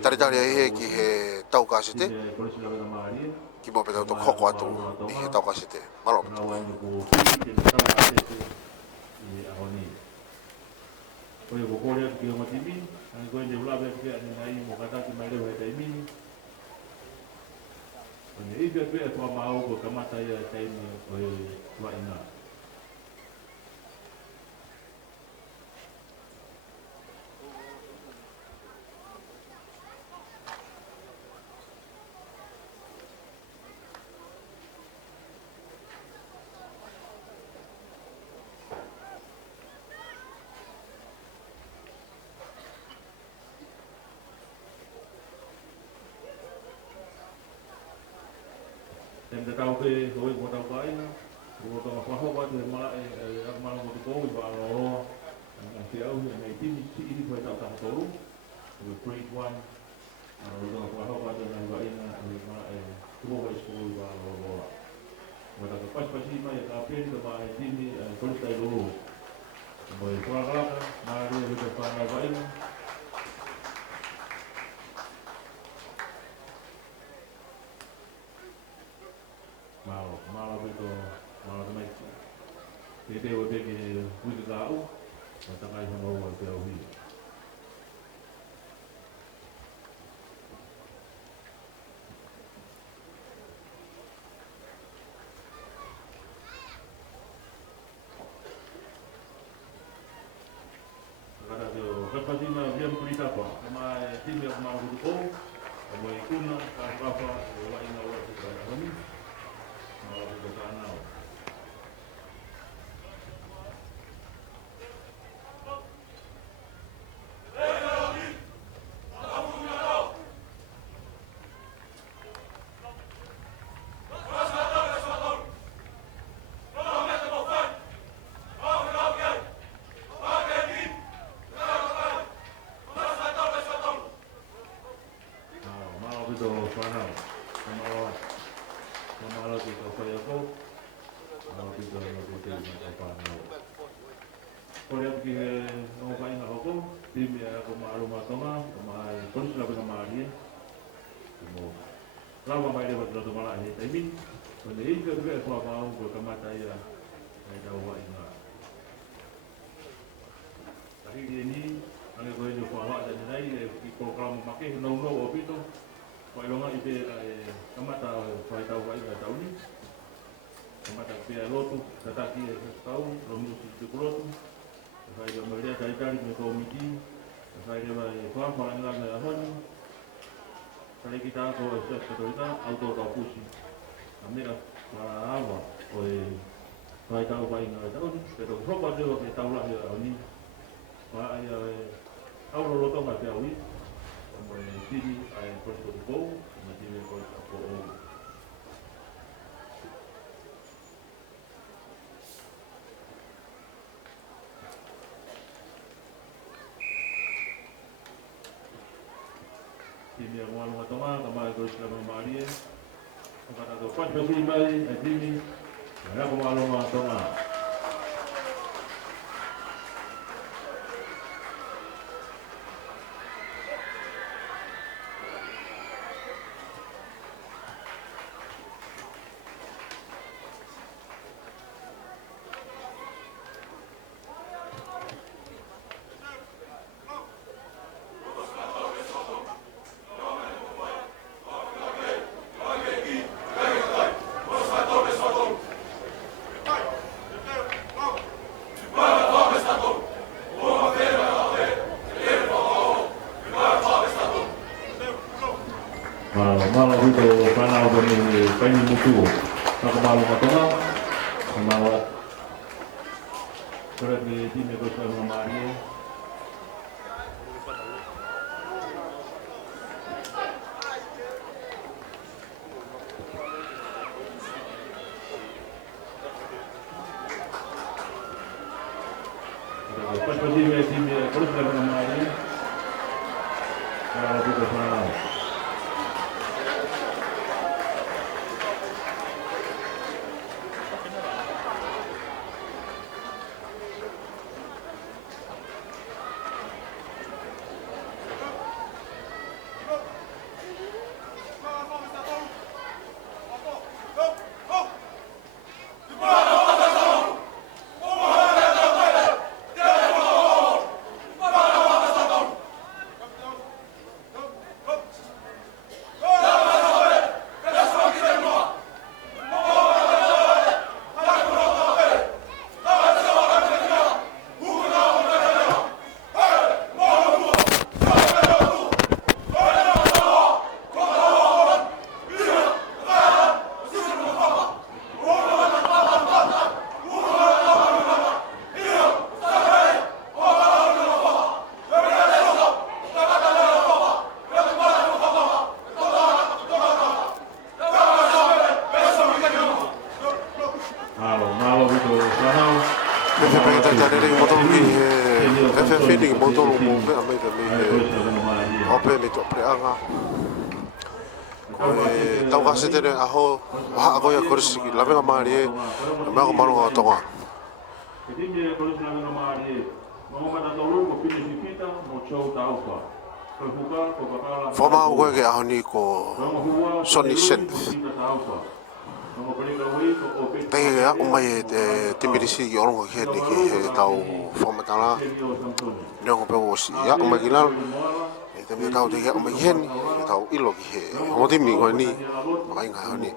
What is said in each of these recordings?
Taritari ai ki he tau kasite, ki mo peta to koko atu i he tau kasite. Malo. Oye, bokore ki o matimi, ani ko ni ula be ki ani nai mo kata ki mai le wa tai mini. Ani i be be ko ma o ko kamata ya tai ni o wa ina. Tem de tau pe hoi ko tau kai na. Ko tau fa ho wa te mala e mala mo ko i ba ro. Ang te au ni nei tini si i ko tau ta toru. Ko grade 1. Ro tau fa ho wa te na wa ina ni mala e ko wa ko i ba ro. Ko tau pas pas i mai ka pe ni ba e tini ko tai ro. Ko i ko ala na ri ko pa na wa ina. Malo itu malo tu mai. Jadi o te ki hui ka au, o ta kai mo o te au hi. Kada te o kapati na viam pulita pa, ma timi o ma ru ko, mo i kuna ka rafa o wa ina o te ka ni. Malo tu ka na. Lama mai dapat satu malam ini, tapi pada ini juga aku mau berkamata ya, saya tahu ina. Tapi ini, kalau kau itu bawa dan lain, kalau kamu pakai nong itu, kalau nggak itu kamata saya tahu ina tahu ni, kamata pia lotu, tetapi tahu nong itu lotu, saya melihat dari komiti, saya bawa malam lagi Kali kita ko sa kita auto tapusi. Amira para agua o vai tau vai na tau ni pero ropa de que tau la de ni. Va ai auto lo toma te aui. Como tini ai puesto de go, na tini ko ko Tini ang mga tama, kamay ko sila mga Maria. Ang katatupan ko si Imay, ay Tini. Kaya kumalo mga tama. Malah itu panau dari penyu mutu, nak malu matoma, malah berat di sini bersama Maria. Pas sini terus dengan Maria, malah itu panau. tolu mo me me ope me to preanga tau kasi tere aho ha ko ya kursi lavenga mari ma ko maro tonga Ketika kalau selama nama hari, mau mana tahu mau pilih kita mau coba tahu pak. Terbuka, kebakaran. Foma ko ke aho ni ko Sony Sen Tenge ya umai timbirisi yorong ke ni ke tau foma tala nong pe wosi ya umai gilal temi tau te ya umai hen tau ilo ki ho timi ko ni ai nga ni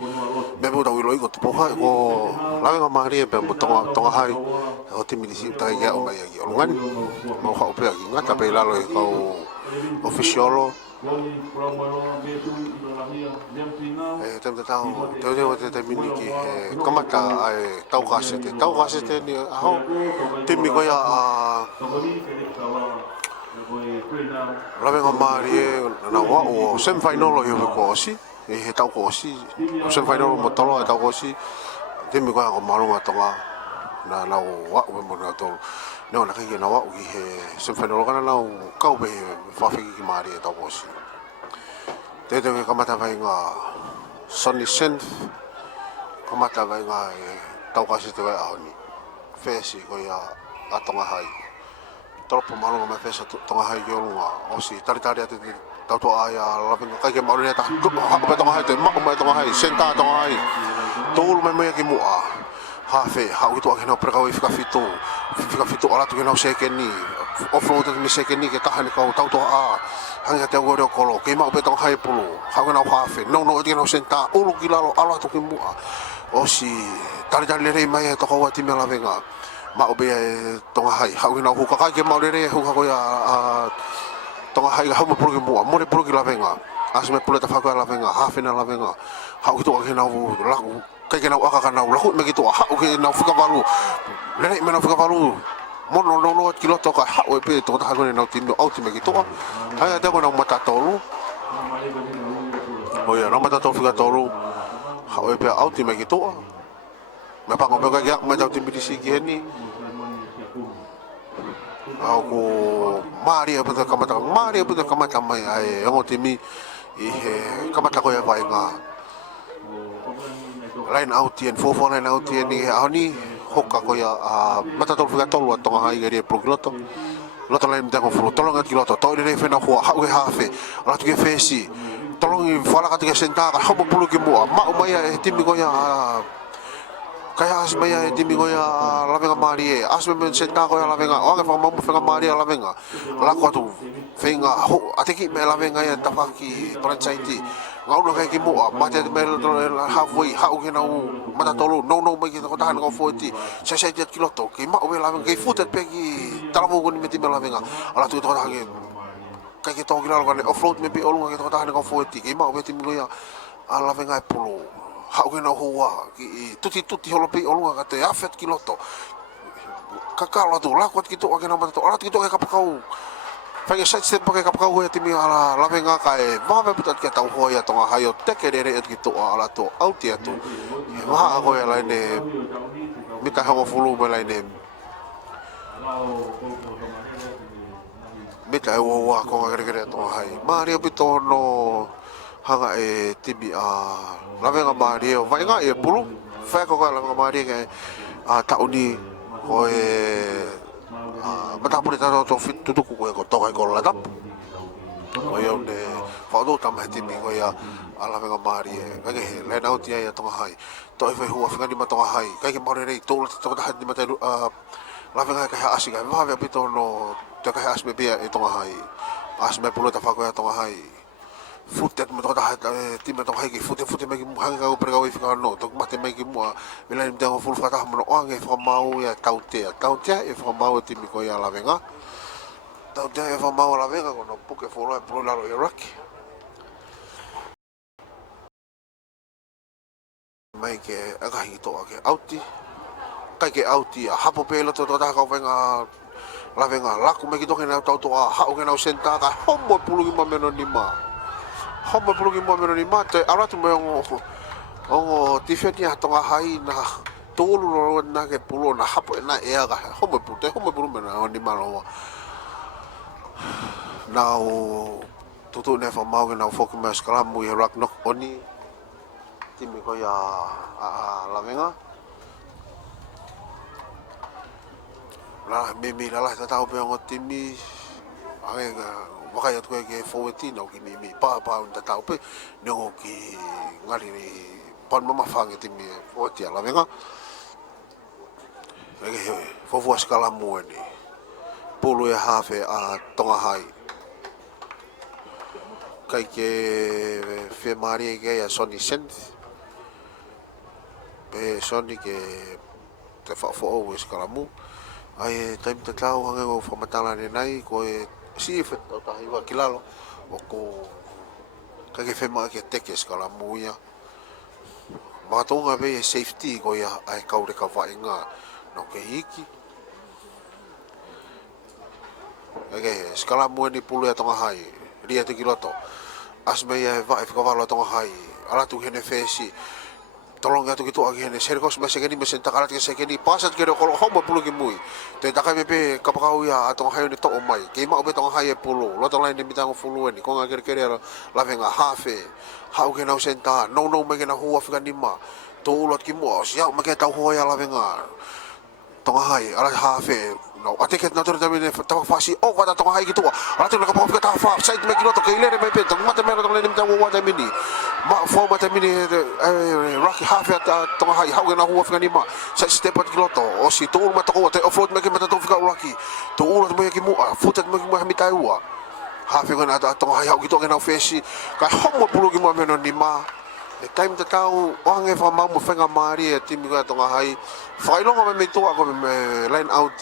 me mo tau ilo ko po ha ko la nga mari pe mo tonga hai ho timbirisi ta ya umai ya yorongan mo ha pe ki ngata pe la lo ko official tem tau te miniki kamata ai tau kasete ni aho timi ko ya Lavenga mari na wa o sem final yo ko si he tau ko si sem final mo tolo tau ko si timi ko ko malunga tonga na wa mo na to no na ki na wa ki he sem final kana na kau be fa fi ki mari tau ko si te kamata vai nga Sony Sen kamata vai nga tau ka se te vai ahoni fesi ko ya atonga hai tolopo malunga me fesa tonga hai yo lunga o si tari ate tau to aya lavenga kai ke mauri ta ha tonga hai te ma tonga hai senta tonga hai tolu me ki mua ha fe ha u to ke no preka fika fito ala to ke no sekeni offroad me sekeni ke tahani ka tau to a hanga te ngore kolo ke ma tonga hai pulu ha ke no ha fe no ke no senta ulu kilalo ala to ke mua o si tari le mai to ko ati me lavenga ma obe tonga hai ha na hu ka ke maurere hu ka ko ya tonga hai ha mo pro ke mo pro ke lavenga asme pro ta fa ko lavenga ha fe na lavenga ha ki to ke na hu la ka ke na aka ka na la hu me ki to ha ke na fu ka valu le me na fu ka valu mo no ki lo to ka ha o pe to ta ha ko na ti no auti me ki to ha te ko na mata tolu o ya na mata to fu ka tolu ha o pe auti me ki to me pa ko pe ka me ta ti bi si ki ni aku Maria puta kamata mai ai ngo timi I he kamata ko ya vai nga line out and fofo line out ni ani hoka ko ya mata tol fuga tol tonga hai gere progroto loto line da ko flo tolonga kiloto to le fe na ho ha we ha fe ala tu ke fesi tolongi fala ka te senta ka hobo pulu ki mo ma o mai timi ko ya kaya asma ya timi ko ya lavenga mari asma men senta ko ya lavenga o ke fa mamu fenga mari lavenga la ko tu fenga ho ateki me lavenga ya tapaki pranchaiti ngau kai ki mo mate me halfway ha o ke na mata tolu no me ki ko tahan ko 40 60 kiloto ki ma o lavenga ki futet pe ki talamo ko ni meti me lavenga ala tu to ta ke kai ki to ki la ko offroad me bi olunga ki to tahan ko 40 ki ma o timi ko ya lavenga polo ha ke na hoa ki tuti holopi olunga ka te afet kiloto kakalo tu la kwat kitu ke na mata ala kitu ke kapakau fai sa step ke kapakau ya timi ala lavenga ka va va putat ke tau hoya tonga hayo tekerere et kitu ala to auti atu va ko ya la ne mita ha fulu ba la ne mita wa ko gere to hai mario pitono hanga tibi lavenga mari vai nga pulu fa ko lavenga mari ke tauni ko mata puri ta to fit tu ko to ko la tap ko yo de fa do tam tibi ko ya lavenga mari ke le na uti ya to hai to fa hu fa ni mata hai ke mari re to to ta ni mata lavenga ka asiga va va pitono to ka asme bia to hai asme pulu ta fa ko ya to hai futet mo to ta timba to hai ki futet me ki hanga ka perga wi fika no to mate me ki mo vela ni tango full fata mo o nge fa mau ya tautea e fa mau timi ko ya lavenga tautea e fa mau lavenga ko no puke folo e pro la ro Iraq mai ke aga hi to ke auti kai ke auti a hapo pelo to ta ka venga lavenga la ku me ki to ke na to ha o ke na senta ka homo pulu ki ma meno ni ma homo puluki mo meno ni mate ala tu me o tifeti tonga hai na tolu na ke pulo na hapo na ega homo pulu mena ni malo Nau tutu ne fa mau na foku mas kala mu ya rak nok oni timi ko ya la venga la me la ta tau pe ngo timi ai ga waka ya tu ke foweti no ki mi pa ta tau pe no ki ngari ni pon mama fange timi foweti la venga e fofu skala mu ni pulu ya hafe a tonga hai kai ke fe mari ke ya soni sen pe soni ke te fa fo o skala mu ai time te tau hanga o fa matala ni nai ko e si fe ta hi wa kilalo o ko kai ke fe ma ke te ke skala mu ya ma tonga be safety ko ya ai kaure ka va inga no ke hiki okay, skala mu ni pulu ya tonga hai ria te kiloto asme ya va e fikavalo tonga hai ala tu hene fesi tolong ya tu gitu agi hene serkos ma segeni me senta kala ke segeni pasat ke ko homo pulu ki mui te taka me pe kapakau ya tonga hai ni to mai ke ma obe tonga hai e pulu lo tonga ni mitang fulu ni ko ngakere kere la venga hafe hau ke na senta no me ke na hua fika ni ma to ulot ki mo sia ma ke tau ho ya la venga tonga hai ala hafe no ateke na tor tamine ta fasi o va tonga hai gitu ala tu ka pa ta fa sai me kilo to ke ile me pe tonga mata me tonga ni mta wa tamini ma fo mata mini rocky hafe ta tonga hai hau na huwa fika ni ma sai stepat kilo to o si to ma to ko te offload me ke mata to fika rocky to ulot me ki mu futat me ki mu mi taiwa hafe na ta tonga hai hau gitu ke na fesi ka homo pulu ki mu me no ni ma e time te tau wange fa mau fenga mari e timi ga tonga hai failonga me to ko me line out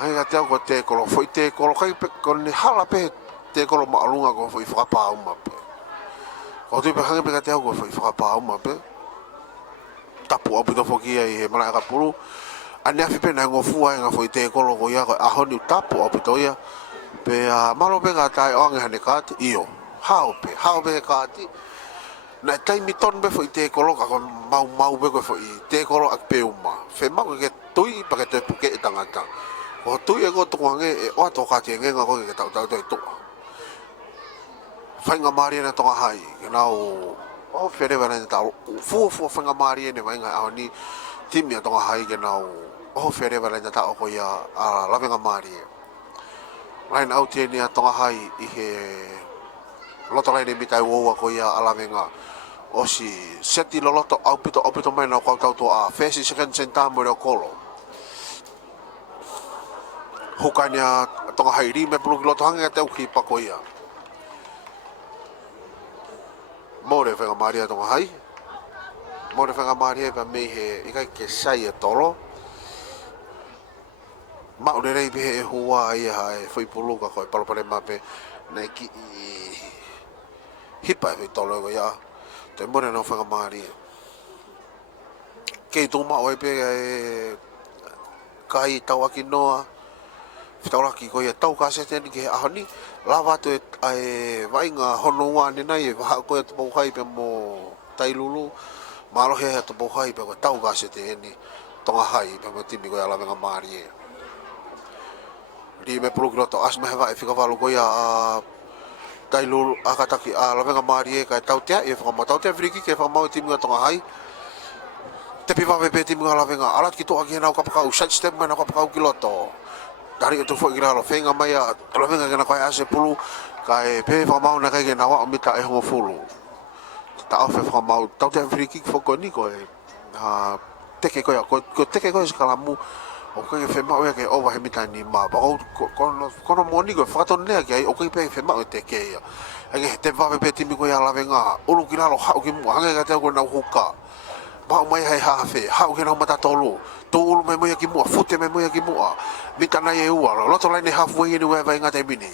ai ate ko te ko foi te ko kai ko ni hala pe te ko ma alunga ko foi fa pa uma pe ko te pe hanga pe te ko foi fa pa uma pe tapu abu do foki ai mala ka puru ani afi pe na ngo fu ai nga foi te ko ko ya a honi tapu abu to ya pe malo pe ga tai o nga ne ka io how pe ka ti na tai mi ton be foi te ko ka mau be ko foi te ko ak pe uma fe ma ko ke tui pa ke te puke tangata o tui e ko to nge e o to ka te nge ko ke tau to fainga mari na tonga hai na o fere va na tau fu fainga mari ne vai nga ni timi tonga hai ke na o fere va na tau ko ya a la venga mari line out ni tonga hai I he loto lai ni mitai wo ko ya ala venga o si seti loloto au pito mai na ko tau to a fesi second centa mo ro kolo hukanya tonga hai ri me pulu loto hanga te uki pa ko ya more venga maria tonga hai more venga maria va me he ikai ke sai e tolo ma o nei be e hua ia e foi pulu ka ko palo pale mape na ki hipa e tolo ya te more no venga maria ke tu ma o pe kai tau aki noa tau ki ko ia tau ka se te ni ke ahoni lava to e vai nga hono wa ni nai va ko te po hai pe mo tai lulu malo he te po hai pe ko tau ka se te ni tonga hai pe mo timi ko ala venga mari ri me progro to as me va e fika valo ko ia tai lulu akataki ala venga mari ka tau te e fa mo tau te friki ke fa mo timi ko tonga hai te piva pe timi ko ala venga ala ki to aki na ka pa side step me na ka pa kiloto dari itu fo gira lo fenga mai a lo venga na kai ase pulu kai pe fa mau na kai na wa mita e ho fulu ta ofe fa mau tau te free kick fo ko ni ko te ke ko te ke ko skala mu o kai fe mau ke o wa mita ni ma ba ko no moni ko fa to ne ke o kai pe fe mau te ke ya ai te va pe timi ko ya la venga o lu gira lo ha ki mu hanga ka te ko na huka ba mai hai ha fe ha ke na mata tolu tolu me mo ki mu fute me mo ki mu mita na e ua lo to line halfway ni wa nga te bini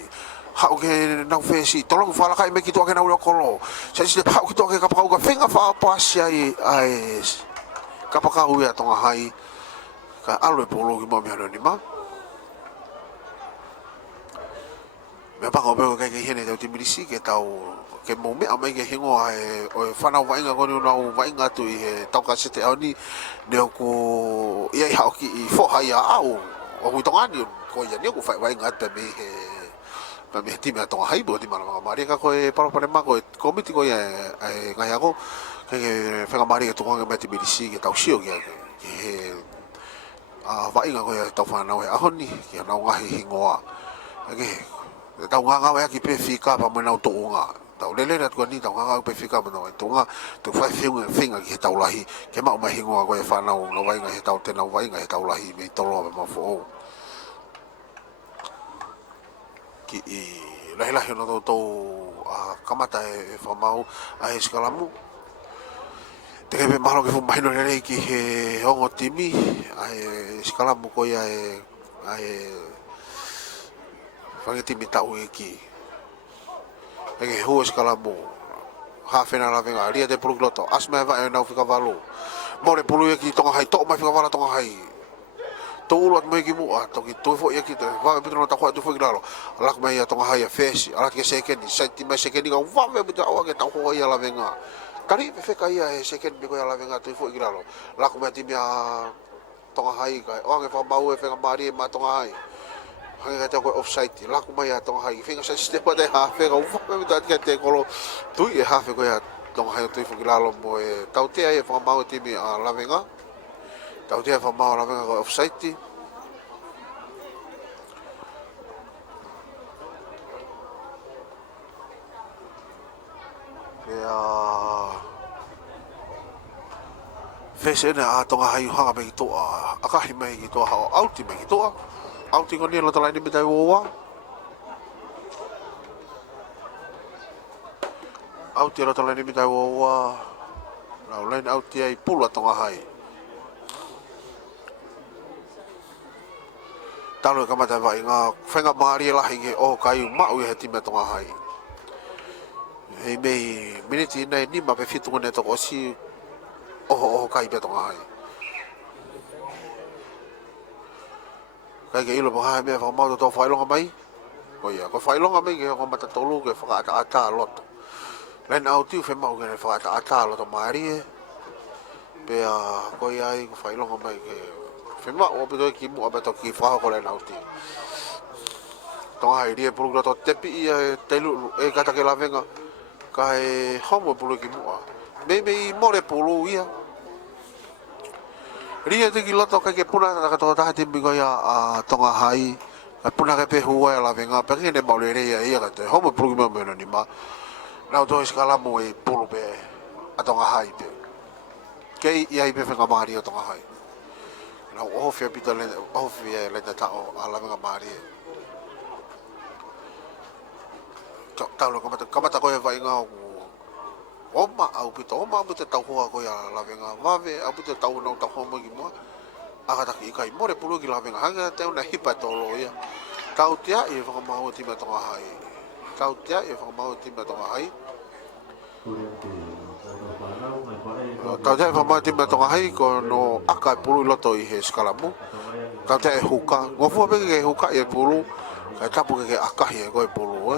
ha ke na fe si tolo fa la kai me ki to ke na lo kolo se si pa ki to ke ka pa ka finga fa pa si ai ka pa ka u ya tonga hai ka alo polo ki mo me ni ma me pa ko be ko ke hene te timisi ke tau ke mo me amai ke hingo ai o fa na wa inga ko no wa inga tu e tau ka se te oni ne ko ia ha ki fo hai au o hui tonga ni ko ia ni ko fai vai ngata me he pa me ti me tonga hai bo ti mana mari ka ko e para para ma ko komiti ko ia ai ngai ako ke whenga mari ke tonga me ti birisi ke tau sio ke he a vai nga ko ia tau fa na we ahoni ke na ngahi hingoa ke tau nga nga ki pe fika pa me na to nga tau lele na ko ni tau nga pe fika me na to nga to fa finga ki tau lahi ke ma mai hingoa ko e fa na no vai nga he tau te na vai nga he tau lahi me tolo ma fo ki i lahi no to a kamata e fa mau a eskalamu te ke malo ke fu mai no le ki he hongo timi a eskalamu ko ia e fa ke timi tau e ki e ke ho eskalamu ha fena la venga ria de progloto asma va e na fika valo mo le pulu e ki tonga hai to mai fika vala tonga hai to ulat mai ki mu a to ki to fo e ki te va be no ta kwa to fo gralo ala mai ya tonga hai fesi ala ke seken ni senti mai seken ni ga va be buta o ke ta ko ia la venga kari pe feka ia e seken be ko ia la venga to fo gralo la ko mai ti mia tonga hai ka o ke fa bau e feka mari ma tonga hai hanga ta ko offside la ko mai ya tonga hai fenga sa step de ha feka o va be buta ke te ko tu e ha fe ko ia tonga hai to fo gralo mo e tau te ai fa mau ti mi a la venga tau te fa mau la venga ko offside fese na a tonga hai hanga me to a akahi mai ki to ha auti mai ki to auti ko ni lo tala ni bitai woa auti lo tala ni bitai woa la len auti ai pula tonga hai talo ka mata vai nga fenga mari la hi o kai ma u he ti me tonga hai e mei miniti nei ni ma pe fitu ne to si o kai pe tonga hai kai ke ilo ba me fa ma to fa longa mai ko ia ko fa longa mai ke ko mata tolu ke fa ata lot len auti fe ma ke fa ata lot mari pe a ko ia ko fa longa mai ke fe ma o pe ki mu abeto ki fa ko len auti tonga hai rie pulu to tepi ia telu e kata ke la venga kai homo pulu ki mu me more pulu ia ria te ki loto ka ke puna ka to ta te bigo ya a tonga hai a puna ka pe hua la venga pe ke ne maule ria ia ka te homo pulu me me ni ma na to skala mo e pulu pe a tonga hai pe ke ia i pe venga mari o tonga hai na o fe pita le o fe le ta o a la venga mari ta lo kamata ko e vai nga oma au pito oma pito tau hoa ko ya la venga vave au pito tau no tau hoa mo ki mo aga ta ki kai more pulu ki la venga hanga te una hipa tolo ia tau tia e fa ma o ti ma tonga hai tau tia e fa ma o ti ma tonga hai tau tia e fa ma ti ma tonga hai ko no aka pulu loto i he skala mu tau tia e huka ngofu be ke huka e pulu ka tapu ke aka he ko e pulu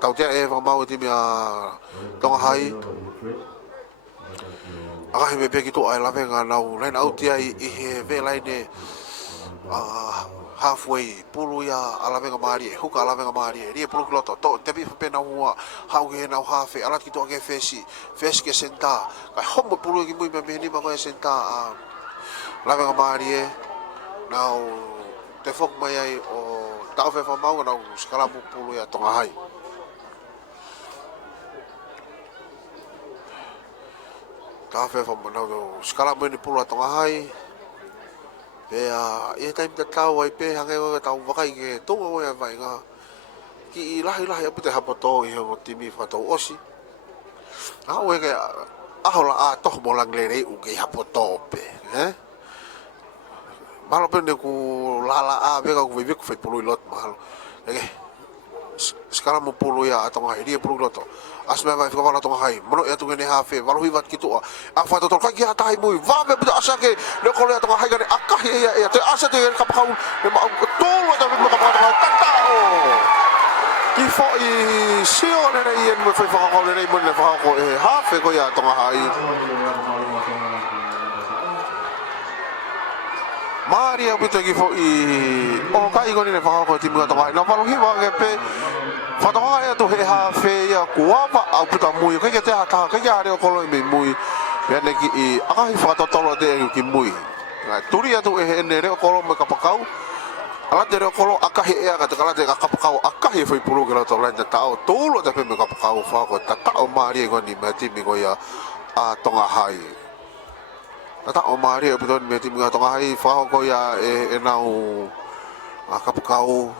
tau tia e fa ma o ti ma tonga hai aga he be ki to ai la venga nau len au tia i he ve lai ne halfway pulu ya ala venga mari huka ala venga mari ri pulu kloto to te bi pe na hua hau ge na hafe ala ki to ge fesi ke senta ka homo pulu ki mui me ni ma ko senta la venga mari nau te fok mai ai o tau fe fa mau nau skala pulu ya tonga hai ta fe fa mana do skala mo ni pulu tonga hai pe a e time ta tau ai pe hange o tau wakai ke to o ya vai nga ki lahi apu te hapoto i ho timi fa to osi a o ke a hola a to mo lang le rei u ke hapoto pe malo pe ne ku lala a ve ka ku ve ku fe pulu lot malo ke skala mo pulu ya tonga hai dia pulu loto asma vai fa tonga hai mono ya tu ne hafe valu hivat kitu a fa to ka ki atai mu va be asa ke le ko le tonga hai ga akah ya te asa te ka pa me ma to lo da me ka pa ta o ki fo i sio ne i en mo fa ko ne mo ne fa ko hafe ko ya tonga hai Maria pito ki fo I o ka I goni ne fa ko ti mga tonga na palu hi wa ke pe fa tonga ya tu he ha fe ya kuwa pa au puta mui ka ke te ha ka ya re ko lo me mui ya ne ki I aka hi fa to tolo de ki mui na turi ya tu e ne re ko lo me ka pakau ala te re ko lo aka he ya ka te kala te ka pakau aka hi foi pulu ke lo to la ta o to lo te pe me ka pakau fa ko ta ta o Maria goni me ti mi ko ya a tonga hai Tata o Maria pito me ti mga tonga hai fa ko ya e nau a kapakau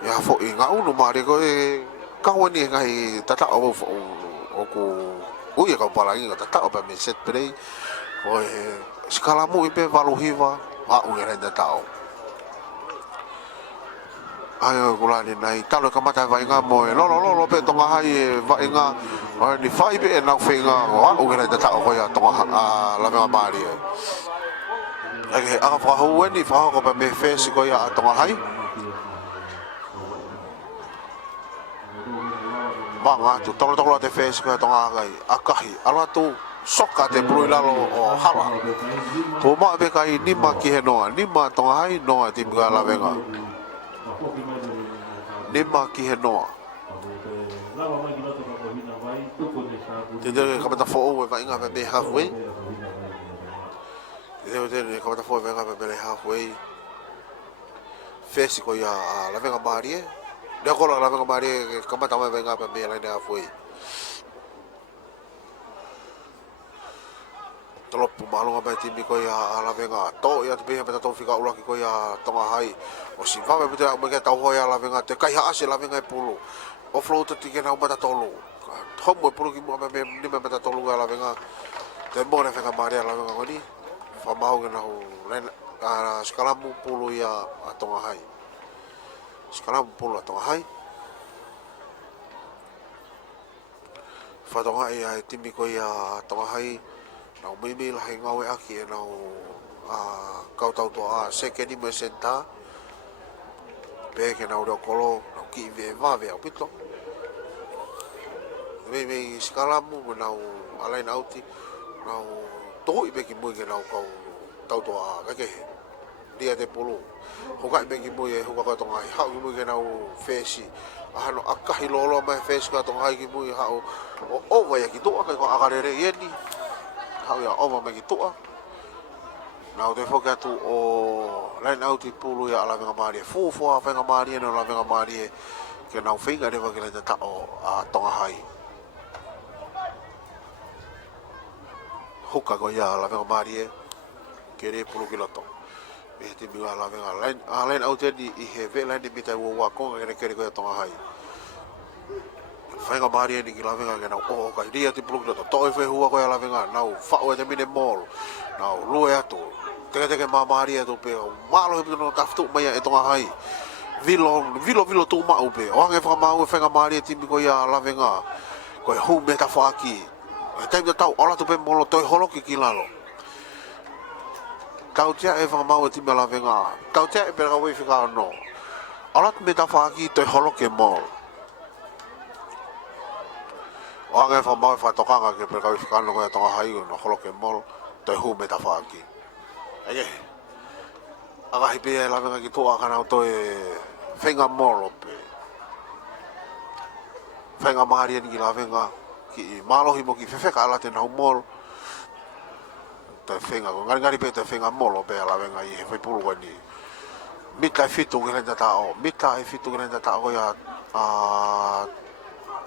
ya fo I nga uno Maria ko e kawani ngai tata o ko uia ka palangi tata o pa me set play o e skala mu I pe valuhiva a u era tata o ayo kulani nai talo ka mata vai nga mo e lo pe tonga hai vai nga ni fai pe na fenga wa u era tata o ko ya tonga a la me Maria Lagi aka fa ho ni fa ko pa me face ko ya tonga hai Banga tu tolo te face ko tonga kai akahi ala tu soka te bruilalo o hala to ma be kai ni ma ki he noa ni ma tonga hai noa ti mga la venga ni ma ki he noa te de ka ta fo o va inga be halfway te ka ta fo venga be halfway face ko ya la venga Maria de ko la venga Maria ka mata me venga be la halfway Tolopu malunga ba timi ko ya ala venga to ya te be to fika ula ki ko ya tonga hai o si va be te mo ke tau ho ya la venga te kai ha ase la venga pulu o float te ke na mata tolu homo pulu ki mo be ni me mata tolu la venga te mo ne venga Maria la venga ngoni fa mau ke na ho len a skala mu pulu ya tonga hai skala mu pulu tonga hai fa tonga ya timi ko ya tonga hai Nau mimi la he ngawe aki e nau kau tau toa seke ni me senta pe ke nau reo kolo nau ki ve va ve au pito me skala mu nau alai nau ti nau to I be ki mu ke nau kau tau toa ka ke dia te pulu hoka be ki mu e hoka ka tonga ha ki mu ke nau fesi ano akahi lolo mai fesi ka tonga ki mu ha o va ya ki to ka ko akarere yeni Hau ya oma me ki toa. Nau te whoka tu o lain au ti pulu ya ala venga Maria. Fua venga Maria no la venga Maria. Ke nau whinga rewa ke leita tao a tonga hai. Huka ko ya ala venga Maria. Ke re pulu ki loto. Me te miwa ala venga lain au te ni I he ve lain ni mitai ua konga kere ko ya tonga hai. Whainga Maria ni ki la venga ke nau o kai ria ti pulu ki loto. Toi whe hua ko ya la venga nau whao e te mine mall. Nau lue atu. Teke ma Maria tu pe. Malo he pito no taftu mai e tonga hai. Vilo tu ma upe. O ange whakamau e whainga Maria timi ko ya la venga. Ko e hou me ta whaaki. E taimia tau ola tu pe molo toi holoki ki lalo. Tau tia e whakamau e timi la venga. Tau tia e pera wei whika no. Ola tu me ta whaaki toi holoki e molo. O ange whakamau e whatokanga ke pera wei whika no ko e tonga hai no holoki e molo. Toi hou me ta whaaki. Ege. Aga hipe e la venga ki toa kanau toi whenga molo pe. Whenga Maria ni ki la venga. Ki malohi mo ki whewheka ala te nau molo. Toi whenga ko ngari pe toi whenga molo pe la venga I he whaipulu ko ni. Mita e fitu ki renta tao. Mita e fitu ki renta tao ko ya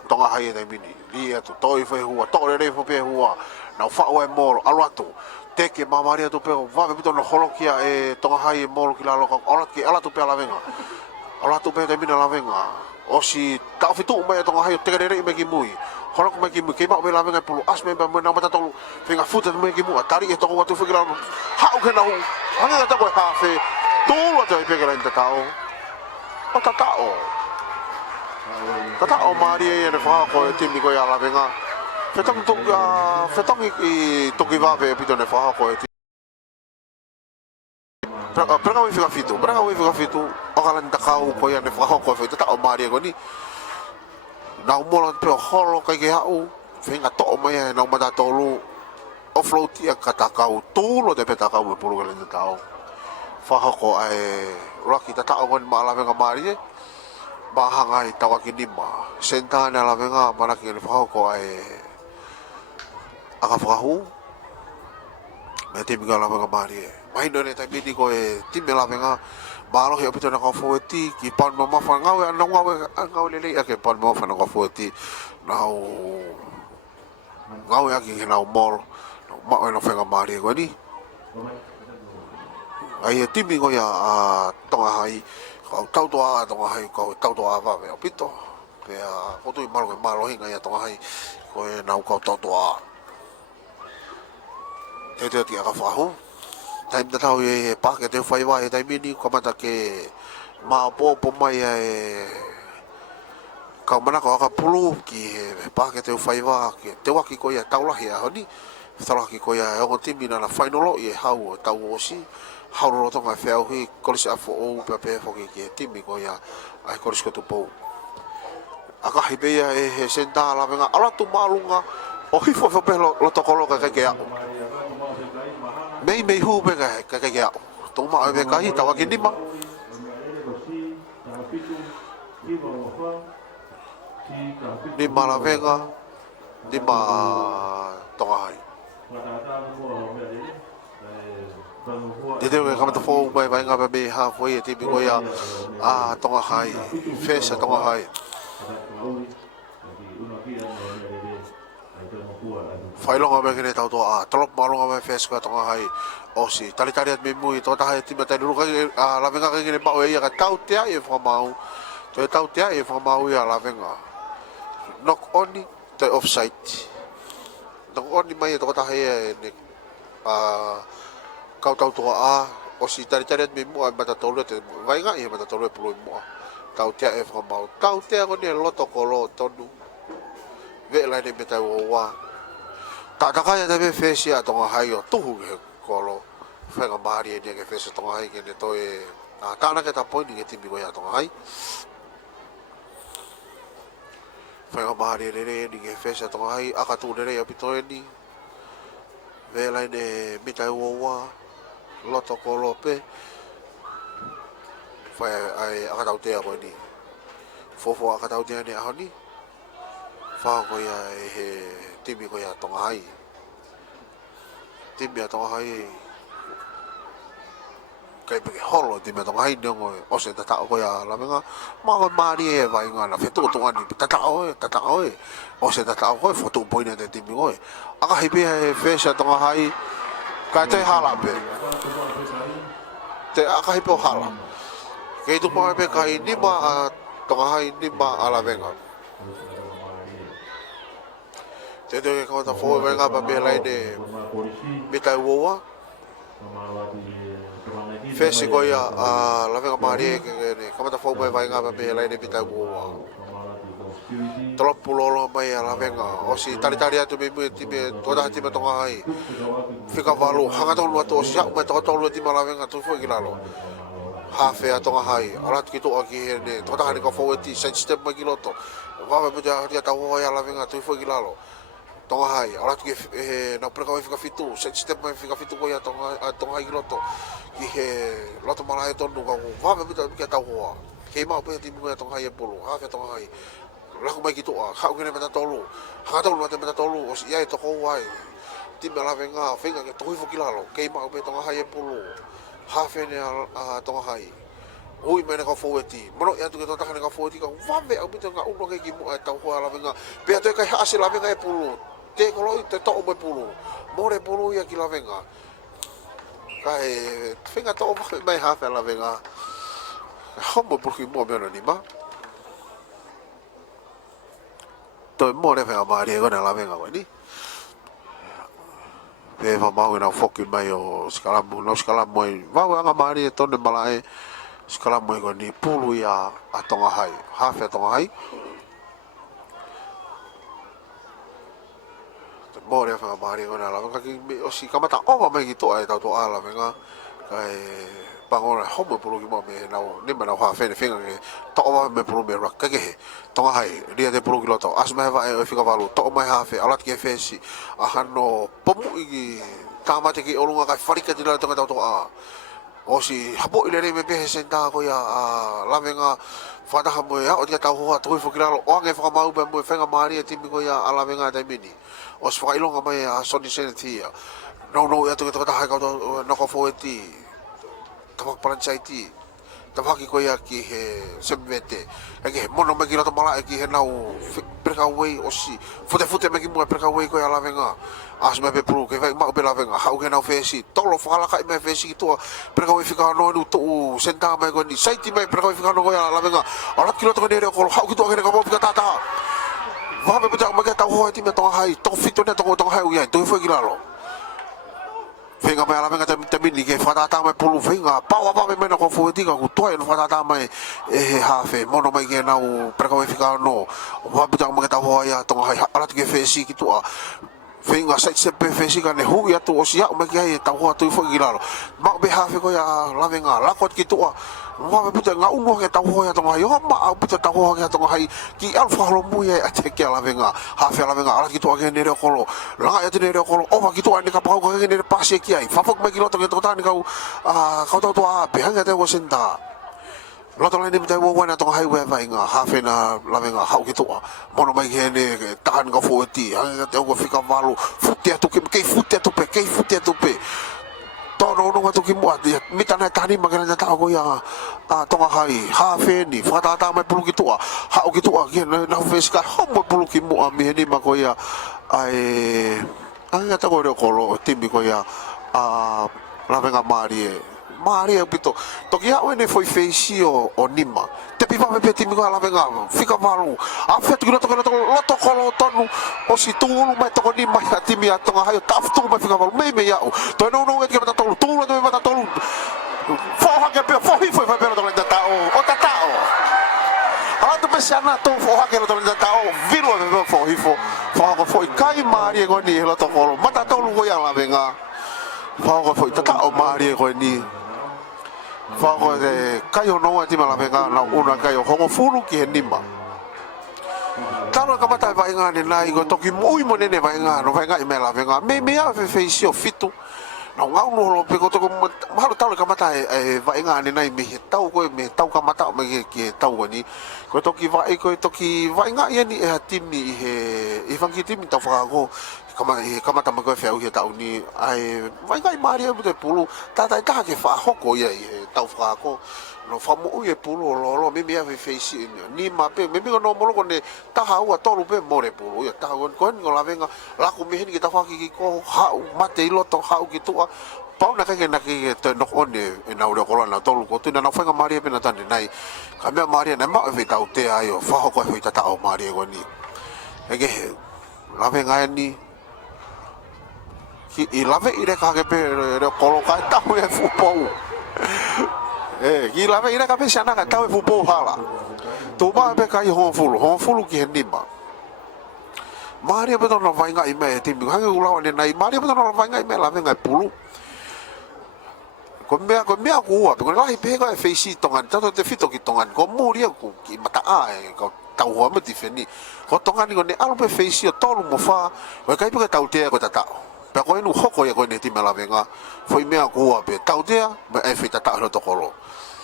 tonga hai e te mini. Ria tu toi whai hua. Tore rei whape hua. Nau whao e molo. Alu atu. Teke ma Maria tu peo vave pito no holokia e tonga hai e molo ki la loka olat ki ala tu pe la venga ala tu pe te mina la venga o si tau fitu mai tonga hai te rere me ki mui holok me ki mui ke ma be la venga pulu as me me na mata tolu venga futa me ki mui tari e tonga watu fikira no ha o ke na hu anga ta ko ha fe tolu te pe kera inta tao o tata o Maria e ne fa ko e timi ko ya la venga Fetong I toki vave pito ne whaha ko e ti. Pranga wei whika fitu. O kalan takau ko ia ne whaha ko e whita ta o Maria ko ni. Nau mola peo holo kai ke hau. Whenga to o mai e nau mata tolu. O floatia ka takau. Tūlo te pe takau me pulu kalan te tau. whahoko ai raki ta tao ngon maalawenga marie bahanga i tawaki nima sentana lawenga manaki ni whahoko ai aka whahu me te minga lawenga marie mai no ne tai mini ko e time lawenga Balo he opito na ka fueti ki pan mama fa ngawe ana ngawe lele ake pan mama fa na ka fueti na ngawe aki na mall ma na fa ngamari ko ni ai timi ko ya tonga hai ka tau toa tonga hai ko tau toa va ve opito pe a ko tu malo hinga ya tonga hai ko na ka tau toa te ti ka fa ho Time na tau e pake te whaiwa e tai mini kamata ke maapo po mai e ka manako aka pulu ki e pake te whaiwa ke te waki ko ia taulahi a honi taulaki ko ia e ongo timi na whainolo i e hau o tau osi hau rotonga whiau hui kolisi a fo ou pepe foki ki e timi ko ia ai kolisi ko tu pou aka hibeia e he senta la venga ala tu malunga o hifo fepe lo tokolo ka ke a mei hu be ka ya to ma be ka hi tawa ki nima nima la venga nima tonga hai te te ka mata fo mai vai nga be ha foi e tipi ko ya tonga hai fesa tonga hai Whailonga me kene tau toa trop malonga me feska tonga hai osi tali at me mui to ta hai tima tai luka la venga kene pa o ia ka tau te ai fa mau to tau te ai fa mau ia la venga knock only the offside knock only mai to ta hai ne kau tau toa osi tali at me mui mata tolu te vai nga ia mata tolu pulu mo tau te ai fa mau tau te ko ne loto kolo tonu ve la ne meta wa Taka ya tabe fesi a tonga hai o tuhu ke kolo whenga maari e nia ke fesi tonga hai ke ne toi tāna ke ta poini ke timi koe a tonga hai whenga maari e nere ni ke fesi a tonga hai aka tu nere a pitoe ni velai ne mitai uowa loto kolo pe whai ai aka tau tea koe ni fofo aka tau tea ni aho ni whao koe a he timi ko ya tonga hai timi a tonga hai kai pe holo timi a tonga hai nongo o se ta ko ya la menga ma ko mari e vai nga na fetu tonga ni ta o o se ta ko foto poina de timi ko aka hipe e fesa tonga hai ka te hala pe te aka hipe hala ke tu pa pe kai ni ma tonga hai ni ma ala venga te te ko ta fo venga pa be lai de mitai woa fesi ko ya la venga mari ke ne ko ta fo vai nga pa be lai de mitai woa troppo lolo mai la venga o si tali atu me ti be toda ti me tonga hai fika valu hanga to lu to si ya me to lu ti mala venga tu fo gilalo ha fe tonga hai ala ki to aki ne toda hani ko fo ti sensitive ma giloto va me ja ta wo ya la venga tu fo gilalo tonga hai ora tu na preka fica fitu sistema mai fica fitu ko ya tonga hai loto ki he loto mala e tonu ka va me bita ke tau hoa ke ma pe ti mo tonga hai polo ha fe tonga hai la ko mai ki to ha ko ne mata tolu ha tolu mata tolu o si ai to ko wai ti me la venga finga ke to fo kilalo ke ma pe tonga hai polo ha fe ne tonga hai oi me ka fo eti mo ya tu ke to ta ka fo eti ka va me au bita ka uno ke ki mo tau hoa la venga pe to ka ha se la venga e polo te koloi te to me pulu more pulu ia ki la venga kai finga to mai ha fa la venga homo porque mo me ni ma to mo le fa ma ri ko na la venga ko ni pe fa ma na foki mai o skala mo va nga ma ri to ne malai skala mo ko ni pulu ia atonga hai ha fa tonga hai Mori fa mari ona la ka ki o si kamata o ma ki to ai ta to ala venga kai pangora homo polo ki mo me na ni ma na ha fe finga ke to ma me polo me rak ke to hai dia de polo ki lo to as ma va e fica valu to ma ha fe ala ki fe si a hanno pomu i kamate ki olunga ka farika ti la to to a o si hapo ile me pe senta ko ya lavenga fata ha mo ya o tia tau ho to fo kiralo o nge fa mau be mo fenga mari e timi ko ya lavenga dai mini o se fa ilonga mai a soni sentia no ya to ta ha ka to no ko fo ti tamak palancaiti tawaki ko ya ki he semete ege mono me kilo to mala ki he nau perka wei o si fute me ki mo perka wei ko ya lavenga as me be pro ke vai ma be lavenga ha ke nau fesi tolo fala ka me fesi to perka wei fika no no to senta me ko ni saiti me perka wei fika no ko ya lavenga ala kilo to ne ko ha ki to ke ko fika tata va be puta me ka ta ho ti me to hai to fito ne to hai u ya to foi kilalo venga mai ala venga te mini ke fatata mai pulu venga pa me no ko fueti ka ku toi no fatata mai e hafe mono mai ke nau perka we fika no va buta mo ke ta ho ya to hai ala ke fesi ki to venga sai se pe fesi ka ne hu ya to o sia me ke ta ho to fo gilalo ma be hafe ko ya la venga la ko ki to va be buta nga uno ke ta ho ya to hai ho ma buta ta ho ya to hai ki alfa lo mu ya ate ke la venga hafe la venga ala ki to ke ne ro ko la ya te ne ro ko o va ki to ani ka pa ko ke ne pase ki ai fa fo me ki lo to ke to ta ni ka ka to a pe hanga te wo senta lo to le ni te wo wana to hai we vai nga hafe na la venga ha ki to mono mai ke ne tahan ka fo ti hanga te wo fika valu futia to ke futia to pe tono no to ki mo ati mitana tani magana ta ko ya to hai hafe ni fatata mai pulu ki to ha ki to ke na feska homo pulu ki mo mi ni ma ko ya ai anga ta ko ro ko timbi ko ya la venga Maria pito to ki ha ne foi feisi o nima te piva me peti mi ko la venga fika malu a fet ki to loto ko tonu o si tulu mai to ni mai ati mi ato ha yo taf tu mai fika malu me ya to no ke ta tolu tu me ta tolu fo ha ke pe fo hi foi fa pero to le ta o ta ala to pesana to fo ha ke to le ta o viro me fo hi fo ko foi kai Maria ko ni lo to ko mata tolu ko ya la venga fo ko foi ta o Maria ko ni Fako de kayo no ati mala venga na una kayo hongo fulu ki henima. Talo ka mata vai nga ni nai go toki moi mo nene vai nga no vai nga imela venga me a fe sio fitu. Na nga no lo pe ko to malo talo ka mata vai nga ni nai me tau ko me tau ka mata me ki tau ko ni ko toki vai nga ye ni e hatimi e vangi timi tau fa go kama tama ko feu he tau ni ai vai ngai Maria bu te pulu ta ke fa hoko ye tau fa ko no fa mo ye pulu lo me ave face ni ma pe me no mo ko ne ta ha wa to lu pe mo re pulu ya ta ko la venga la ku me ni ta fa ki ko ha mate lo to ha ki tu pau na ke te no on e na ro ko na to lu ko tu na fa Maria pe na tan nai ka me Maria na ma ve tau te ayo fa hoko fe ta o Maria ko ni ege la venga ni i lave ire ka ke pe kolo ka tau e fupo ki lave ire ka pe sana ka tau e fupo hala to ba pe ka i ho fulu ki henima Maria beto no vai nga i me timbi hanga ula ne nai Maria beto no vai nga i me lave nga pulu ko mea ku a ko lai pe ka e feisi tongan tato te fito ki tongan ko muri ku ki mata a ko tau ho me tifeni ko tongan ko ne alu pe feisi o tolu mo fa ko kai pe tau te ko tatao pe ko inu hoko ya ko ne ti mala venga foi mea ku pe tau te me e fita ta lo tokolo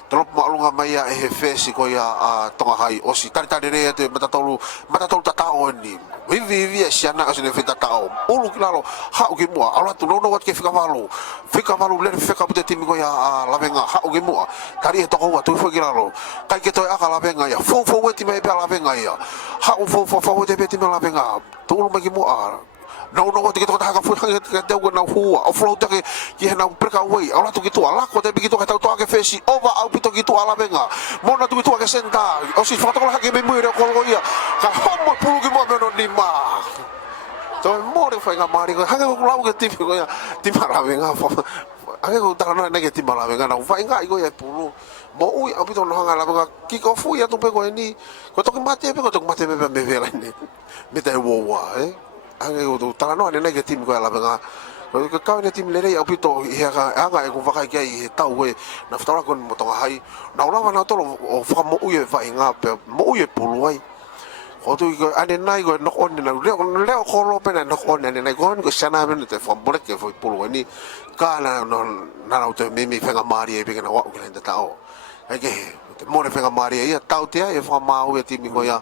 trop malunga mai ya e fesi ko ya tonga hai o si tari ne te mata tolu ta o ni vivi siana ka ne fita ta o ulu kilalo ha o ki mo ala tu no wat ke fika valu le fika pute timi ko ya la venga ha o ki mo tari e toko wa tu foi kilalo kai ke to aka la venga ya fo weti mai pe la venga ya ha o fo weti pe timi la venga tu ulu mai ki mo no te to ta ka fu ka te go na hu o flo te ki na perka wei ala tu ki to ala ko te bi ki to ka to ke fesi over au pito ki to ala venga mona tu ki to ke senta o si foto ko la ke me mo re ko ia ka homo pulu ki mo no ni ma to mo re foi ga mari ko ha ko la ke ti ko ya ti mara venga fo ake ko ta na ke ti mara venga na vai nga i go ya pulu mo ui au pito no hanga la venga ki ko fu ya tu pe ko ni ko to ki mate pe me vela ni me te wo wa anga o tala no ne ke tim ko la venga ko ka ne tim le re apito i anga e ko va ka i tau e na ftora kon mo tonga hai na ora na to o fa mo u e va inga pe mo u e pulu ai o tu ko ane nai ko no on na leo kolo pena no on ane nai ko sana men te fo bole ke fo pulu ni ka na no na na te mimi fenga mari e pega wa ko lenda tao ai ke te mo ne fenga mari e tau te e fo mau e ti mi ko ya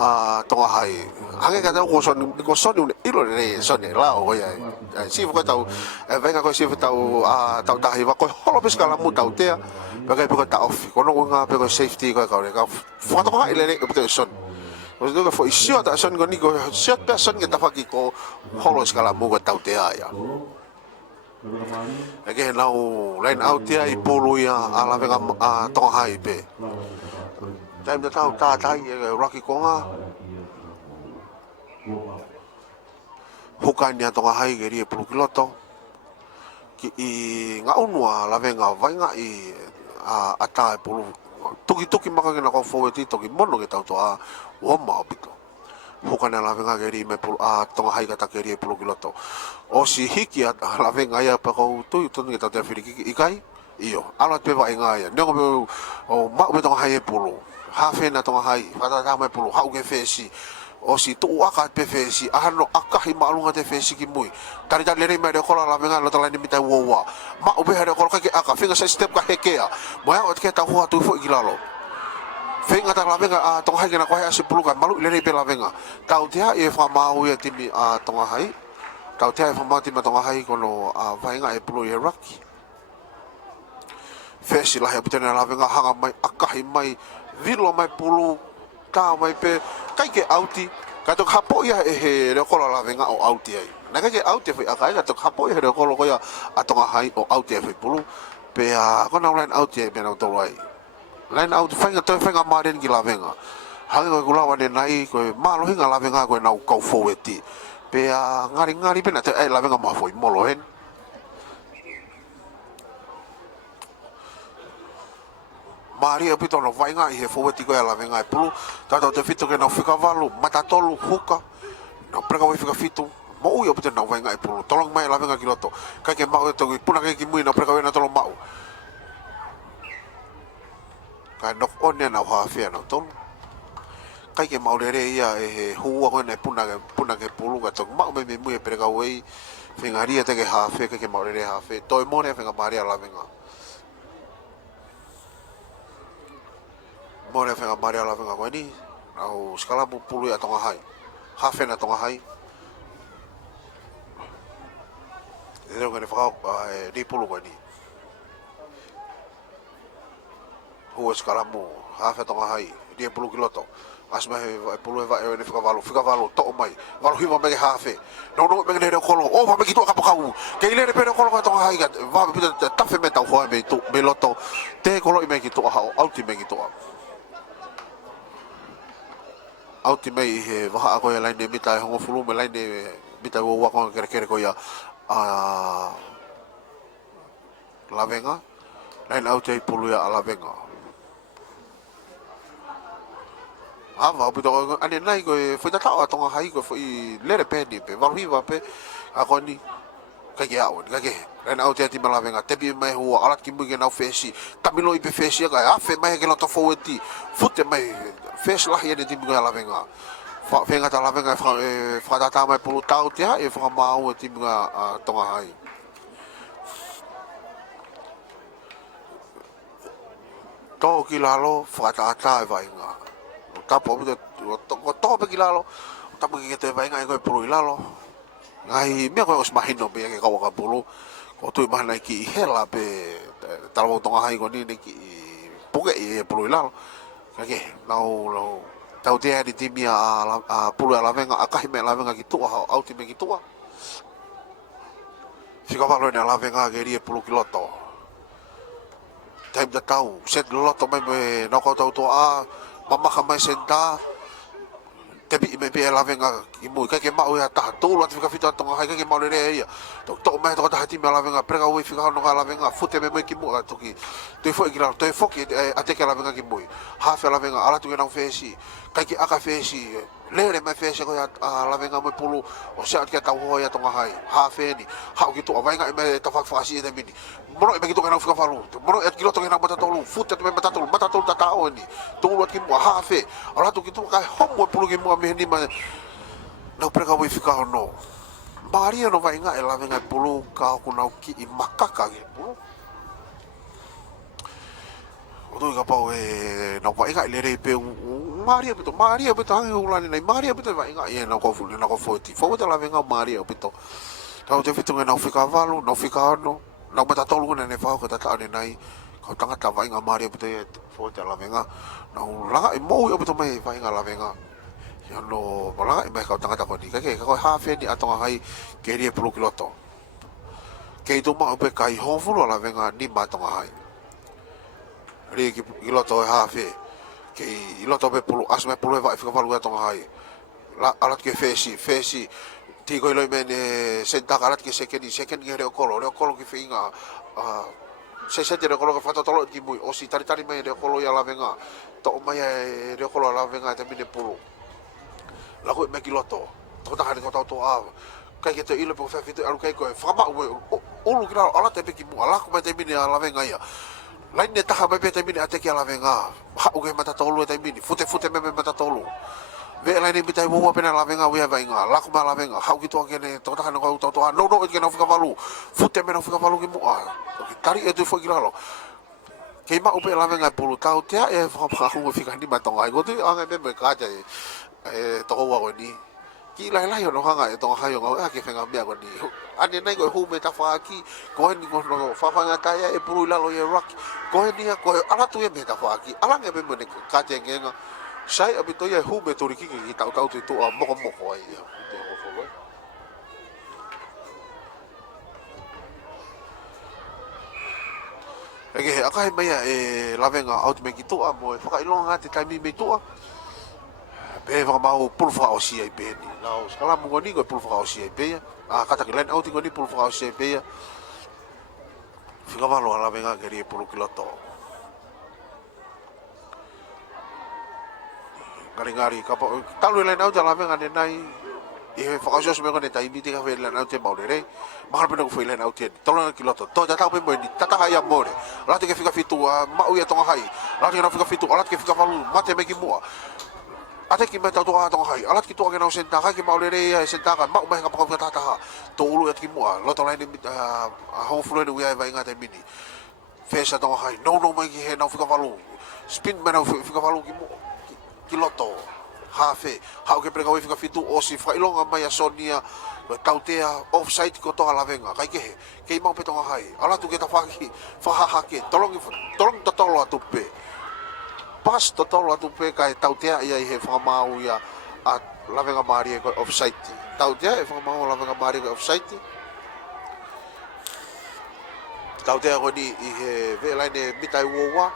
a tonga hai hange ka ko son un ilo ne son la o ya si fo tau venga ko si fo tau a tau tahi va ko holo pesca la mu tau te pega ko ta off ko no nga pega safety ko ka fo to ha ile ne ko son o se que foi sio ta son goni ko sio ta son que ta faki ko holo skala mo tau te ya e ke na o line out te ai polo ya ala venga a to hai pe time da tau ta ta e rocky ko nga hukania to hai ke ri polo kiloto ki i nga unua la venga vai nga i a ta polo tuki maka ke na ko fo ti toki mono ke tau to a o ma pito hukana la venga ke ri me polo a tonga hai ka ta ke ri polo kiloto o si hiki a la venga ya pa ko tu ke tau te firi ki ikai iyo ala pe va inga ya nego o ma me tonga hai polo ha fe na tonga hai fa ta me polo ha u ke fesi o si tu aka pe fesi ano akahi malunga te fesi ki mui tari tari le me de kola la venga la tala ni mita wowa ma u be ha de kola ka aka finga sa step ka hekea mo ya o ke ta ho tu fo igilalo finga ta la venga a tonga hai na ko ha si puluka malu le pe la venga tau te e fa mau ya timi a tonga hai tau te e fa mau timi tonga hai kono a vainga e pulu e raki fesi la he putena la venga hanga mai akahi mai vilo mai pulu ta mai pe kai ke auti ka to hapo ia e he re kola la venga o auti ai na ke auti foi aka ka to hapo ia re kola ko ia atonga hai o auti foi pulu pe a kona line auti e bena to ai line out fanga maren ki la venga hanga ko la wane nai ko malo hinga la venga ko na ko fo eti pe a ngari pe na te la venga ma foi molo hen Maria pito no vai nga he fo ti ko la venga e pulu ta te fito ke na fika valu mata tolu huka no prega vai fika fito mo u yo pito na vai nga e pulu tolong mai la venga kiloto ka ke mau to puna ke ki mui na prega vai na tolong mau ka no one na ha fe na tol ka ke mau le ia e hu ko na puna ke pulu ka to mau me mui prega vai fingaria te ke ha fe ke mau le ha fe to mo ne venga Maria la venga Mora fenga Maria la venga ko ni au skala bu pulu ya tonga hai hafe na tonga hai ele ngane fa di pulu ko ni ho skala mu hafe tonga hai di pulu kiloto asma pulu va e fika valo to mai valo hiva me hafe no me ne kolo o va me kito ka pakau ke ile ne pero kolo ka tonga hai va me ta fe me ta ho me to me loto te kolo me kito ha auti me kito auti mai he waha ko ya line mita e hongo fulu me line mita wo wa ko kere ko ya a la venga line auti pulu ya la venga ava pito ane nai ko foi ta ta tonga hai ko foi lere pe ni pe valu hiva pe a ko ni ka ke au ka ke line auti ti mala venga te bi mai ho ala ki mu ke na fesi tamilo i pe fesi ka a fe mai ke lo to fo ti fute mai fes lah ya di bunga la venga fa venga ta la venga fa ta mai pulu tau te e fa mau ti bunga tonga hai to ki lalo fa ta e vai nga ta po to pe ki lalo ta pe ki te vai nga ko pulu lalo ngai me ko os mahino be ke ka ka pulu ko tu mahna ki hela pe ta lo tonga hai ko ni ki puke e pulu lalo Kake, lau tau te di timi a pulu a lavenga a kahi me lavenga ki tua au ti me ki tua. Fika valo na lavenga ke ri pulu kiloto. Time da tau, set loto mai me na ko tau to a mama ka mai senta. Te bi me pe lavenga ki mu ka ke mau ya ta tu lo fika fita tonga hai ka ke mau le ia. To mai to ta timi lavenga prega ui fika no ka lavenga fute me me ki mu to ki. Te fo ikira te fo ki ate ke lavenga ki mu. Ha fe lavenga ala tu na fesi. Ka ki aka fesi Lere mai fese ko la venga mo pulu o sa ke tau ho ya tonga hai ha fe ni ha ki to vai nga me ta fa fa si de mini mono e ki to kana fuka falu mono e ki lo to kana mata tolu futa te mata tolu ta ta oni to lo ki mo ha fe ala to ki to ka ho mo pulu ki mo me ni ma no preka wi fika no Maria no vai nga e la venga pulu ka ku na ki I makaka ki pulu o to ka pau e na vai nga le re pe Maria beto hangi ulani nei Maria beto vai nga e na ko fu na ko foti fo ta la venga Maria beto tau te fitu na fika valu no fika no na mata tolu ne fa ko ta ta ne nai ko tanga ta vai nga Maria beto e fo ta la venga na ulanga e mo yo beto mai vai nga la venga ya no bola e mai ka tanga ta ko ni ka ke ko ha fe ni atonga hai ke ri pro kiloto ke to ma pe kai ho fu la venga ni ma tonga hai ri ki kiloto ha fe ke I loto pe pulu asme pulu vai fika valu tonga hai la alat ke fesi ti ko lo men senta alat ke seken ke re kolo ki finga se re kolo ke fata tolo ki mui o si tari mai re kolo ya la venga to mai re kolo la venga te mine pulu la ko me ki loto to ta hari ko to a kai ke te ile po fa fitu alu kai ko fa ma o lu kira alat te ki mu ala ko te mine la venga ya lain ne taha mai pe te mini ate ki ala venga ha o ke mata tolu te mini fute me mata tolu ve lain ni bitai mo pena la venga wi venga la ko la venga ha ki to ke ne to ta no to no ke no fika valu fute me no fika valu ki mo tari e tu fo ki lo ke ma o pe la venga pulu tau te e fa fa ko fika ni ma tonga ko tu anga me ka te e to wa ko ni ki lai lai no hanga e tonga hayo nga ke fenga mea ko ni ane nai ko hu me ta fa ki ko ni ko no fa fa nga ta e pulu la lo ye rock ko ni ko ala tu e me ta fa ki ala nge me ka te nga sai abito ye hu me tori ki ki tau tu to mo ko ai te ko fo lo e ke aka he mai e la venga out me ki to mo e fa ilonga te taimi me to pe va mau pulu fa o si ai pe ni la o skala mo ni ko pulu fa o si ai pe a kata ki len out ko ni pulu fa o si ai pe fica valo la venga ke ri pulu kiloto ngari ka talu len out la venga ne nai e fa o so me ko ne tai mi te ka fe len out te mau re ma pe no fe len out te tolo kiloto to ta pe mo ni tata ha ya more la te ke fica fitu ma u ya tonga hai la te na fica fitu la te ke fica valo mate me ki mo ate ki meta to tonga hai alat ki to ke no senta ka ki maulere senta ka ma mai ka pa ka ta to ulu et ki mo lo to lain ho flu no ya vai ngata mini fesa tonga hai no mai ki he no fika valu spin me no fika valu ki mo ki loto ha fe ha ke prega fika fitu o si fa ilonga mai sonia tautea offside ko to ala venga kai ke mau pe tonga hai ala tu ke ta fa ki fa ha ke tolong to tolo atupe pas to tolo atupe kai tautea ia he fa mau ya a la venga mari ko offside tautea e fa mau la venga mari ko offside tautea ko ni i he ve la ne mitai wowa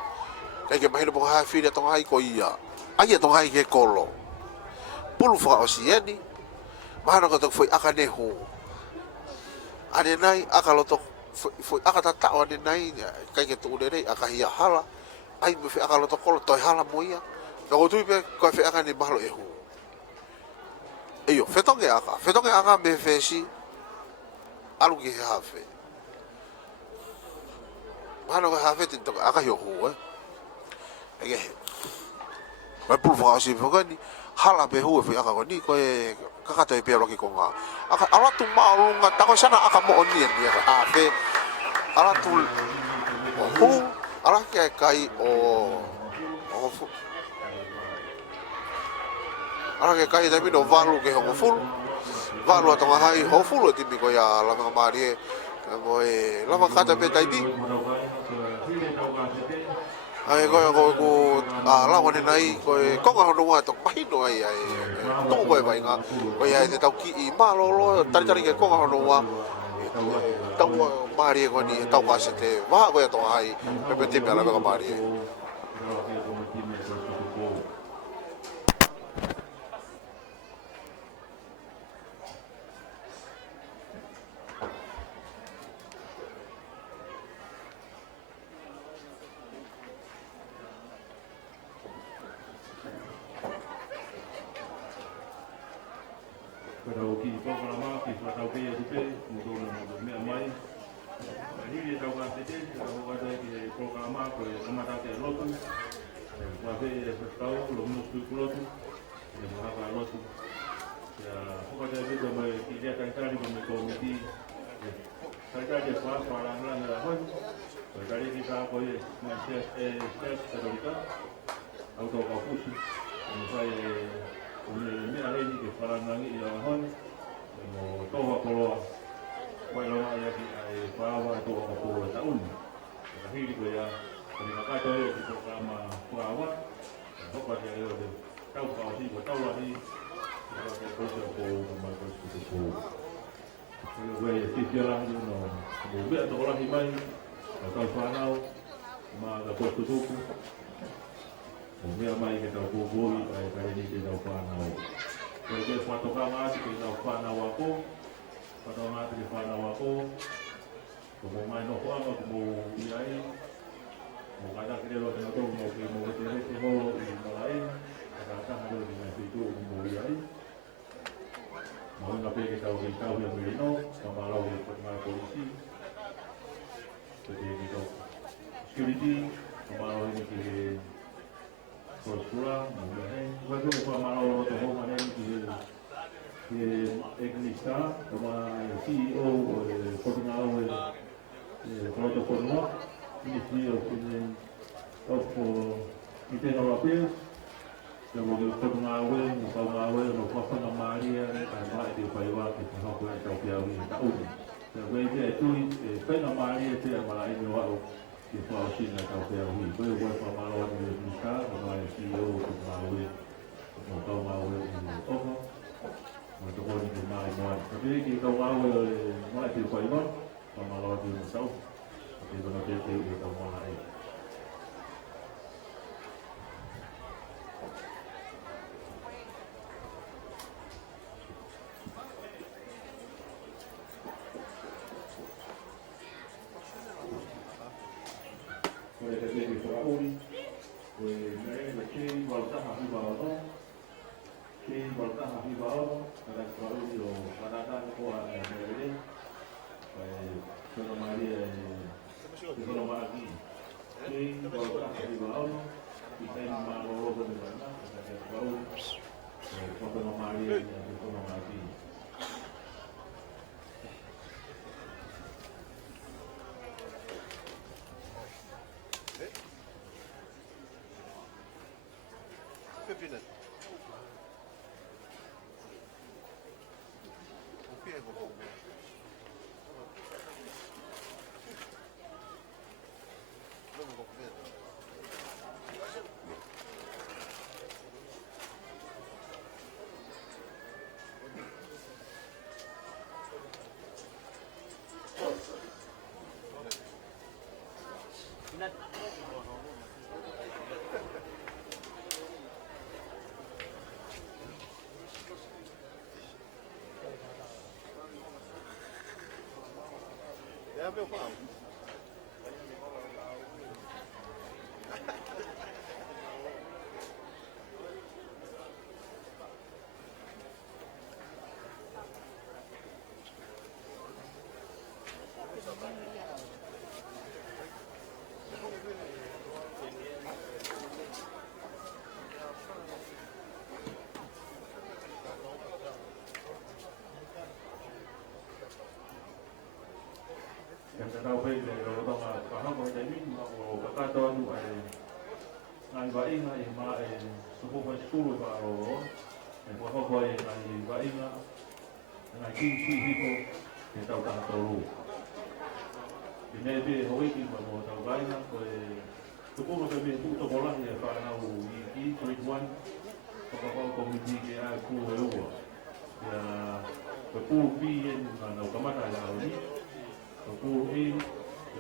kai ke mahino po ha fi de tonga hai ko ia ai tonga hai ke kolo pulu fa o sieni mana ko to foi akane ho ane nai akaloto foi akata ta ane nai kai ke tu de aka hia hala ai me fe akaloto kolo to hala moia no tu pe ko fe akane bahlo e ho eyo fetonge aka me fesi alu ki ha fe mana ko ha fe to aka yo ho e vai pulu fa o si fogani hala be hu fe aka ko ni ko e kakata e pe lo ki ko nga aka ala tu maulunga ta ko sana aka mo oni ni ha fe ala tu hu ala ke kai o ala ke kai da no valu ke ho fulu valu atonga hai ho fulu ti mi ko ya la ma mari mo e la ma kata pe tai bi ai ko la wone nai ko ko ga no wa to mahino ai to ko vai nga ko ya te tau ki I ma lo tari ke ko ga no wa tau mari ko ni tau ka se te wa ko ya to ai pe te pe la ga mari Pero ki ko kalama ki fa tau ke tupe mudo na me mai. Ni dia tau ka tete ko ada ki ko kalama ko kamata ke lotu. Wa ve tau lo mu tu lotu. Ni ha ka lotu. Ya ko ada ve do mai ki dia kan tadi ko komiti. Saya dia kuat parangan la hoi. Dari kita ko ye masih stres terika. Auto kapusi. Saya ini ada ini ke parangan ya hoi. Mo toha kolo. Koi lo ya ki ai pawa to ko taun. Hili ko ya terima kasih untuk sama pawa. Ko dia yo de tau ka si ko tau la ni. Ko ko ko Gue sisi orang tu no, mobil atau orang himai, atau fanau, mana dapat tutup, mobil mai kita kubur, kaya ni kita fanau. Kalau suatu kamar kita fanau aku, pada mati fanau aku, kamu main aku apa kamu iai, mau kadang kita lo tengok tu mau terus tengok di lain, kadang-kadang ada di mana itu mau iai. Mau ngapain kita tahu yang merino, sama lalu dengan polisi, jadi kita security, sama lalu ini kita sekolah, mungkin, waktu sama lalu tu mana ini kita Egnista, sama CEO, koordinator, protokol, Ministry of Internal Affairs. Yang mungkin mengawal, muka mengawal, muka penamaria, karena itu bayar kita nak buat jauh ni tahun. Jadi itu penamaria itu yang malah ini waktu di Palestina jauh ni. Boleh buat pemaluan di Indonesia, pemaluan CEO mengawal, muka mengawal ini. Oh, untuk orang di mana. Tapi kita mengawal malah itu bayar pemaluan di Indonesia. Jadi kalau kita malah ini. Mereka jadi Firaun, mereka baltah hafi bawah, baltah hafi bawah, ada Firaun itu kadang-kadang kuat mereka, kalau lagi, baltah hafi bawah, kita ini malu dengan ada Firaun, kalau lagi. Pepinat. Okey, aku. Belum aku pepinat. Ya, meu pau. Yang saya tahu kalau orang faham bahawa ini kata tu ngai baik ngai mak sebuah sekolah baru, bahawa boleh ngai baik ngai kisi itu kita tahu tahu. Ini dia hari ini bahawa tahu baik boleh sebuah kami untuk bola ya karena ini tujuan bahawa komiti kita aku luar ya berpuluh mana kamera yang ini. Aku ini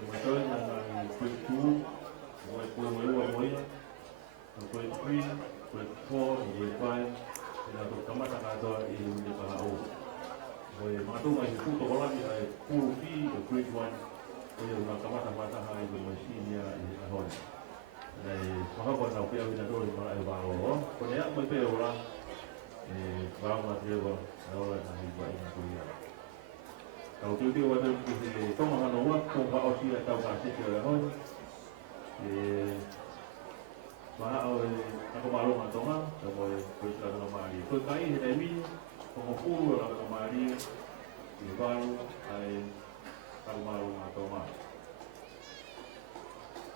macam yang kuitu, kuih, kuih 5, dan tu kamar tak ada ini di Palau. Kuih matu macam tu tu orang ni kuih 1, kuih kamar tak ada hari di Malaysia ini ahon. Jadi, maka pun aku pergi nak dulu di Palau. Kau ni apa orang? Wao mati wa wao na hiwa ina kuia. Kau tu dia wada ki tong hano wa ko ba o si tau ka si ke ho. Mana au aku malu ngatonga sama ko sa no mari. Ko kai ni dai mi ko pu la no mari. Di baru ai aku malu ngatonga.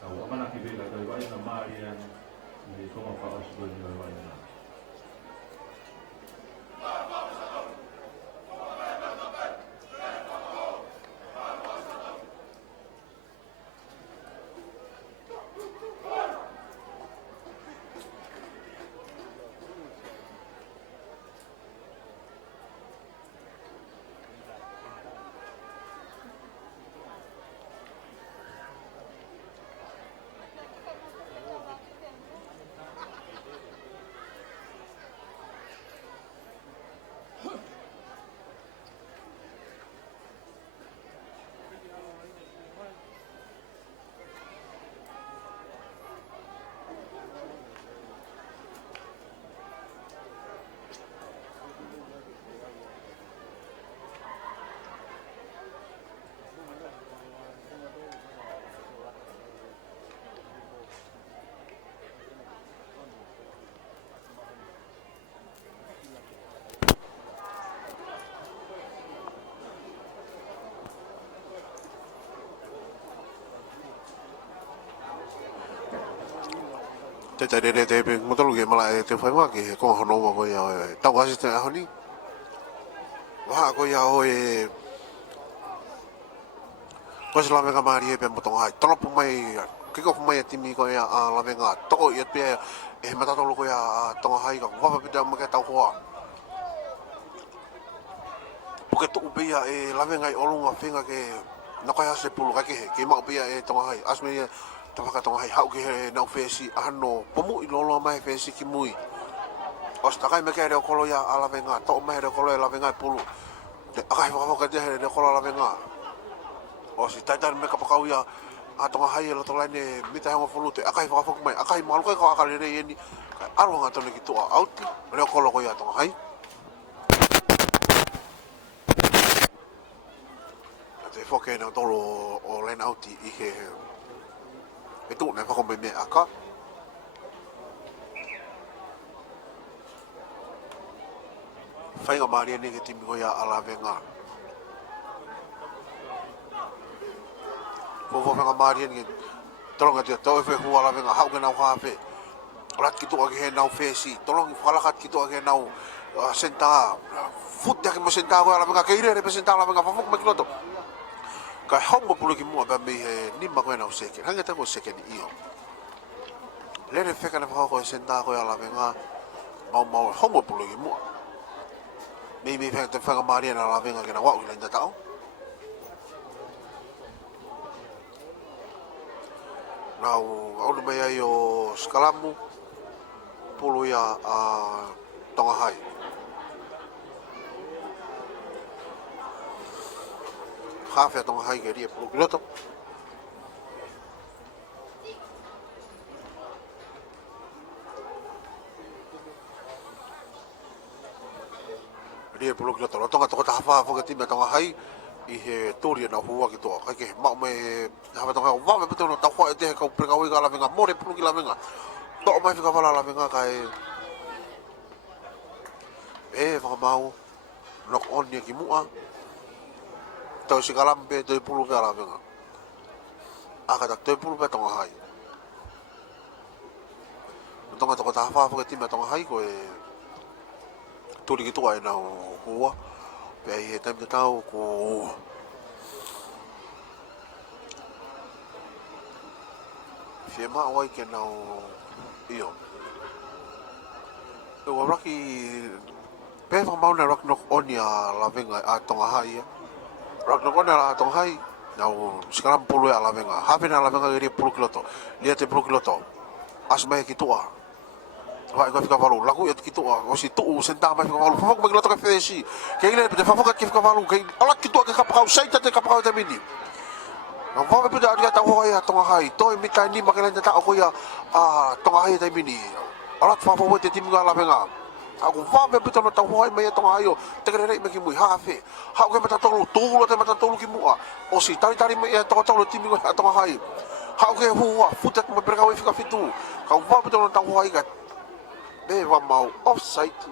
Kau mana ki be la dai wa ina mari yang di ko ma pa o si ni wa ina. te pe mo tolu ke mala te fai ma ke ko hono ma ko ya tau ka se te honi wa ko ya o ko se la venga mari pe mo tonga tolo pu mai ke ko mai ti mi ko ya la venga to ye pe mata tolu ko ya tonga hai ka wa pe ma ke tau ho porque tu be ya la venga o lunga finga ke na ko ya se pulu ka ke ma be ya tonga hai asme Tawaka tonga hai hau ke nau fesi ano pomu i lolo mai fesi ki mui. Os takai me kere o kolo ya ala venga to mai re kolo la venga pulu. Te akai fa ka de re kolo la venga. Os taitar me ka pakau ya a tonga hai lo tola ne mita ngo fulu te akai fa mai akai malu ka ka re re ni. Aro nga tole ki to out re kolo ko ya tonga hai. Te foke na tolo o len out i ke itu ne fa ko me aka fai nga mari ni ke timi ko ya ala venga ko nga mari ni tolong ati to fe hu ala venga hau ke na ha fe rat ki to ke na fe si tolong fala kat ki to ke na senta fut ya ke mo senta ko ala venga ke ire representa ala venga fa fuk me kloto ka homo pulu ki mua ba me ni ma ko na useke hanga ta ko seke ni io le re feka na fa ko senta ko ala venga mau homo pulu ki mua me fa te fa mari na ala venga ke na wa u lenda tao now au me ai o skalamu pulu ya tonga hai hafe tonga hai ke ria pulu kiloto ria pulu kiloto tonga toko ta hafa fo ke tima tonga hai i he tori na hua ki to ke ma me hafa tonga wa me puto no ta ho te ka preka wi ga la venga more pulu ki la venga to mai fika fala la venga kai fa mau nok on ni ki mua tau si kalampe toi pulu ke ala venga aka tak toi pulu pe tonga hai tonga toko ta hafa ke tima tonga hai ko tuli ki tua na hua pe ai he time tau ko fie ma oi ke na io o raki pe fa mau na rock nok on ya la venga a tonga hai rak no kona la tonga hai nau sekarang pulu ala venga hape na la venga iri pulu kiloto dia te pulu kiloto asma ki tua wa ko fika valu lagu et ki tua o si tu senta mai fika valu fofok me kiloto ka fesi ke ile pe fofok ki fika valu ke ala ki tua ke ka pau sai te ka pau te mini no va pe da ta ho ya tonga hai to mi ta ni makela ta ko ya tonga hai te mini ala fa fo te timu la venga Aku vame pita no tau hai mai tonga ayo te kere rei me ki mui hafe ha ke mata tolu tu te mata tolu ki mua o si tari tari me tonga tolu timi ko tonga hai ha ke hua futa mo perka we fika fitu ka vame pita no tau hai ka be va mau offside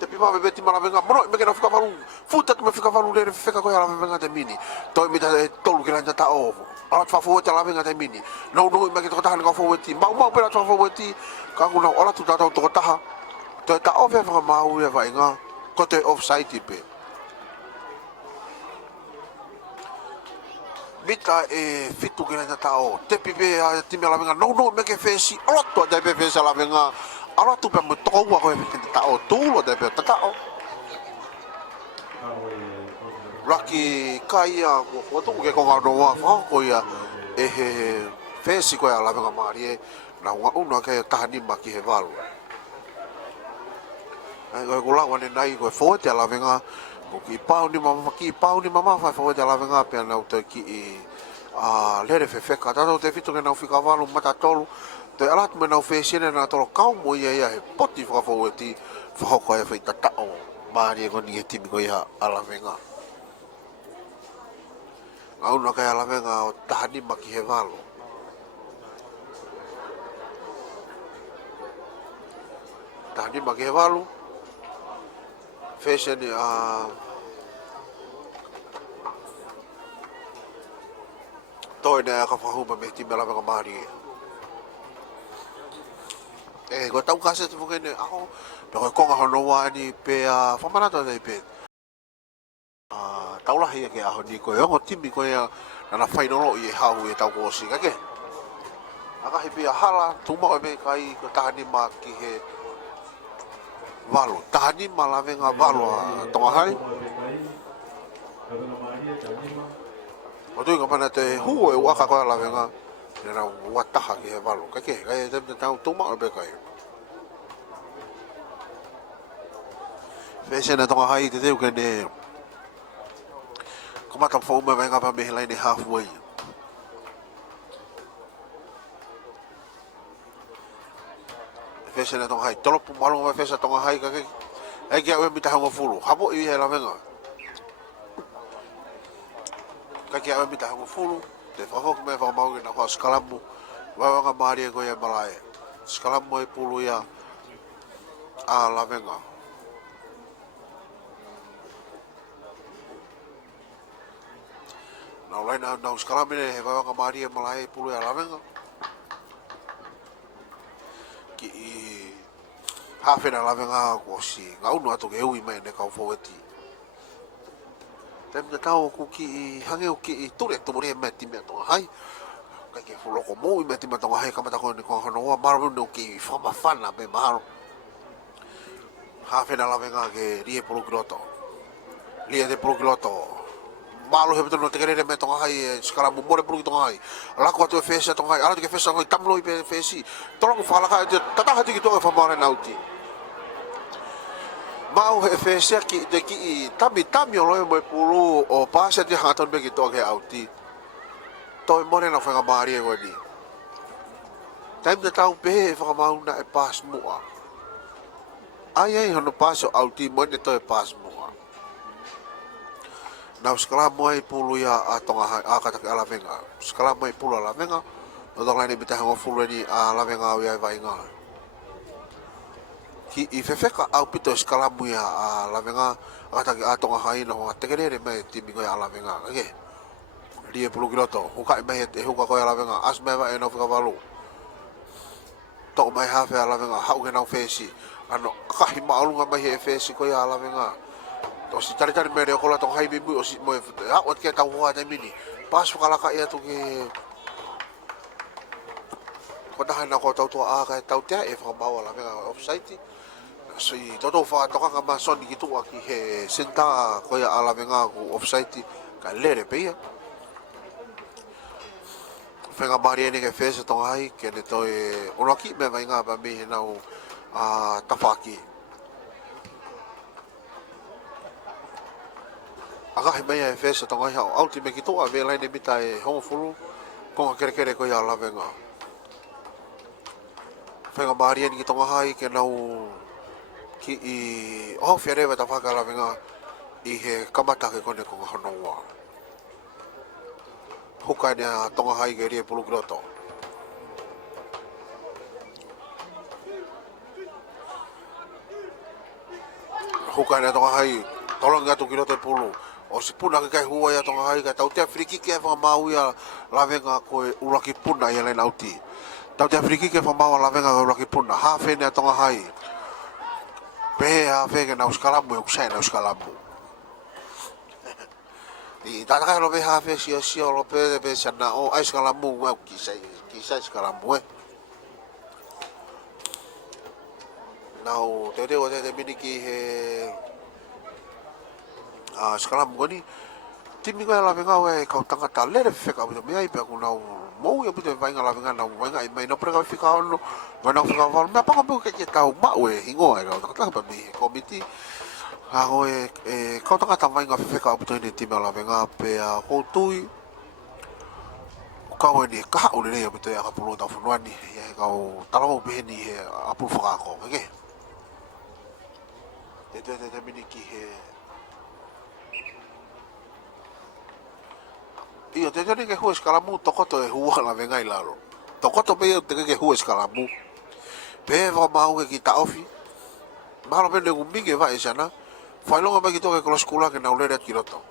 te pipa me beti mala venga mono me ke na fika valu futa me fika valu le fika ko ya la venga te mini to mi ta tolu ki ranta ta o alat fa fo te la venga te mini no me ke to tahan ka fo weti mau pera to fo weti ka ku na ora tu ta to taha to ta ofe fa mau ya vai nga ko te offside pe mita fitu ki ranta ta o te pipe ti me la venga no me ke fesi alat to da pe fesa la venga alat tu pe mo to wa ko pe ta o tu lo da pe ta o Raki kaia o tu ke konga no wa fa ko ya he fesi ko ya la venga mari na wa una ke tahani ma ki he valu ai ko la wa nei ko fo te la venga ko ki pau ni mama fa fo te la venga pe na to ki le re fe ka ta te fito ke na fika valu mata tolu te alat me na fesi na to ka mo ya he poti fa fo ti fa ko e fe ta o mari ko ni ti mi ko ya ala venga au na kaya la venga o tahani maki he valo tahani maki he valo fashion toi ne ka fahu me ti mela venga mari go tau kase tu ngene ako pe ko nga no wa ni pe fa mana to dei pe tau la hia ke aho ni ko yo timi ko ya na fai no i ha hu e tau ko si ka ke aka he pia hala tu mo me kai ko tahani ma ki he valo tahani ma la venga valo to hai o tu ko pana te hu e wa ka ko la venga na wa ta ha ki he valo ka ke te tau tu mo be kai Fese na to hai te ke ne mata fo me venga pa me lai ni halfway fese na tong hai tolo pu malu me fese tong hai ka ke ai ke ave mita ngo fulu habo i he la venga ka ke ave mita ngo fulu te fa ho me fa mau na ho skalamu wa nga mari ko ya balai skalamu e pulu ya a la venga na lai na skalamu he va nga mari malai pulu ya la venga ki hafe na la venga ko si nga unu ato ke ui mai ne ka fo eti tem de tau ku ki hange ki tore to more me ti me to hai ka ke fo loko mo me ti me to hai ka mata ko ni ko no wa maru no ki fa ma fana be maru hafe na la venga ke rie polo groto lie de polo groto malo he betul no te kere me to hai skala mo more polo to hai la ko to fesa to hai ala ke fesa ko tamlo i pe fesi to lo fa la ka tata hati ki to fa mare nauti mau he fesa ki de ki tami lo mo polo o pasa de haton be ki to ke auti to more na fa mare ko ni time de tau pe fa mau na e pas mo ai hono paso auti mo de to e pas mo na skala mai pulu ya atonga akata ala venga skala mai pulu ala venga no dong lai bita ngo fulu ni ala venga ya vai nga ki i fefeka au pito skala mu ya ala venga ata atonga hai no tegere me timi go ala venga ke dia pulu kiloto uka me he uka ko ala venga asme va eno fika valu to mai ha fe ala venga hau ke na fesi ano ka hi ma alunga mai he fesi ko ya ala venga o si tari mere ko la tong hai bibu o si mo ya o ke tau hoa mini pas kala ka ia tu ke ko da na ko tau to a ka tau te e fa ba wala venga offside si toto fa to ka ma son ki tu aki he senta ko ya ala venga ko offside ka lere pe ia venga mari ni ke fese tong hai ke ne to e o ki me venga ba mi na o tafaki aga he mai e fesa tonga ha auti me ki to ave lai ne bita e ho fulu ko kere ko ya la venga whenga maria ni ki tonga hai ke nau ki i o whiarewa ta whakala wenga i he kamata ke kone ko hononga. Hukai ni a tonga hai ke rie pulu kiloto. Hukai ni a tonga hai tolong atu kiloto pulu. O si puna ke kai hua ia tonga hai ka tau te friki ke whanga mau ia lawenga koe uraki puna ia len auti. Tau te friki ke whanga mau lawenga koe uraki puna. Hafe ni a tonga hai. Pehe hafe ke na uskalamu e kusai na uskalamu. I tataka lo be hafe si lo be sana o ai uskalamu ngau kisai uskalamu e. Nau te o te miniki he uskalamu goni. Timi ko la venga e ka tanga ta lere feka o me ai pe ko na mo ia pute vai ngala venga na venga i mai no prega fika ono vai na fika val me pa ko ke ta ma we hingo e ka ta pa mi komiti a go e ka tanga ta vai nga feka o pute ni timi la venga pe a ko tui ka o ni ka o le pute a ka pulo ta funuani e ka o talo be ni he a pu faka ko ke te mini ki he Io te tani ke hua skalamu tokoto e hua la venga i laro. Tokoto pe te ke hua skalamu. Pe va mau ke kita ofi. Malo pe ngu minge va e sana. Fai longa pe ki to ke kolo skula ke na ulere kiloto.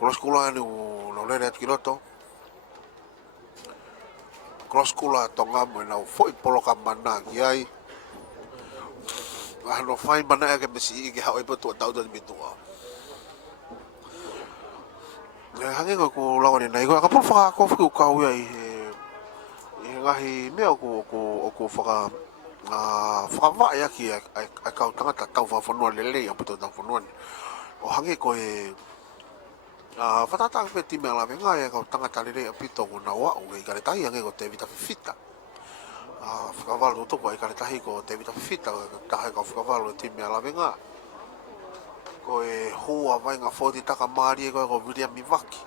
Kolo skula ni na ulere kiloto. Kolo skula tonga mo na foi polo kamana ki ai. Ano fai mana ke mesi ke hau e poto tau do mitua. Hangi ko lawan nei ko ka por fa ko fu ka u ai e ngahi me ko fa fa va ya ki a ka tanga ta tau fa no le le ya poto ta no o hangi ko e fa ta pe ti me la venga ya ka tanga ta le le pito ko na wa o ke ka ta hangi ko te vita fita whakawalo toko ai kare tahi ko te vita whita tahi ka whakawalo e timi ala venga ko e hua vai ngā whoti taka maari e koe ko William Mivaki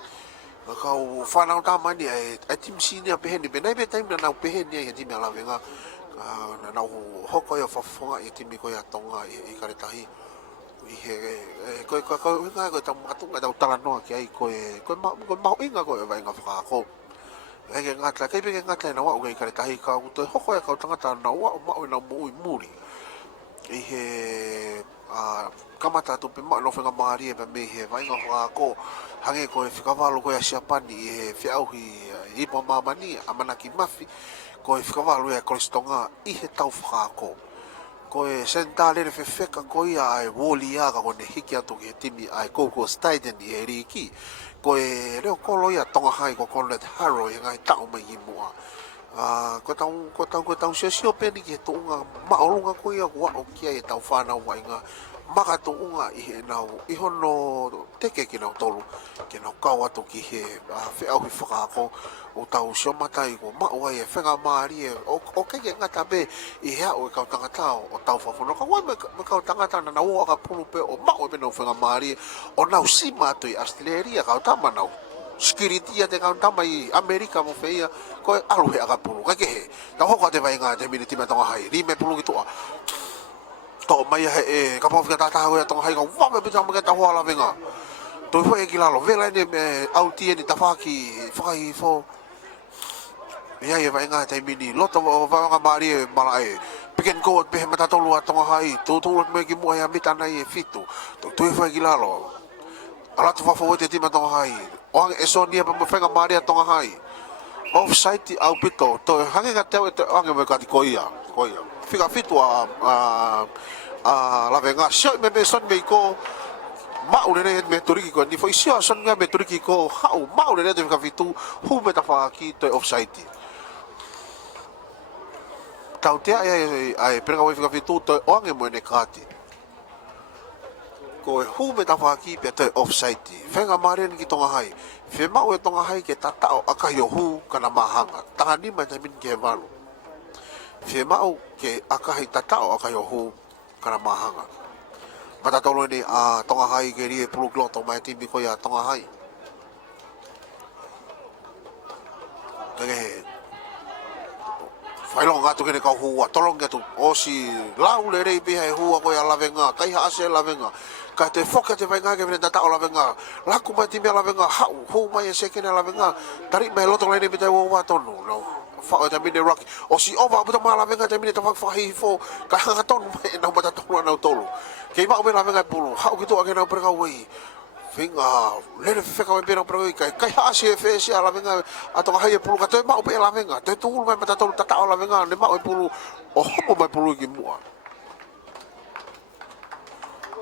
ka o whanau tā mani e timi sini a peheni pe nei pe taimi na nau peheni e timi ala venga na nau hoko e o whafonga e timi koe a tonga i kare tahi i he koe inga koe tau matunga tau tala noa ki ai koe mau inga koe vai ngā whakako e ke ngata ke ke ngata na wa o ke kare tahi ka u te hoko e ka tangata na wa ma o na mo i muri i he kamata tu pe ma no fenga mari e pe me he vai nga ko hange ko e fikavalo ko ya siapani i he fiauhi i po mamani amana ki mafi ko e fikavalo e kolestonga i he tau whakako ko e sentale re fefeka ko ia ai woli aga ko ne hiki atu ki timi ai koko staiden i e riki ko e leo kolo ia tonga hai ko Conrad Harrow e ngai tau mai i mua ko tau sio peni ki he tounga maolunga ko ia kua o kia e tau whanau mai ngā maka tounga i he nau i hono teke ki nau tolu ki nau kau atu ki he whiauhi whakaako o tau sio matai ko maua e whenga maari e o keke ngata be i hea o e kau tangatao o tau whawhono ka wai me kau tangata na nau aka pulu pe o maua e nau whenga maari o nau sima atu i Australia kau tama nau security te kau tama i Amerika mo feia ko alu he aka pulu ka ke he tau hoko te vai ngā te miniti me tonga hai rime pulu ki tua to mai he e ka pofika tata ho ya tonga hai ka wa me pita mo ka tau ala venga to fo e kilalo vela ne me auti ni tafaki fai fo ia ia vai ngā te mini loto va nga mari e malai piken ko pe he mata tolu tonga hai to me ki mo ya mitana e fitu to fo e kilalo ala tu fa fo te tima tonga hai o e so ni pa mo fenga mari tonga hai offside au pito to hange ka te ange me ka koia fica fitu la venga sio me son me ko ma ule me turiki ko ni foi sio son me turiki ko hau ma ule te fica fitu hu me ta fa ki to offside tau te ai prenga we fica fitu to ange mo ne kati ko hu me ta fa ki pe to offside venga mare ni tonga hai fe ma o tonga hai ke tata o aka yo hu kana mahanga tani ma te min ke valu fe ma o ke aka hai tata o aka yo hu kana mahanga mata tolo ni a tonga hai ke ri pulu gloto mai timbi ko ya tonga hai Kage Whailonga ngatu kene kau hua, tolong ngatu, osi lau le rei piha e hua koe a lawenga, kai haase lawenga, ka te whoka te whainga ke mene tatao lawenga, laku mai timi a lawenga, hau, hou mai e sekene a lawenga, tari mai loto lai ne mitai wa tonu, no, whao te mine raki, osi ova aputa maa lawenga te mine ta whakawhahi fo, ka hanga tonu mai e nau mata tonu anau tolu, kei mao me lawenga e pulu, hau ki toa ke nau preka wei, Finga, lele feka mai pera pro kai haase fe se ala venga atonga hai pulu ka te mau pe la venga te tu mai mata tolu tata ala venga ne mau pulu o homo mai pulu ki mua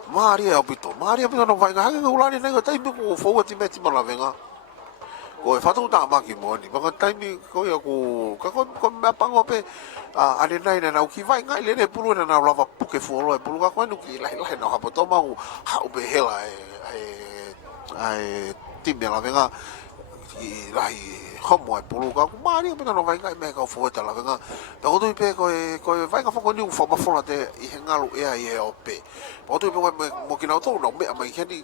Maria opito no vai nga ulani nei tai ko fo ti meti mala venga ko e fatu ta ma ki mo ni ba tai mi ko ya ko ko me pango pe ane nai na ki vai ngai le pulu na lava puke fo lo e pulu ka ko no ki lai no ha poto mau ha be hela ai timi la venga i lai homo e pulu ka mari pe no vai ngai me ka fo ta la venga ta ko tu pe ko vai ka fo ko ni fo ma fo te i hengalu e ope po tu pe mo ki na to no me mai keni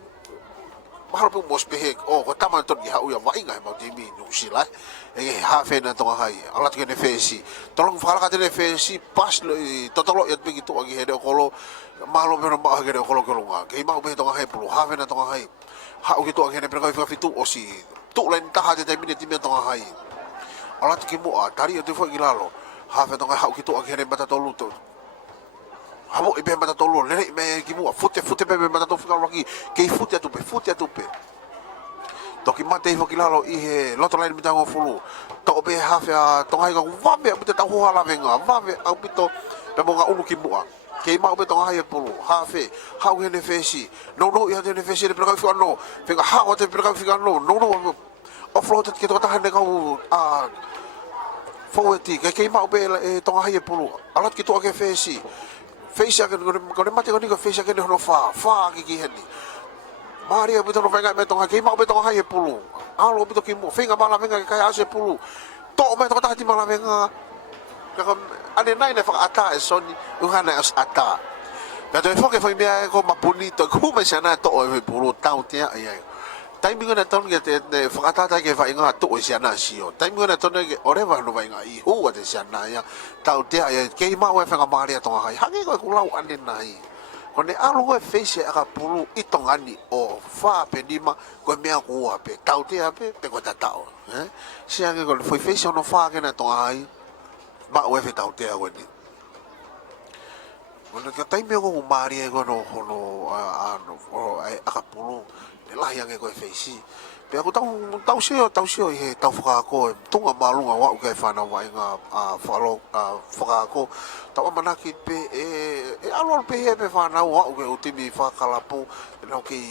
mahalo pe mos pe o ko tama to ki ha u ya vai ngai mo timi no si lai e ha fe na to hai ala ke ne fesi tolong fala ka te ne fesi pas to tolo ya pe ki to ki he de ko lo mahalo pe no ma ke de ko lo ke ma pe to hai pulu ha fe na to hai ha o ki to ke ne pre ka fitu o si tu len ta ha te mine timi to hai ala ki mo a tari o te fo ilalo ha fe to ha o ki to ke ne mata to lu to Hamo ibe mata to lu le me ki mo fute pe mata to fika roki ke fute atu pe to ki mate fo ilalo i he loto len mita ngo fulu to be ha fe to hai ko va be mita ta ho ala venga va be au pito pe mo nga ulu ki mo ke mau be tonga hai pulu ha fe ha u ne fesi no ya ne fesi de pra fi no fe ha o te pra fi no offload ke to ta ne ka a forward ke mau be tonga hai pulu alat ki to ke fesi fesi ko ne mate ko ni ko fesi ke no fa ki heni Maria be to no venga me tonga ke mau be tonga hai pulu alo be to ki mo finga mala venga ka ase pulu to me to ta ti mala venga ane nai ne whakaata e soni uhana as ata pia toi whoke whai mea ko mapuni to ku me sana to o e pulu tau tia ai ai taimingo na ton ke te whakaata ke whai ngā to o sana sio taimingo na ton ke orewa no vai ngā i hua te sana ia tau tia ai kei mau e whanga maria tonga hai hangi koe kulau ane nai ko ne alo koe face aka pulu i tongani o wha pe nima koe mea kua pe tau tia pe koe tatao siange koe foi face ono wha ke na tonga hai ma o e tau te agoni ona ka tai me go mari e go no hono ai akapulu le la yang e go fesi pe ko tau sio he tau fuka ko tunga malunga wa ke fana wa nga falo fuka ko tau manaki pe alo pe he pe fana wa ke utimi fa kalapu no ke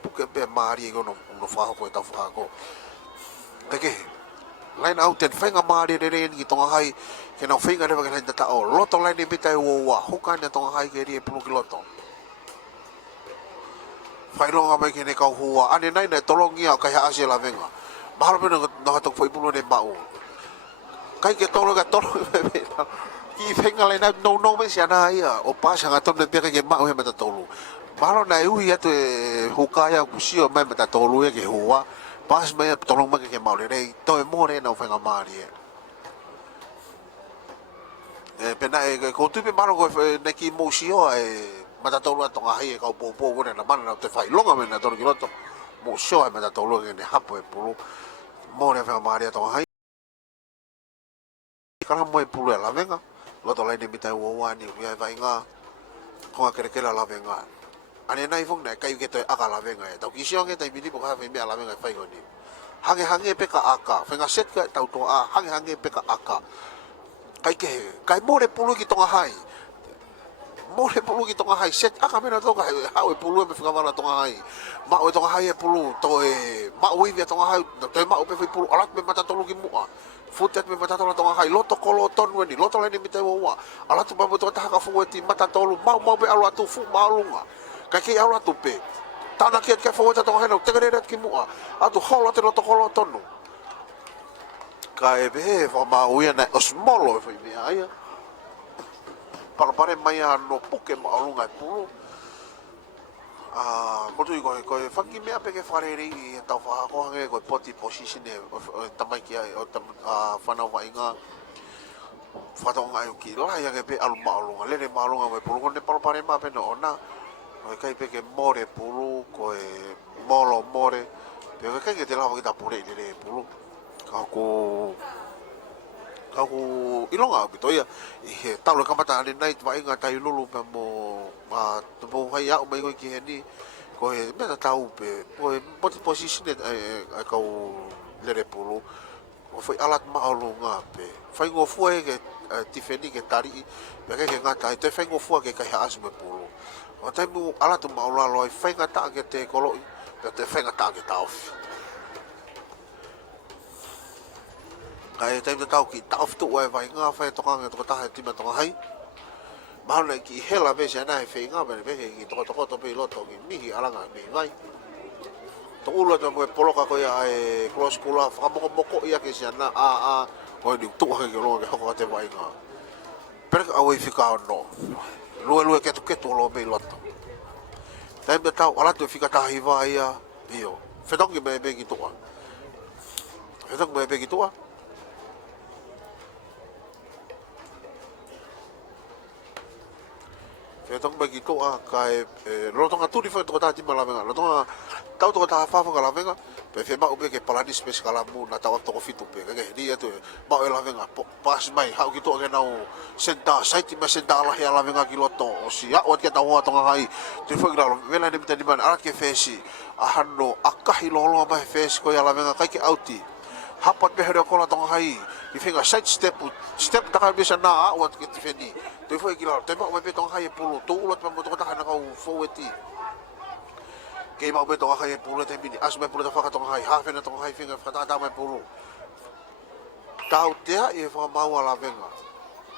puke pe mari e go no fa ko tau fuka ko ke lain au ten whainga maari re ni tonga hai ke nau whainga rewa ke nahi tata o loto lain e bitai ua huka ni tonga hai ke rie pulu ki loto whailonga mai ke ne kau hua ane nai nei tolongi au kai haase la venga mahalo pena no hatok whai pulu ne mau kai ke tolo ki whainga lain au no me si ana ia o pasa nga tonu pia ke mau he mata tolu mahalo nai ui atu e hukaya kusio mai mata tolu e ke hua pas mai tolong mai ke mau le to e more na whainga maari pena ko tu pe malo ko ne ki mo sio mata tolu tonga hai ka popo ko na mana na te fai longa me na tolu ki loto mo sio mata tolu ke ne hapo e pulu more whainga maari tonga hai kara mo e pulu la venga loto lai de bitai wo wani wi vai nga ko ka kere la venga ane nai fong na kai ke to aka la venga e tau ki sio ke tai bini po ka fe me la venga fai ko ni hange pe ka aka fenga set ka tau to a hange pe ka aka kai more pulu ki tonga hai set aka me na to ka ha o pulu me fenga mala tonga hai ma o tonga hai e pulu to e ma o ivia tonga hai to ma o pe pulu alat me mata tolu ki mua futet me mata tolu tonga hai loto koloton weni loto le ni mite wa alat ba mo to ta ka fu ti mata tolu mau be alo atu fu malunga kai alo atu pe tana kiat ka fo ta tonga hai no tegere rat ki mua atu holo te loto koloton no ka e be fa ma uia na osmolo foi me aia pare mai no puke ma alunga pulu ko tu ko fangi me ape ke fareri e tau fa ko hange ko poti position e tamai ki ai o tam fana wa inga fatonga ai ki la ya ke pe al maulunga le le maulunga me pulu ne palo pare ma pe no na o kai pe ke more pulu ko e molo more pe ke ke te la ki ta pure le pulu ka ko ilonga bito ia e tau le kamata ni nai wa inga tai lulu pe mo ma to bo hai ya o mai ko ki ni ko e me ta tau pe ko e poti position e ka o le pulu o foi alat ma olunga pe fai ngo fu e ke tifeni ke tari me ke ngata te fai ngo fu ke kai asu me pulu o te mu alat ma ola lo fai ngata ke te kolo te fai ngata ke tau kai te tau ki tau tu e vai nga fai to ka to ta ti ma to hai ma le ki hela be se na e fai nga be ki to pe lo to ki mi ala nga me vai to ulo to mo polo ka ko ya e close kula fa mo ko ia ke sana a ko ni tu ha ke lo ke ko te vai nga per ka o fika no lo ke to lo be lo to dai be tau ala to fika ta hi vai ya io fedong ke be ki to fedong be ki to e tong bagi to a kai lo tong atu di fa to ta ti mala venga lo tong tau to ta fa fa kala venga pe fe ba ube ke paladi space kala mu na tawa to fitu pe ke di eto ba ela venga pas mai ha ki to ke nau senta site ma senta la ya la venga ki lo to o si a o ke ta wa to hai ti fa gra vela ni tani man ara ke fesi a hanno akahi lo lo ba fesi ko ya la venga kai ke auti hapat pe hero ko la to hai i fenga side step ta ka bisa na a o ke ti feni tu foi kilo te ba me tong hai pulu tu ulot pa mo to ta na ka forward ke ba me tong hai pulu te mini as me pulu ta fa tong hai ha fe na tong hai finga fa ta me pulu tau te e fa ma wa la venga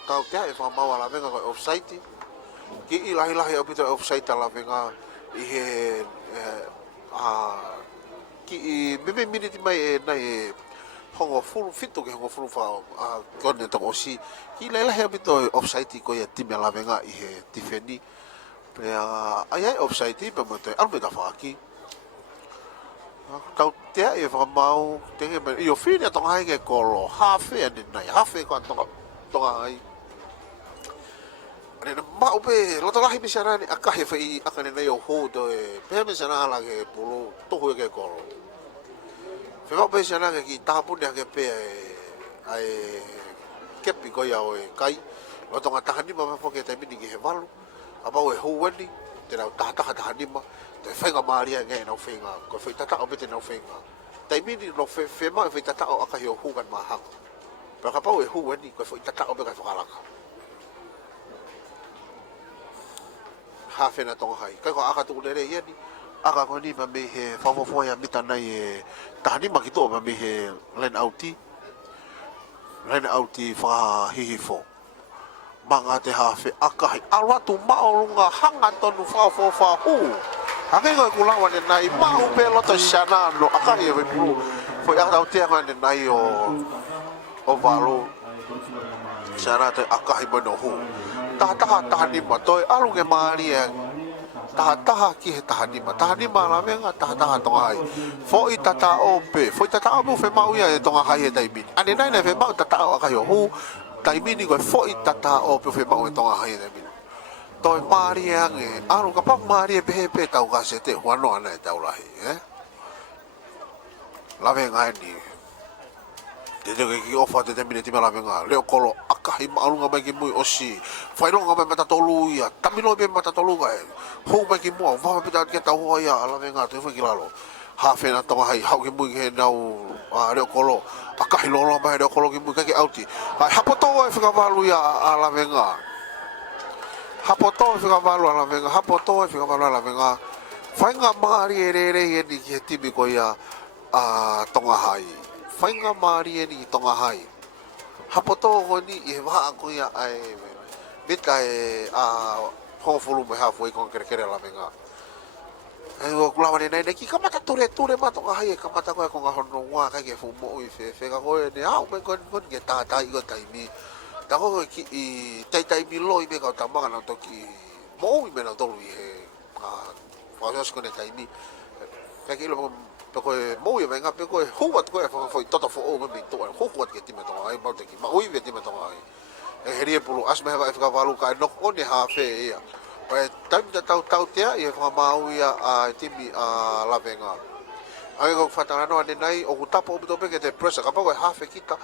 tau te e fa ma wa la venga ko offside ki i lahi o pito offside la venga i he ki i me minute mai e na e hongo full fitu ke hongo full fa kon to osi ki le he bito offside ko ya tim la venga i he tifeni pe ai offside pe mo te albe da fa ki tau te e fa mau te me io fine to hai ke kolo half e ni nai half e ko to ai ane ma upe lo to lahi bisara ni akahe fa i akane nei o ho do e pe me sana la ke pulu to ho ke kolo fe va pe sana ke ta pu de ke pe ai ke pi ko ya o kai lo to ngata ni ma fo ke te mini ke valu apa o ho wani te na ta ni ma te fe ga maria nge no fe nga ko fe ta o pe te no fe nga te mini no fe ma fe ta o aka yo hu kan ma ha pa ka pa o hu wani ko fe ta o pe ka fa la ha fe na to hai ka ko aka tu le re ye ni aka ko ni ma me he fa fo ya mita nai e ta ni ma ki to ma me he len auti fa hi fo manga te ha fe aka hai alwa tu ma o lunga hanga tonu fa hu ake ko kula wa nai ma u pe lo to shana no aka ye ve pu fo ya ta te ma nai o valo shana te aka hai mo no hu ta ni ma to alu ke mari ta ki he ta ni ma la venga ta to ai fo i ta o pe fe ma u ya to ai e dai bi ane nai fe ma ta o ka yo hu dai bi ni ko fo i ta o pe fe ma u to ai e dai bi to mari ange alu ka pa mari pe ta ka se te ho no ana ta la la venga ni te ki ofa te mini ti la venga le kolo aka hi ma alu nga mai ki mui osi fai lo nga mai mata tolu ia tamilo be mata tolu ga ho mai ki mo va pe ta ke ta ho ia la venga te fo ki la lo ha fe na to hai ha ki mui ke nau le kolo aka hi lo mai le kolo ki mui ka ki auti ai ha poto e fika valu ia la venga ha poto e fika valu la venga ha poto e fika valu la venga fai nga mari e ni ki ti bi ko ia tonga hai fai nga mari e ni tonga hai hapoto ko ni e wa ko ya ai bita e ho fulu me ha foi con kere la venga e o kula wa nei ki kamata ture ma tonga hai kamata ko ko hono wa ka ke fu mo i fe ka ko ni a me ko ke ta i go tai mi ta ko ki i tai mi loi me ka ta ma na to ki mo i me na to i he whakasos kone taimi. Kai kilo ko mo ia venga pe ko huat ko foi toto fo o me to huat ke time to ai ba te ki ma ui ve time to ai e herie pulu asme va fika valu ka no one ha fe ia pa tam ta tau te ia fa mau ia a timi a la venga ai ko fatara no ane nai o tapo o pe ke te pressa ka pa ko ha fe kita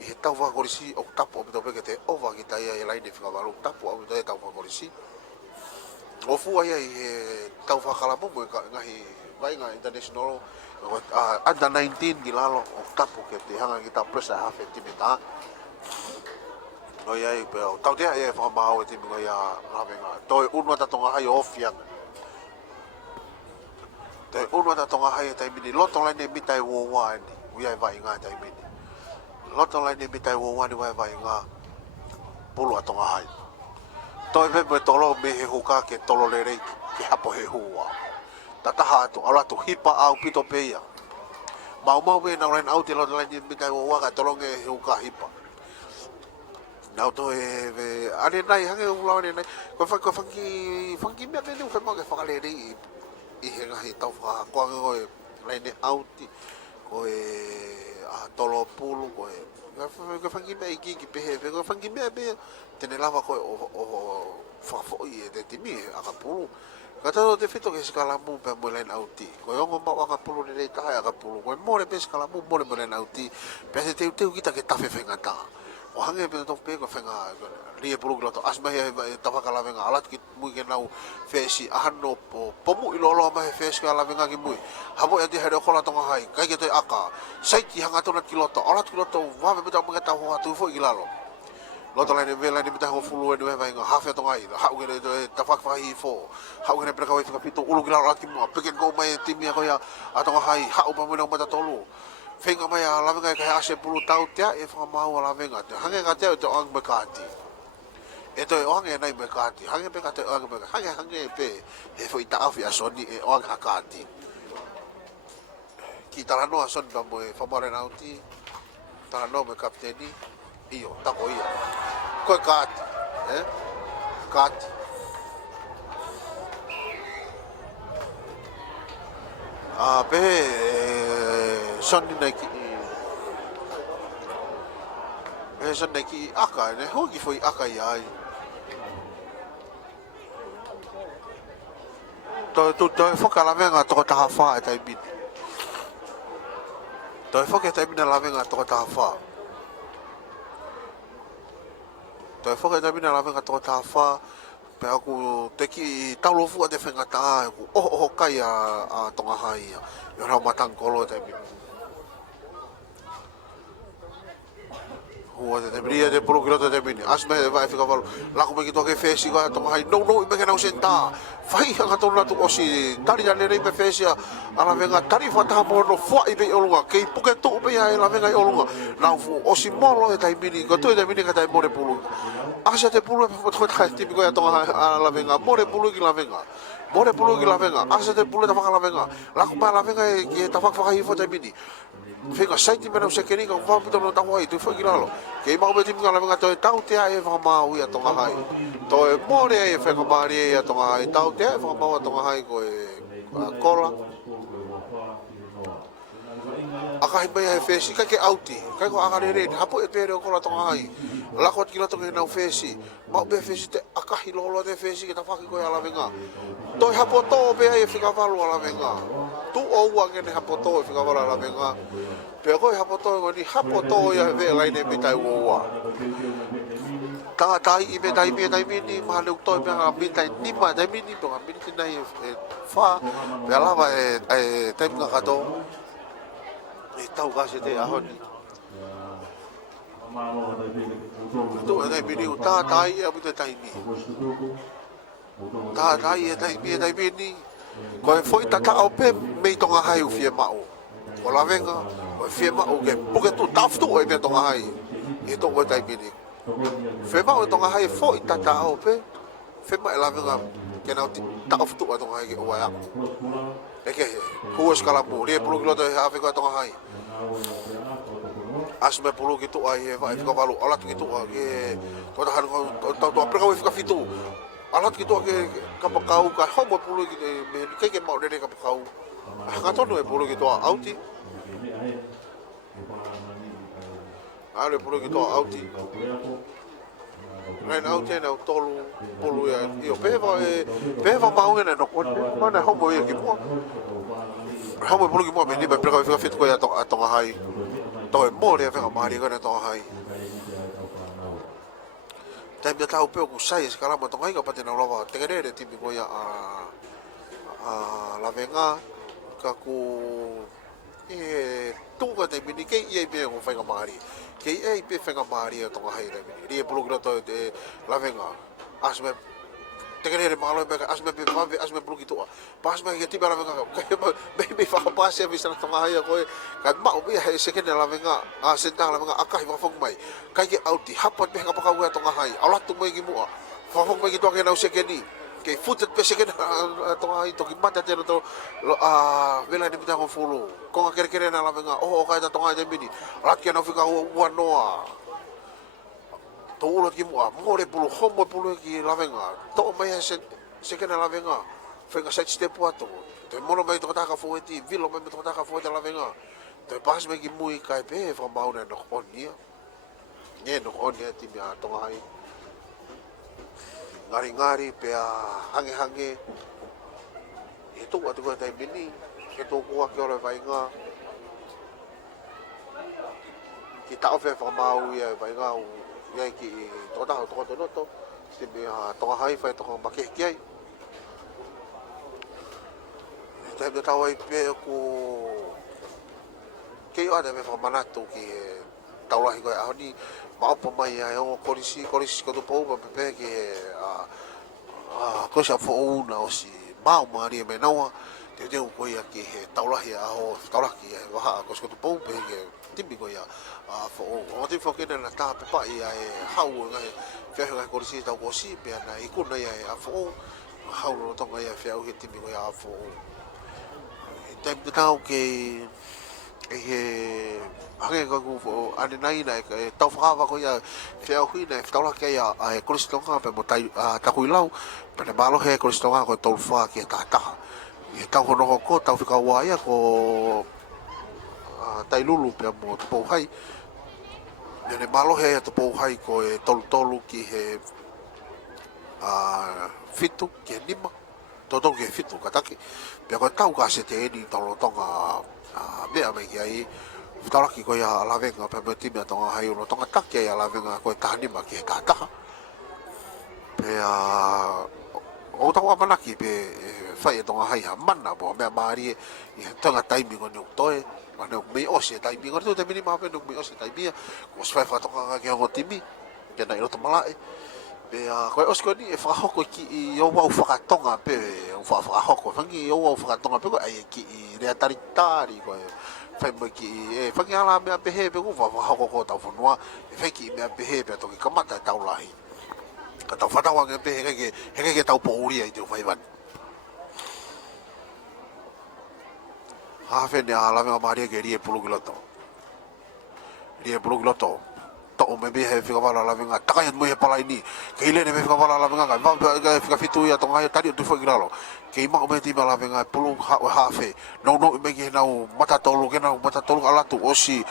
i tau va gorisi o tapo o pe ke te ova kita ia ia lain fika valu tapo o te tau va gorisi o fu ia i tau fa kala mo ngahi vai nga international ada 19 di lalo o tapu ke te hanga kita presa hafe timita no ia pe o tau te ia fa ma o timi ia ravenga to uno ta tonga hai ofian te uno ta tonga hai tai mini loto lai ne mitai wo wa ni ia vai nga tai mini loto lai ne mitai wo wa ni vai nga pulu atonga hai to pe tolo me he huka ke tolo le rei ke hapo he huwa tataha tu ala tu hipa au pito peia mau we na len out lo len mi kai wa ka tolonge hu ka hipa na to e ale nai hange u lo nai ko fanki me me fa mo ke fa le ri i he ga hi tau fa ko ngo len out ko e a tolo pulu ko e ko fanki me ki pe he ko fanki me tene lava ko o fa fo i de timi a ka pulu kata te fito ke skala mu pe mo len auti ko yo mo wa ka pulu ni ta ya ka pulu ko mo le pe skala mu mo le len auti pe se te kita ke ta fe fenga ta o hange pe to pe ko fenga ri e pulu to asma ya ta fa kala venga alat ki mu ke nau fe si ahno po mu ilo lo ma fe skala venga ki mu habo ya di hede ko la to hai kai ke to aka sai ki hanga to na kiloto alat kiloto wa me ta mo ta ho tu fo ilalo loto lai vela ni bita ho fulu ni vai nga hafe to ngai ha ugere ta fak fai fo ha ugere preka wai fika ulu gila laki mo peken go mai timi ko ya atonga hai ha upa mo mata tolu fenga mai la venga ka ase pulu tau tia e fa mau la venga hange ka te to ang bekati e to ang e nai bekati hange pe ka te ang bekati hange pe e foi ta afi asoni e ang hakati ki tala no ason ba mo e fa mare nauti tala no me kapteni io tako ia ko kat kat a pe son ni ki aka ne hoki foi aka ia to foka la venga to ta fa tai bit to foka tai bit la venga to ta fa to foka ta bina la venga to ta fa pe aku teki taulo fu ate fenga ta ku o kai a tonga hai yo ra matang kolo ta bi o te bria de pro kilo te bini asme vai fica valo la como que to ke fesi ga tonga hai no me que não senta fai ha to na tu osi tari ya le pe fesi ala venga tari fa ta mo no fo i be olunga ke puke to be ya la venga olunga na fu osi molo e tai bini ko to te bini ka tai mo re pulu asa te pulu po to ka tipi ko ya tonga la venga mo re pulu ki la venga mo re pulu ki la venga asa te pulu ta fa la venga la ko la venga ki ta fa fa hi fo tai bini fica site me não se queria que vamos to no ta wai tu foi kilalo ke ma be tim la venga to tau te ai fa ma u ya tonga hai to e mo re ai fa ko ma re ya tonga hai tau te fa ma tonga hai ko e kola aka mai ai fesi ka ke auti ka ko aka re hapo e pere ko la tonga hai la ko kilo to ke na fesi ma be fesi te aka hilolo te fesi ke ta fa ko ya la venga to hapo to be ai fica valo la venga tu o wa ke hapo to fica valo la venga pe ko hapo to ni hapo to ya ve lai ne bitai wo wa ta tai i be tai ni ma le to be ga bitai ni ma dai ni to ga bitai nai fa pe la va e tai nga to e tau ga se te a honi tu e dai ni ta tai e bitai tai ni ta tai e dai ni ko e foi ta o pe me tonga hai u fie mau ko la venga ko fie mau ke puke tu taftu e me tonga hai e to ko tai bini fie mau tonga hai foi ta o pe fie mai la venga ke na taftu a tonga hai ke wa e ke ko skala mu re pulu kilo to ha fe ko tonga hai asme pulu gitu ai e vai fica valu ala tu gitu ke ko ta han ko to pre ko fica fitu alat gitu ke kapakau ka homo pulu gitu ke mau dene kapakau ngatono e pulu gitu auti ale pulu gitu auti Ren auti na tolu pulu ya io peva mau ne no kon mana homo e ki mo homo pulu ki mo me ni ba pega fica fit ko ya to hai to e mo le fa mari ko na to hai Tapi dia tahu pe ku sai sekarang mo to ngai ka patina lova tegere de timi ko ya a la venga ka ku tu ka te mini ke ia pe ko fa mari ke ia pe fa mari to ngai re mini dia pulu to de la venga asme tegere malo be asme pe va asme pulu ki to pas me ke tiba la venga ka be fa pas ya bisa to ngai ko ka ma o be se ke la venga a senta la venga akai va fong mai ka ke auti hapat be ka pa ka to ngai ala tu mai ki mo fa fong mai ki to ke na se ke ni ke futet pe se ke to ngai to ki mata te to vela ni pita ko fulu ko ka kere na la venga o ka ta to ngai de mini rat ke na fika wa noa to ulo ki mo le pulu homo pulu ki la venga to mai se ke na la venga fenga sa step ato te mono mai to ta ka fueti vilo mai to ta ka fueti la venga te pas me ki mui kai pe fa mau na no onia ne no onia ti mia to ngai ngari pe hange itu atu ko tai bini itu ko ke ora vai nga kita ofe fa mau ya vai nga ya ki to no to ti mia to hai fa to ma ke ki tai de tawai pe ko ke yo ade me fa manatu ki taulahi ko ahoni ma opo mai ya o korisi ko to po pe ke ko sa fo una o si mau mari me nawa te ko ya ki taulahi a o taulaki wa ko to po pe ke timbi ko ya fo o te fo ke na ta pe pa ya hau nga fe nga korisi ta ko si pe na ikuna ya fo hau no to ya fe o ke timbi ko ya fo te tau ke hake ka ku ane nai na tau whakawa ko ia whiau hui na whtaula ke ia koristonga pe mo takui lau pe ne malo he koristonga ko tau wha ki tātaha i tau hono ko tau whikaua ia ko tai lulu pe mo tupou hai ne malo he tupou hai ko tolu ki he fitu ki nima totong ki fitu kataki pe ko tau ka se te eni tolo tonga mea mai ki ai whtaraki ko ia lawenga pe me timia tonga hai uno tonga take ia lawenga ko tahani ma ki tātaha pe o tau amanaki pe whai e tonga hai ha mana po mea maari i tonga taimi ko niuk toe ma neuk mei ose taimi ko tu te mini mape neuk mei ose taimi ko swai whatonga ki hongo timi ke na iroto malae pe koe osko ni e whakahoko ki i o wau whakatonga pe whakahoko whangi i o wau whakatonga pe ko ai ki i rea taritari koe whai mo ki i whangi ala mea pehe pe ko whakahoko ko tau whanua e whai ki i mea pehe pe toki kamata tau lahi ka tau whatawanga pehe heke ke tau pouria i te whai wani hafe ni ala mea maria ke rie pulu giloto to o me be he fica wala la venga takai mo he pala ini ke ile ne me fica wala la venga ka fica fitu ya tonga tadi tu foi gralo ke ma o me ti la venga pulu ha fe no me ke na mata tolu ala tu osi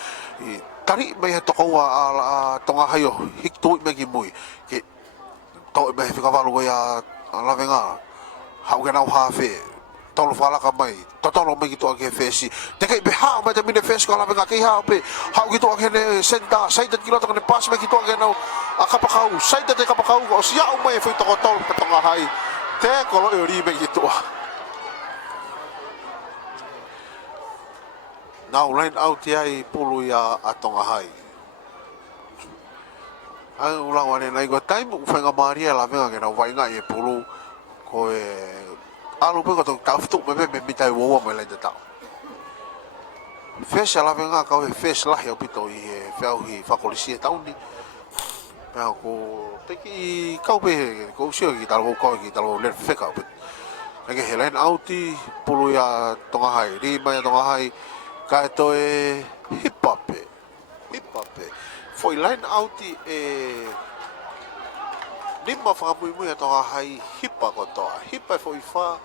tari me he toko wa tonga hayo hiktu me ki mui ke to me fica wala ya la venga ha ke na ha fe tolo fala ka mai totolo me gitu ake fesi te kai be ha ma te mine fesi ka la venga ke ha pe ha gitu ake ne senta sai te kilo to ne pas me gitu ake no akapakau sai te kapakau o sia o mai foi to tol ka tonga hai te kolo e ri me gitu na line out ai pulu ya atonga hai ai ulang wane nai go time u fenga maria la venga ke na vai nga e pulu ko alu pe ko tau tuk me mitai wo me le tau fes ala venga ka fes la yo pito i feu hi fakolisi tau ni pe ko te ki ka pe ko sio ki tau ko ki tau le feka pe ke helen auti pulu ya tonga hai ri mai tonga hai ka to hip hop foi line auti Lima whakamui e toa hai hipa ko toa. Hipa e fo i wha,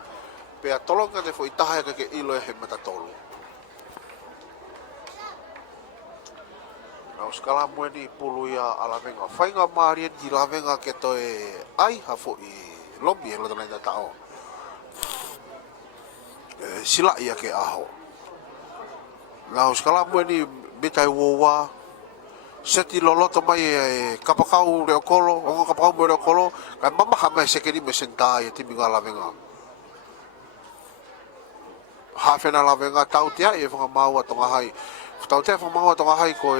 pe a tolonga te fo i taha e ke ilo e he matatolu. Na uskala mue ni pulu ia alavenga. Whainga maarien ki lavenga ke to e ai ha fo i lomi e lotana i tao. Sila ia ke aho. Na uskala mue ni mitai wowa, seti loloto mai e kapakau reo kolo, onga kapakau mo reo kolo, kai mama hama e sekeni me sentai e timi ngā lavenga. Hawhena lavenga tau tea e whanga maua tonga hai. Tau tea whanga maua tonga hai ko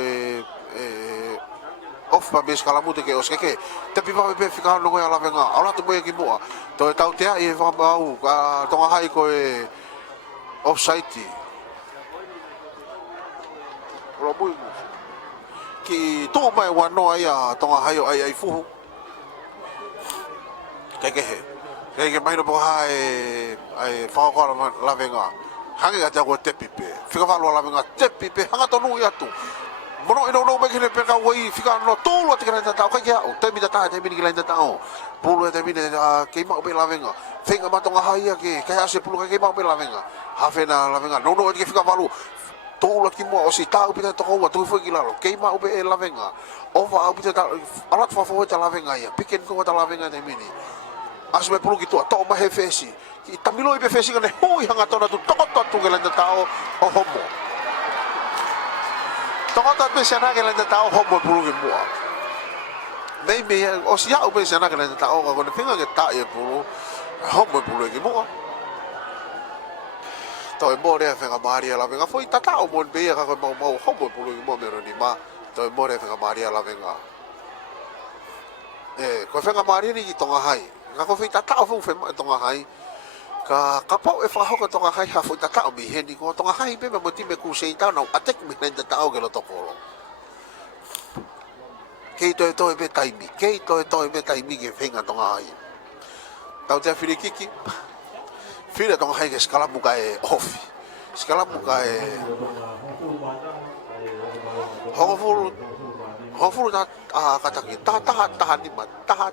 ofa mes kalamute ke oskeke. Te pipa me whika no ngoi lavenga, ala tu mo e ki mua. To e tau tea e whanga mau tonga hai ko off-site. Robui ki tō mai wanoa ia tonga hai o ai fuhu. Kekehe. Keke mai no poha ai whakakoa lavenga. Hangi ka te ako te pipe. Whika whaloa lavenga te pipe. Hanga tonu i atu. Mono ino no me kene peka wai whika no tōlua te kena tatao. Kai kia o. Te mi tataha te mini ki lain tatao. Pulu e te mini keima upe lavenga. Whenga matonga hai ke. Kai ase pulu kai keima upe lavenga. Hawhena lavenga. No e te ke whika whalu. Tōla ki mua o si tā upita toko ua tui fwoi ki lalo. Keima upe e lavenga. Owa upita ta alat whawhoi ta lavenga ia. Piken koa ta lavenga te mini. Asu me pulu ki tua. Tō mahe fesi. Ki tamilo i pe fesi kane hui hanga tona tu toko totu ke lenda tao o homo. Toko totu pe siana ke lenda tao homo e pulu ki mua. Mei mei o si au pe siana ke lenda tao ka kone pinga ke ta e pulu. Homo e pulu ki mua. Tau e mōre a whenga maari a lavenga. Fwoi tata o mōn beia ka koe mau homo e pulu ki mua mero ni ma. Tau e mōre a whenga maari a lavenga. Koe whenga maari ni ki tonga hai. Nga koe whi tata o whenga tonga hai. Ka kapau e whahoka tonga hai ha fwoi tata o mi heni. Ko tonga hai pe me mo time kusei tau nau atek mi nai tata o ke lo tokoro. Kei toi me taimi. Kei toi me taimi ke whenga tonga hai. Tau te whirikiki. Whira tonga hai ke skalamuka e ofi. Skalamuka e hongofuru ta kataki. Taha ni ma. Taha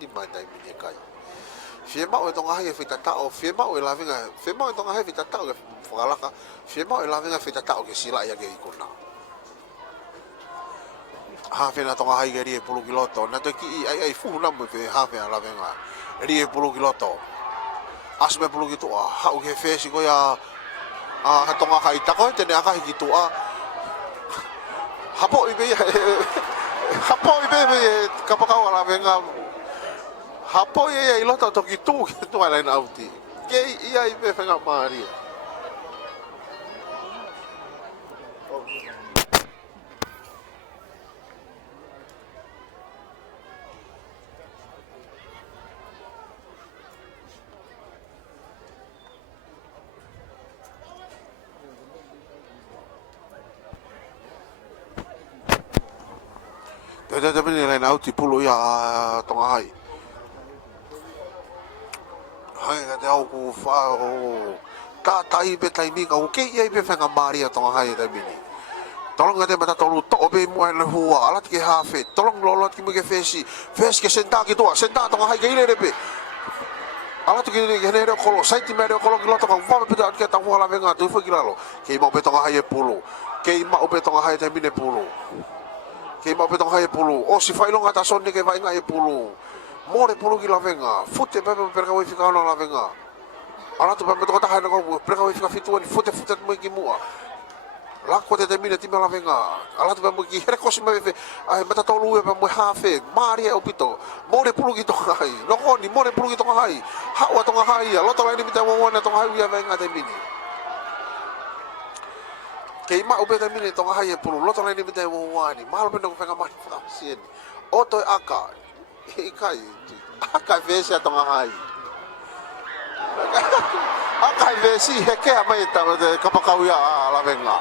ni ma tai mini kai. Fie mau e tonga hai e whita tao. Fie mau e lavinga. Fie mau e tonga hai e whita tao ke whakalaka. Fie mau e lavinga whita tao ke sila ia ke ikuna. Hawhena tonga hai ke rie pulu ki loto. Nā toi ki ai fuhu namu e hawhena lavinga. Rie pulu ki loto. Asme pulu ki tua. Hau ke whesi ko ia tonga hai tako e tene akahi ki tua. Hapo i be kapakau lavinga. Hapo ia i loto toki tū ki tua laina auti. Kei ia i be whenga maaria. Te mene laina auti pulu ia tonga hai. Hai ka te au ku whao. Tai be taimi ka uke ia i be whenga maaria tonga hai te mini. Tolong te mata tolu to be mo le hua alat ke hafe. Tolong lolot ki mo ke fesi. Fes ke senta ki tua. Senta tonga hai ke ile repe. Alat ki ne reo kolo. Saiti me reo kolo ki loto ka wama pita ke ta hua la venga tu fo ki lalo. Ke mo be tonga hai e pulu. Ke ma o be tonga hai te mine pulu. Ke mau petong hai pulu. O si whailonga ta sonne ke vai ngai pulu. More pulu ki lavenga. Fute pepe perka wai whika ona lavenga. Ala tu pepe tokota hai na kau perka wai whika fitua ni fute mo ki mua. Lako te mine time lavenga. Ala tu pepe ki here kosi me ai meta tolu e pepe hafe. Mari e opito. More pulu ki tonga hai. Loko ni more pulu ki tonga hai. Hawa tonga hai. Loto lai ni mita wawana tonga hai uia venga te mine. Kei ma ube te mine tonga hai e pulu. Loto lai ni mita wawani. Mahalo pena ko whenga mani whakasien. Oto e aka. Hei kai. Aka vesi a tonga hai. Aka vesi hekea mai tanga te kapakau ia lavenga.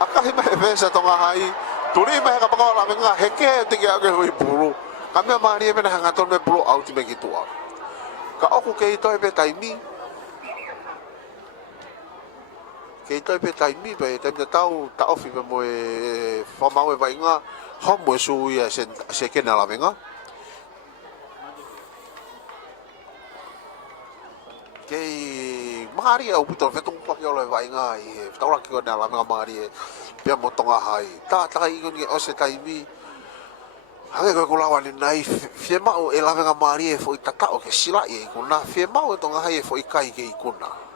Aka hi mai vesi a tonga hai. Turi mai kapakau lavenga hekea te kia ke hui pulu. Kamea maari e mena hangaton me pulu auti me ki tua. Ka oku kei toi pe taimi. Kei toi pe taimi pe taimi tau ta ofi pe mo e whamau e vainga. Homo e sui e se kena lavenga. Mangari au pito fetung pak yo le vai ngai. Tau la ki ko na la mangari. Pia motonga hai. Ta i ko ni o se taimi. Hanga ko kulawa ni nai fie mau e la mangari e fo itata o ke sila e ko na fie mau tonga hai e fo ikai ke ikuna.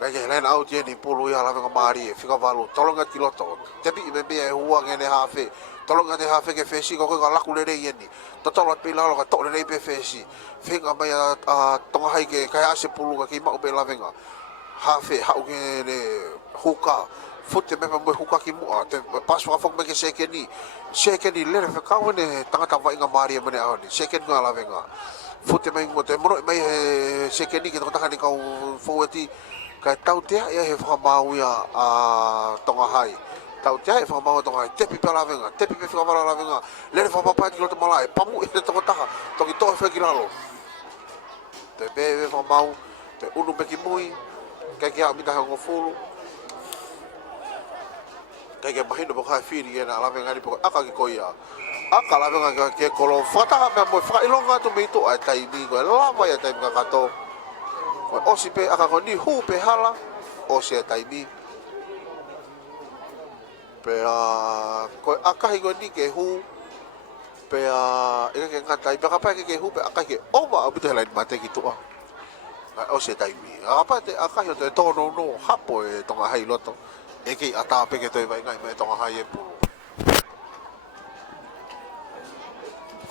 Kaya lain au tie ni pulu ya la mangari e fika valu tolonga kiloto. Tapi i me be e hua ngene hafe. Tolonga te hafe ke fesi ko ka laku le ye ni. Totolo pe la ka to le pe fesi. Finga mai a tonga hai ke kaya se pulu ka ki mau pe la venga. Hafe hau ke ne huka fute me mo huka ki mo te pas wa fok me ke sekeni le fe ka wone tanga ta vai nga mari me a ni seken nga la venga fute me mo te mo me sekeni ki tanga ni ka foweti ka tau te ya he fa mau ya a tonga hai tau te e fa mau tonga hai te pi pe la venga te pi pe fa la venga le fa papa ki lo malai pamu e to ta to ki to fe ki lalo te be fa mau te unu pe ki mui kai kia mi ta ngo fulu kai kia mahino boka firi na la venga ni poko aka ki koia aka la venga ke kolo fata me mo fa ilonga to me to ai tai mi ko la va ya tai ka to o si pe aka ko ni hu pe hala o se tai mi pe a ko aka hi ko ni ke hu pe a e ke ka tai pa ka ke hu pe aka ke o va abu te la mate ki to o se taimi apa te akahi o te tono no hapo e tonga hai loto e ki ata pe ke te vai ngai me tonga hai e pu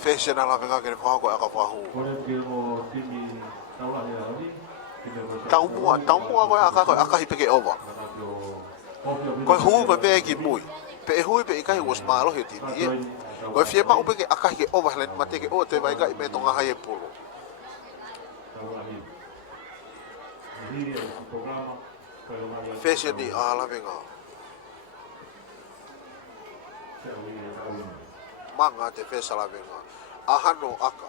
fashion ala venga ke fa ko aka fa hu Kore ke mo timi taula he ali. tau mua ko aka akahi pe ke ova ko hu pe pe ki mui pe hu pe kai was malo he ti ni ko fie ma pe ke akahi ke ova len mate ke o te vai ngai me tonga hai e pu fashion ni ala venga manga te fesa la venga ahano aka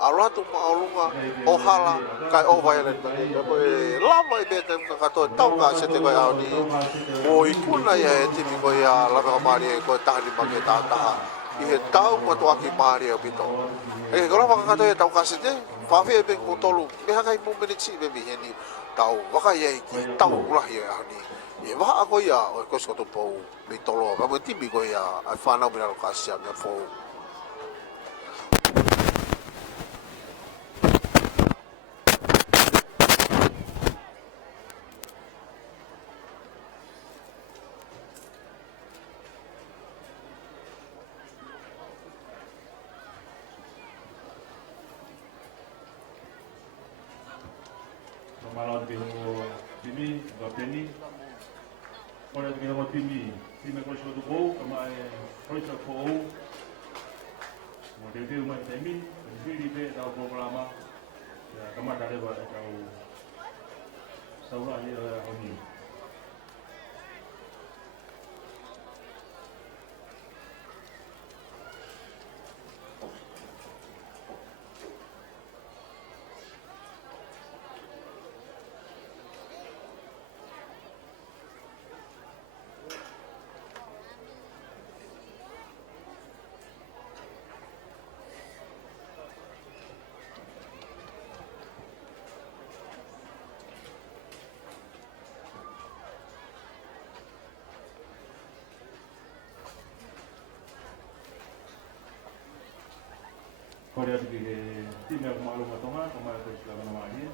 alatu maulunga ohala kai o violet ko lama i bete ka to tau ka se te ko au ni o ikuna ya e timi ko ya la venga mari ko tahani mage ta i he tau mo to aki mari o bito e ko la ka to tau ka se te fa fe be ko tolu me ha kai mo me chi be mi he ni tau waka ye ki tau la ye ani e wa ako ya o ko so to po mi tolo va mo timi ko ya a fa na bra ka sia me fo Malam biru timi, bapeni. Kore ke mo timi ko so do kama e proisa ko mo de uma temi, biri be da programa. Ya kama da ba da o saura ni oni. Kore ke timi ko malu matonga kama ko sila na mali.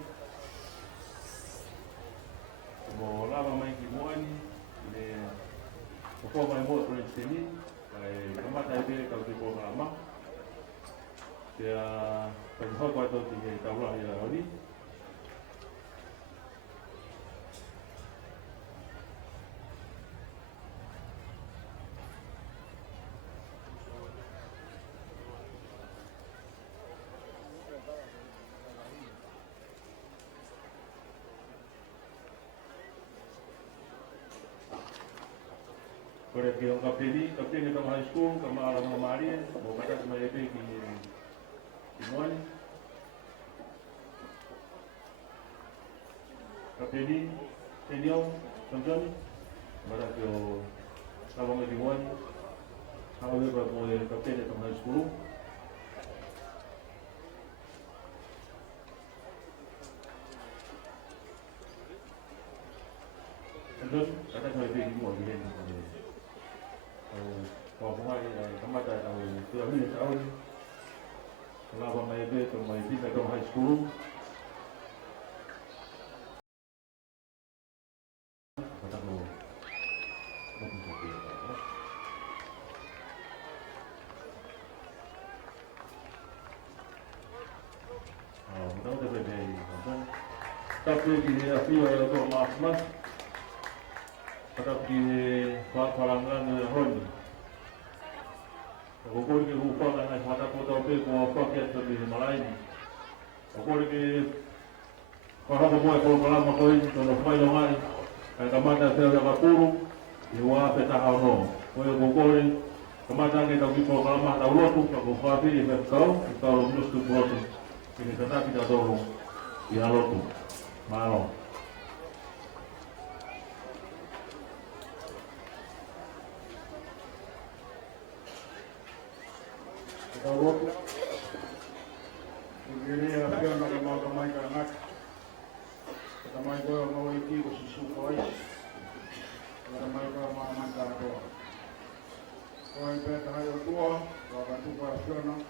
Mo lava mai ki moani le ko mai mo ko timi ai kama tai be ka ki ko lama. Ya pa ho to ki ta ula ya ori. Kore ke o kapeni tong high school kama ala mo mari mo kata sama ebe ki moani kapeni senior Johnson mara ke o sama mo di moani hawa ba mo kapeni tong high school London, kata saya pergi semua di sini. Kalau pemain kamata tahu sudah lebih tahun. Kalau pemain itu pemain tim atau high school. Kata aku, mudah mudahan berbeda. Tapi kini api untuk mas. Tapi falangan hon. Aku pergi rupa dengan mata foto pe ko paket di Malai. Aku pergi kalau mau kalau mau kalau mai longai. Kamata saya kapuru. Iwa peta hauno. Ko pergi kamata kita ko kalau tahu lotu ko fafi di kau kalau mesti buat. Ini tetap kita dorong. Ya lotu. Malo. Kalau ini apa yang nak mau kemai kanak, kemai kau mau iki susu kau, kemai kau mau makan kau. Kau yang bertahan tua, kau kan tu kau siapa?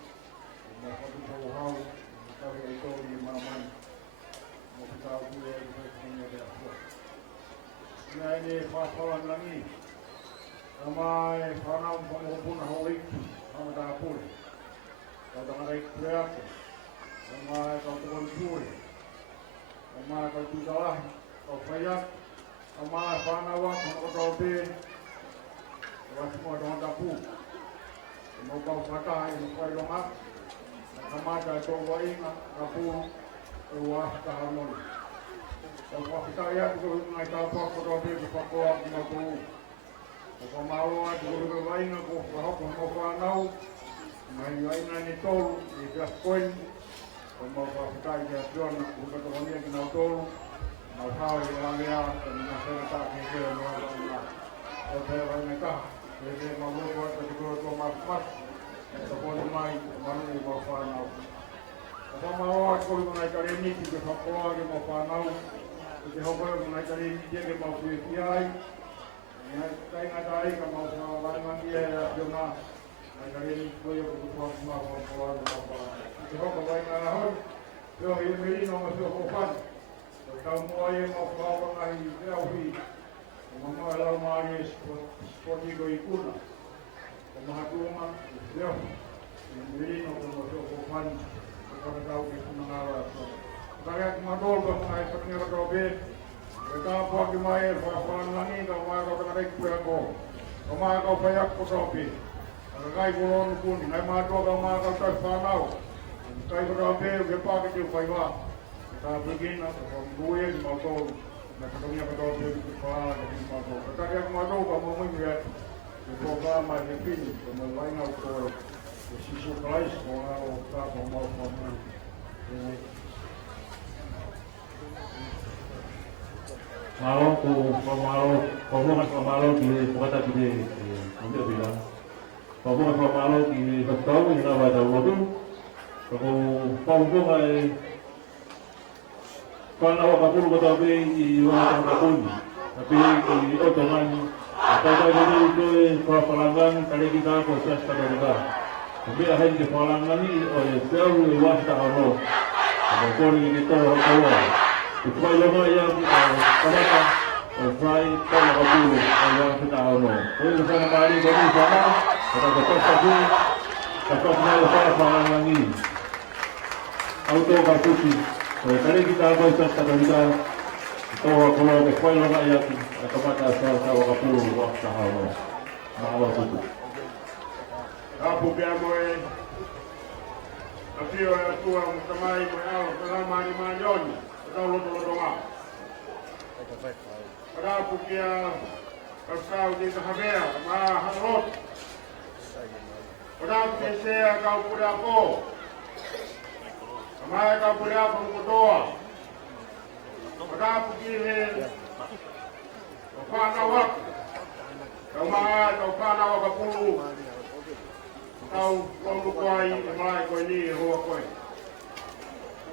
Kau tu kau hau, kau itu di mana? Mau kita boleh punya dia. Nah ini pasaran lagi. Kemai panau pun hauik, kau dah pun. Kau tak ada ikut, sama kau tuan pun, sama kau tu salah, kau payah, sama panawak, kau tahu be, kau semua orang tapu, mau kau kata ini kau longak, sama kau waing tapu, ruah tahanon. Kau kita ya tu ngai tapu kau tahu be, kau kau mau kau malu, kau waing kau panau. Mai ni tol di Gascoigne, como para ficar de avião, o que eu que não tol, não falo de lá meia, não sei o que é não lá. Eu sei vai me cá, ele não vou botar de cor com mais fácil, eu vou mais, mas não vou falar não. Eu vou mal com o naquele que eu falo que vou falar não, porque eu vou naquele que vou ficar aí, tem nada aí que eu vou falar não dia de uma Kali foi o que foi uma boa eu vou vai na rua eu me não mas eu vou fazer então moi mo falo aí eu vi uma lá mais podigo e cuna uma turma eu me não mas eu vou fazer para dar o que não era para que mandou para mais para que eu ver eu pode mais para falar nem da mais para que eu vou como eu vai a coisa Kai kolon pun, nai matua kau makan tas panau. Kai berape, kepa kecil kaiwa. Kita begin atau buaya di motor. Nak ketemu ketemu di kepala di motor. Tetapi aku mahu kamu melihat program macam ini, kamu lain atau sisi kelas, mau tak mau. Mau di kota di untuk bilang. Pagbukas pamalo di Bagtaw, hinawa daw mo. Kung pagbukas ay panawa kapuro ka tabi, iiwan ka kapun. Tapi i-otoman, tayo dito ay papalangan, taligita ako sa kataliga. Tapi ahin di papalangan ni, o sel, iwas ta kamo. Kung kunin ito, kawa. Ipay lang mo yan, kamata, o fry, kaya kapuro, iwas ta kamo. Kung isa na mali ko rin sana, Kata betul saja, kakak punya pasangan lagi. Auto kasusi. Kali kita agak kata kita, kalau ke kuala rakyat, kata asal kapuru waktu hawa, hawa itu. Aku biamoy, tapi orang tua mutamai mau selama di Majon, tahu lo Ada aku kia, kau di Sahabia, Halot. Orang Malaysia kau pula ko, kamai kau pula pengkodoa. Orang pergi kau panawak, kau mai kau panawak kapulu. Kau lukai kamai kau ini hoa kau.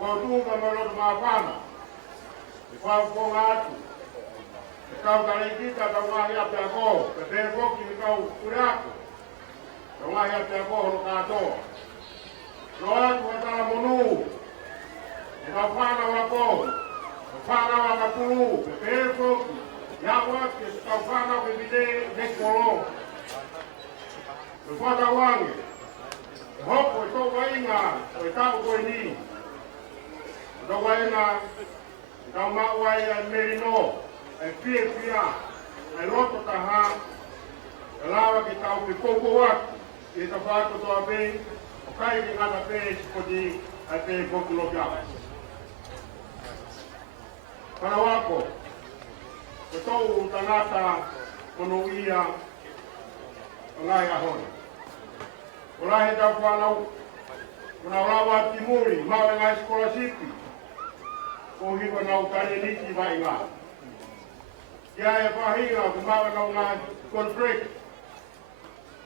Kau tu kau melot maafan, kau ngatu. kau kali kita kau ngahi apa kau, bebek kini kau kuriaku, kau ngahi apa kau lo kato, loa kau tala monu, kau fana wako, fana wakapulu, bebek yawa kau fana bebide dekolo, kau fana wangi, hopo itu wainga, kau tahu kau ini, kau wainga, kau mau wainga merino. Ai pia, ai roto taha, lawa ki tau ki koko wak, ki ta whāko toa pē, o kai ki ngata pē sikoti ai pē koku loka. Kana wako, ko tau tanata kono ia o ngai ahone. O lahe tau whanau, kuna rawa timuri, mawe ngai skolasipi, ko hiwa nau kare niki vai ngā. Ia e whahinga ku mawa nau ngā konflikt.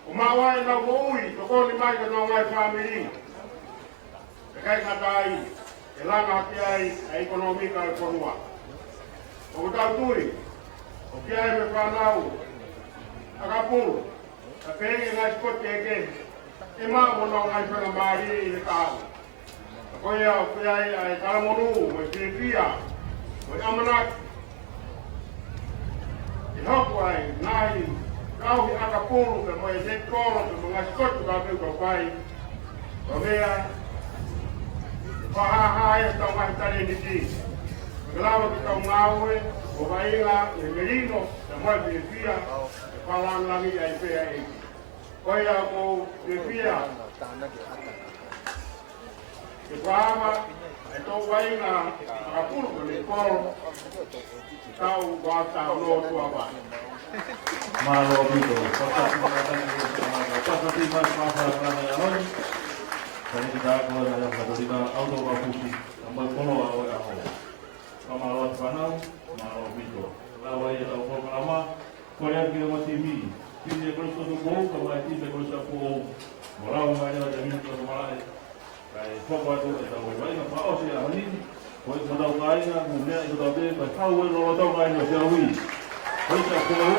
Ku mawa e nau moui, to koni mai ka nau ngai whamiri. E kai katai, e langa haki ai a ekonomika e konua. O ku tau tui, o kia e me whanau, a ka pulu, a pēngi ngai skoti e ke, e maa mo nau ngai whanga maari i le kāu. A koe au kia e taramonu, mo i Filipia, mo i Amanaki, Hopo ai, nai, kau hi aka pulu pe moe se kolo pe mga skotu ka pe kau pai. O mea, whahaha e tau mahi tare ni ki. Ngalawa ki tau ngaue, o wainga, e merino, te moe Filipia, e whalangangi ai pea e. Koe a ko Filipia, e whaama, e tau wainga, aka pulu pe ni kolo, kau wata no tua ba. Malo bito, pasati mas masa plana ya hoi. Kali kita keluar dari Katolika auto kapusi, tambah kono awe aho. Kamalo panau, malo bito. Lawa ya tau ko lama, korea kira mati mi. Kini kalau suatu bau, kalau mati kalau suatu bau. Molau mana ada min kalau malai. Kai fokus tu kita boleh nak bawa sih ahli. Koi modal kai na mumia itu tapi pasal lo tau kai no jawi. Koi tak perlu.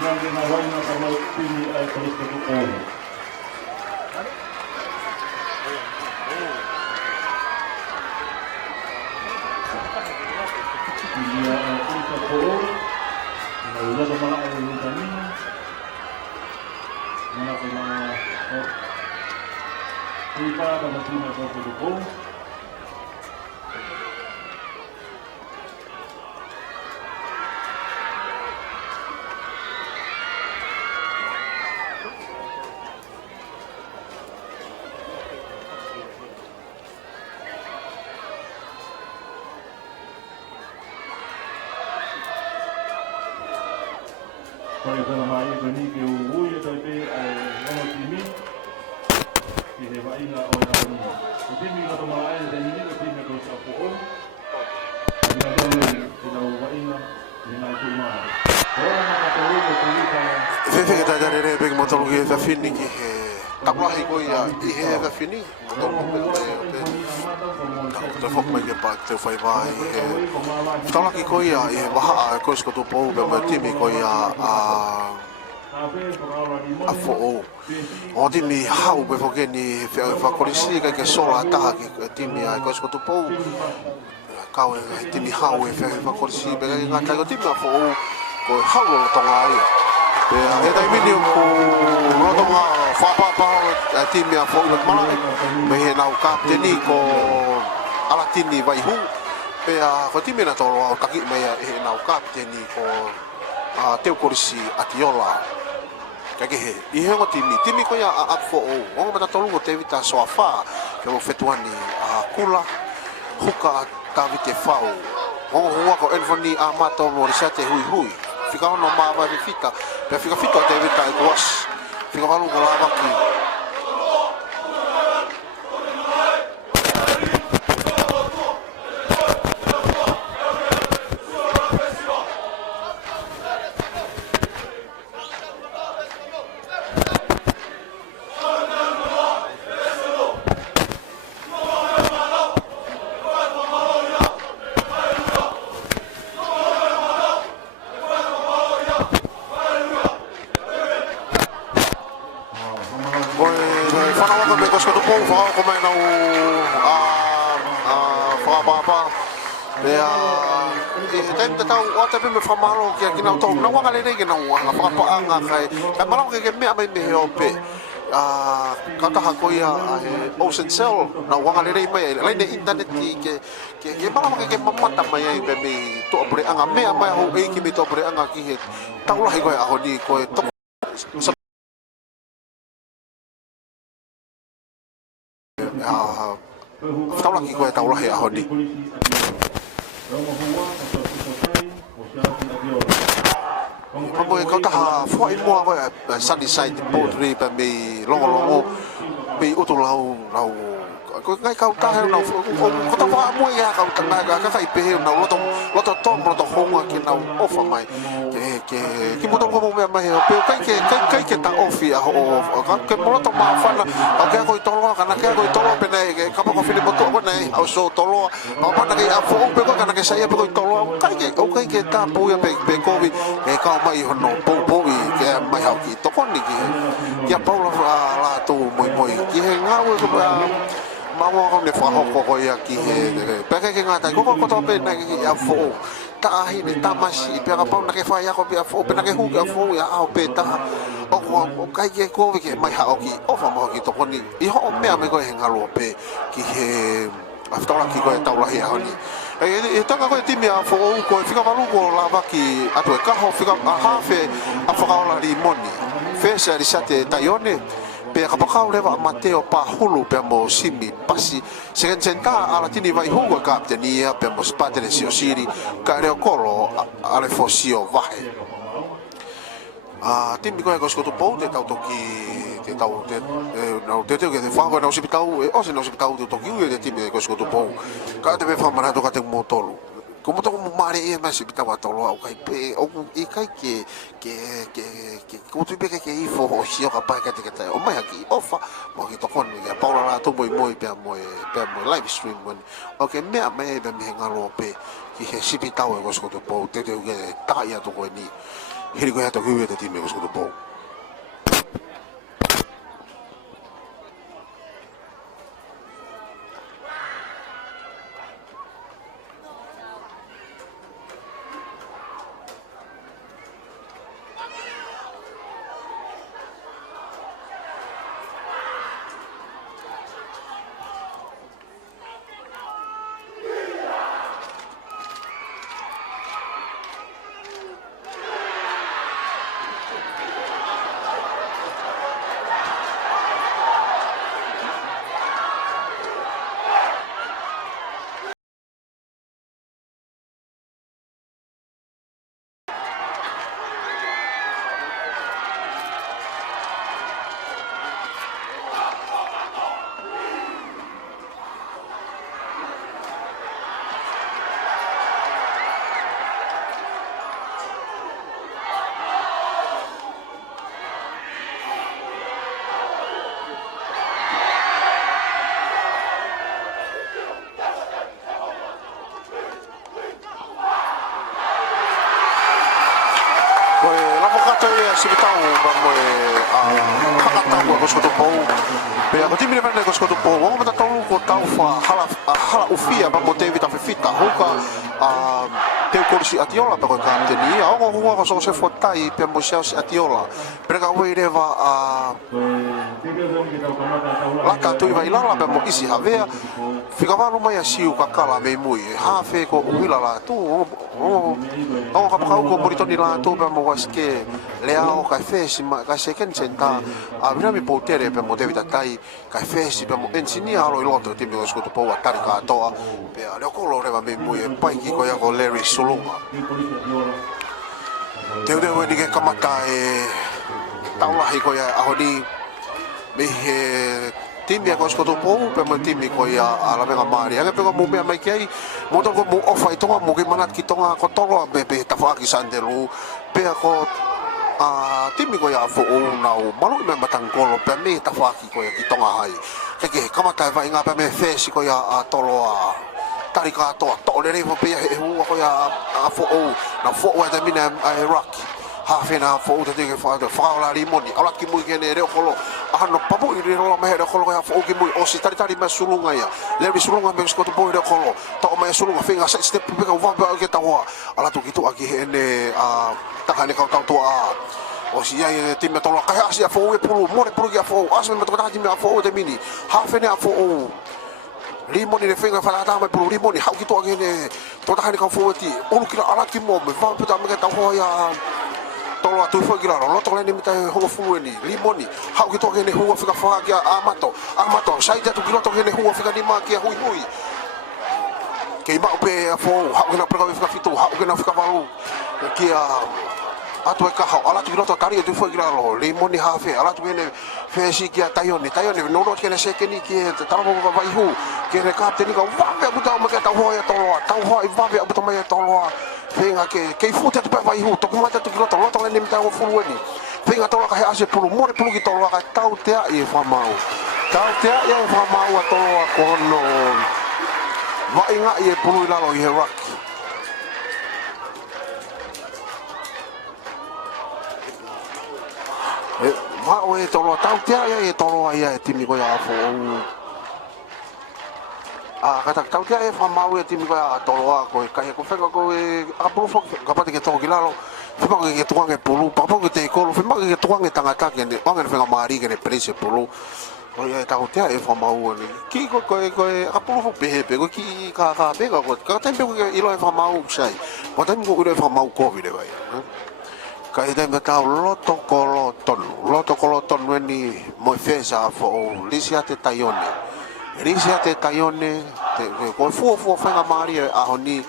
Nanti nawai na kalau ini ay terus terus. Dia itu perlu. Kalau dah malah ada ni kami. Mana kena Kita pada terima kasih dukung. Kalau kita nak ini ke uwi tapi orang sini. Ini baiklah orang ini. Jadi bila kemarin dan ini lebih negosiasi apapun, kita tahu baiklah dengan cuma. Orang nak tahu kita. Fefe kita dari rebeng motor kita fini ki taklah iko ya ihe fini motor te fok mai ke pak te fai vai taklah iko ya baha ko sko to po be timi ko ya a fo o timi hau be fo ke ni fa kolisi ka ke sola ta ke timi a ko sko to po ka we timi hau e fa kolisi be ka ngata ko timi a fo ko hau lo tonga ai e dai mini ko lo tonga fa timi a fo lo mala me he nau kapteni ko ala tini vai hu pe a ko timi na tolo au taki me e nau kapteni ko a teu kolisi atiola kage he I he ngo timi ko ya a fo o mata tolu ko te vita soafa ke mo fetuani a kula huka tavite fau o hua ko elfoni amato mo risate hui fika no mava fika pe fika fito te vita e was fika valu ko lava ki whakao ko mai nau whakapapa. Pea, taim te tau o te pime whamaro kia ki nau tau. Nau wanga le rei ki nau whakapaanga kai. Kai marau ke mea mai mehe o pe. Kataha ko ia Ocean Cell na wanga le rei mai. Lai ne internet ke marau ke mamata mai ai pe me to apure anga mea mai ho e ki me to apure anga ki he. Tau lahi koe aho ni koe toko. Tau laki koe tau lahi aho ni. Mamoi kau taha foi mua koe Sunnyside boat ri pa me longo me utu lau ko ngai kau taha nau ko ta wa mua ya kau tanga ka kai pe nau loto tom loto honga ki nau ofa mai ke mo ko mo mai pe kai ke ta ofi a o ka ke mo loto ma fa na ka ko tolo kana ke ko tolo pe nei ka ko fili mo to ko nei au so tolo ma pa na ke a fo pe ko kana ke sai pe ko tolo kai ke ta pu ya pe covid e ka mai hono po i ke mai hau ki to kon ni ki ya paulo la tu moi ki he ngau ko mawa ko ne fa ko ya ki he pe ke ngata ko to pe na ki ya fo ta hi ni tamasi pe ka pa na ke fa ya ko pe fo pe na ke hu ka fo ya au pe ta o kai ke ko ke mai hau ki o fa mo ki to kon ni I ho me me ko he ngalo pe ki he after ki ko ta la hi ha ni e tanga ko timi a fo ko fika valu ko la va ki atu ka ho fika a hafe a fo ka la limoni fe se risate taione pe ka pa ka leva Mateo pa hulu pe mo simi pasi se senta ala tini vai hugo kaptenia pe mo spadre si osiri ka re kolo ale fosio vai timi ko ko skoto pou te tau toki te tau te no te ke te fa ko no sipitau o se no sipitau te toki te timi ko skoto pou ka te me fa mara to ka te motolo como to como mare e mas sipitau atolo au kai pe o I kai ke como tu pe ke I fo o sio ka pa ka te ka o mai aki ofa mo ki to kon ya paula la to moi pe mo live stream when okay me me me ngalo pe ki he sipitau ko skoto pou te ke ta ya to ko ni Hiri ko hato kuwe te time ko skoto pou. Sibitau ba mo kakatau ko skoto pou pe ako timi ne ko skoto pou mo mata tolu ko tau fa hala ufia ba mo te vita fita hoka te kursi atiola pa ko kanteni o ko so se fotai pe mo se atiola pre ka we reva laka tu vai la pe mo isi havea fika va no mai asiu kakala me mui ha fe ko uila la tu o ka pa ko moritoni la tu pe mo waske Leao kai fesi ma kai second senta a mina mi potere pe mo devita tai kai fesi pe mo engineer alo iloto timi ko skoto po atari ka toa pe ale ko lo reva me muy pai ki ko ya ko Larry Solonga te ode we ni ke kamata taula hi ko ya ahodi me timi ko skoto po pe mo timi ko ya ala venga mari anga pe ko mo me mai kai mo to ko mo ofa ito mo ke manat ki tonga ko tolo be tafa ki sandelu pe ko timi ko ya fo nau malu me matangolo pe me tafaki ko ya ki tonga hai ke kamata vai nga pe me fesi ko ya tolo tarika to le revo pe hu ko ya fo na fo wa da mina Iraq hafena fo te ke fa la limoni ala ki mu ke ne re kolo ano papu i ro me re kolo ya fo ki mu o si tari ma sulunga ya le bi sulunga me sko to bo re kolo to me sulunga finga sa step pe ka va ke tawa ala tu kitu aki ene a takane ka tau to a o si ai te me tolo ka si fo e pulu mo re pulu ki fo as me to ta ti me fo te mini hafena fo o limoni le finga fa ta me pulu limoni hau kitu aki ne to ta ka fo ti o lu ki ala ki mo me va pe ta me ka tawa ya tolo atu fo kila lo tolo ni mita ho fu ni limoni hau ki to ke ne hu fika fa kia amato sai ta tu kilo to ke ne hu fika ni ma kia hui ke ma pe fo hau ke na pra fika fitu hau ke na fika valu kia atu ka hau ala tu kilo to tari tu fo kila lo limoni ha fe ala tu ne fe si kia tayoni no ke ne se ke ni kia ta ro ko vai hu ke ne ka te ni ka wa pe buta ma ke ta ho ya tolo ta ho i va pe buta ma ya tolo Venga ke futa tu vai hu to kuma tu kilo to lo ni mta fu ni venga to ka ase pulu mo pulu ki to lo ka tau te e fa mau a to ko no va inga e pulu la lo i rak e va o e to lo tau te e to lo ai e timi ko ya fo kata tau dia e fa mau e timi ka toloa ko ka ko fe ko e a pulu fo ka pati ke to kilalo fe ma ke tuang e pulu pa po ke te ko fe ma ke tuang e tanga ta ke ne wanga fe nga mari ke ne prese pulu o e tau dia e fa mau ni ki ko a pulu fo pe ko ki ka pe ka tempe ko i lo e fa mau sai po tem ko i fa mau ko vi le vai ka e tem ta loto koloton ni mo fesa fo lisia te taione Risia te taione, ko fu whanga maari a honi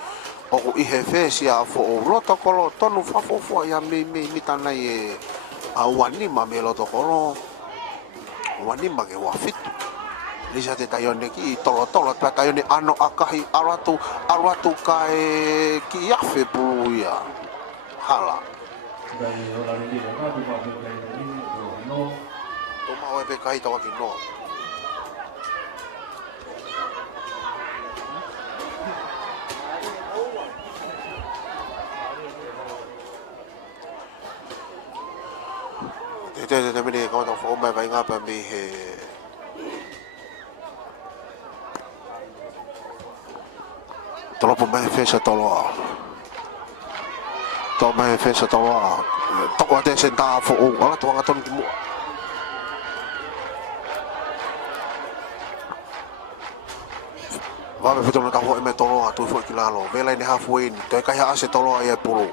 o i he whesia fo o loto kolo tonu whafofo ia me mitana e a wanima me loto kolo wanima ke wafitu Risia te taione ki tolo ta taione ano akahi aratu ka e ki afe pulu ia hala toma o e pe kai tawa ki no te mene ko to fo mai vai nga pa mi he tolo po mai fesa tolo to mai fesa tolo to wa te senta fo o ala to nga ton ki mo va me fito na ka fo me tolo tu fo ki lalo vela ni halfway ni te ka ya ase tolo ai pulu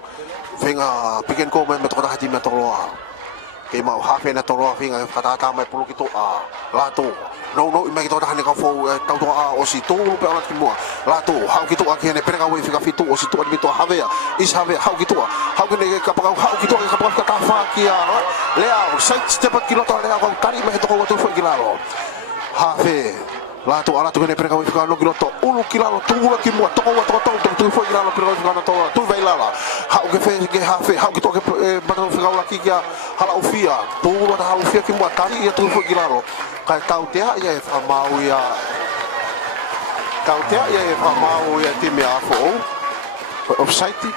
venga piken ko me to ta hati me tolo ke mau hafe na tolo finga kata ta mai pulu ki to a la to no i mai to ta hani ka fo tau to a o si to pe ala ki mo la to hau ki to a ke ne pera we fika fitu o si to mi to have is have hau ki to hau ki ne ka pa hau ki to ka pa ka ta fa ki a le a sai step ki lo to le a ko tari me to ko to fo ki la lo hafe la to ala to ne pera we fika no ki lo to ulu ki la lo tu ki mo to ko to fo ki la lo pera we fika no to tu vai la hau ke fe ke hafe hau ki to ke ba to fika la ki ya hala ufia tu lo da ufia ki mo tari ya tu fo ki la lo ka tau te ia e fa mau ia tau te ia e fa mau ia te me afo offside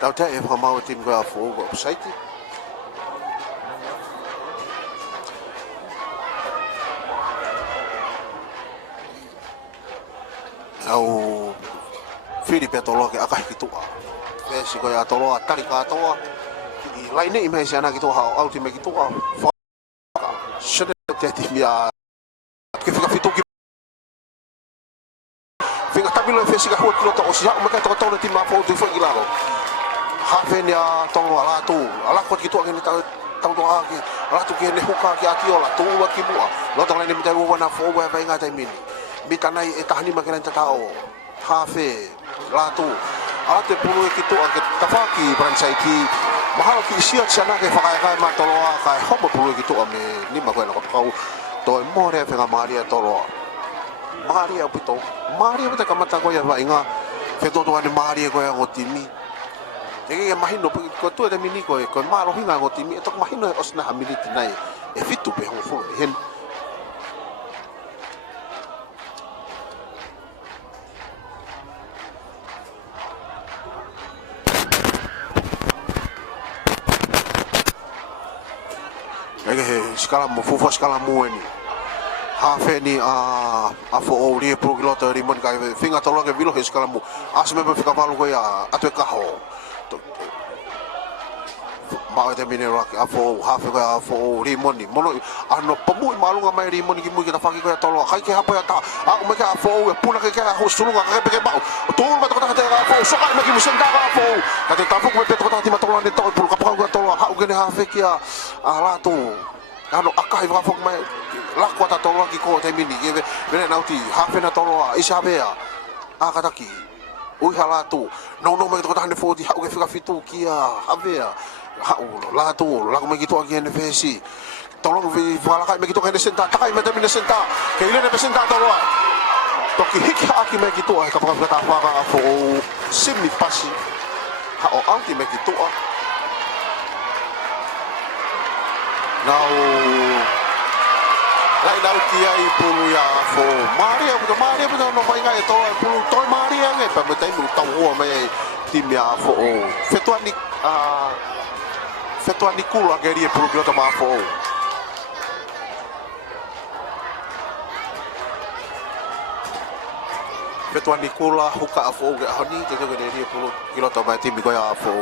tau te e fa mau te me afo offside au Filipe tolo ke aka ki tua si ko ya tolo atari ka toa lai nei mai sana ki to ha au ti me ki to a shede te ti mia ke fika fitu ki fika tabilo e fesi ka ho kilo to o sia ma ka to to ti ma fo tu fo ki laro ha venia to ala tu ala ko ki to ke ta tau to a ki ala tu ke ne huka ki ati ola tu wa ki bua lo to lai ni mita wo na fo wa vai nga tai mini mita nai e tahni ma ke ta tao ha fe la tu ala te pulu ki to ke tafaki bransai ki mahalo ki sia tsana ke whakaekai ma toloa kai homo pulu ki toa me ni ma koe na kau to e more whenga maria toloa maria upito maria pita kamata koe wa inga whetotoa ni maria koe o timi e mahino ko tu e mini koe maro hinga o timi e tok mahino e osna hamili tinai e fitu pe hong fulu hen Ege skala mo fufa skala mo ni. Hafe ni a fo o ri pro kilota ri mon kai finga tolo ke vilo skala mo. Asme be fika valu ko ya atu ka ho. Ma te mine rock a fo hafe ko a fo ri mon ni. Mono ano pamu malunga mai ri mon ki mu kita faki ko ya tolo. Kai ke hapa ya ta. A me ka fo e puna ke ho sulunga ka pe ke ba. Tol ma to ka ta fo so ka me ki musen da ka fo. Ka te tapu ko pe to ta ti ma tolo ni to pul ka pa ko tolo. Ha u ke hafe ki a la to. Ano akai va fok mai la kwata tolo ki ko te mini ke vene nauti hafe na tolo a isa bea a kataki ui hala tu no me to ta ne foti ha ke fika fitu ki a avea ha u la tu la ko me ki to ki ne fesi tolo vi fala kai me ki to ke ne senta kai me te mine senta ke ile ne senta tolo to ki hiki aki me ki to ka pa ka ta fa fo simi pasi ha o anti me ki to Now, lai lau tia I pulu ya fo Maria puto no mai ngai to pulu to Maria ngai pa metai mu tau o mai tim ya fo fetuani kula geri pulu kilo ma fo fetuani kula huka fo ge hani te ge geri pulu kilo to mai tim ko ya fo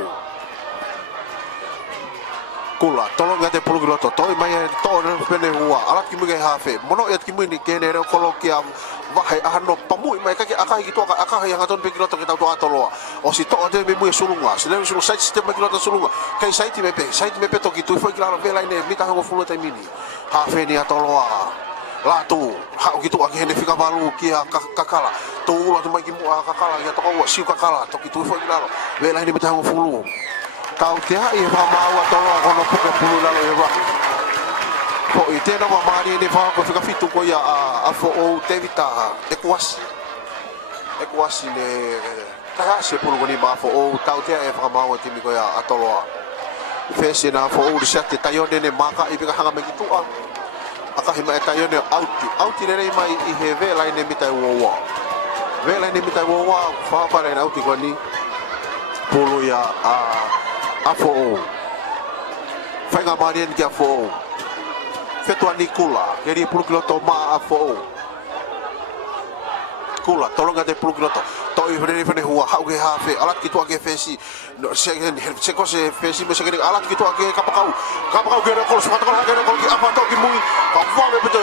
Kula, tolong ya te pulu kiloto, toi mai to na pene hua, alat ki muge hafe, mono ya ki muni kene re kolokia wahai ahano pamui mai kaki akai ki to akai yang aton pe kiloto kita to atoloa. O si to de be mu sulunga, se le sulung sai sistem kiloto sulunga. Kai sai ti me to ki tu foi kilalo vela ine mita ngo fulu te mini. Hafe ni atoloa. La tu, ha ki to aki hene fika balu ki kakala. Tu la tu mai ki mu kakala ya to ko siu kakala, to ki tu foi kilalo. Vela ine mita ngo fulu. Kau tia I fa mau atolo kono puke pulu lalo e wa. Ko I te na mari ni fa ko fika fitu ko ya a fo o te vita e kuasi ne ta se pulu ko ni ma fo o tau tia e fa mau te mi ko ya atolo. Fese na fo o risate tayone ne maka I bika hanga me kitu a. Aka hima e tayone auti ne mai I he vela ne mitai wo. Vela ne mitai wo fa para na auti ko ni pulu ya a fo o whainga marien ki a fo o whetua ni kula keri pulu kiloto ma a fo o kula tolonga te pulu kiloto to I whene hua hau ke hafe alat ki tua ke fesi se ko se fesi me se kene alat ki tua ke kapakau ke rekolo sepatu kala ke rekolo ki apa to ki mui ka wame beto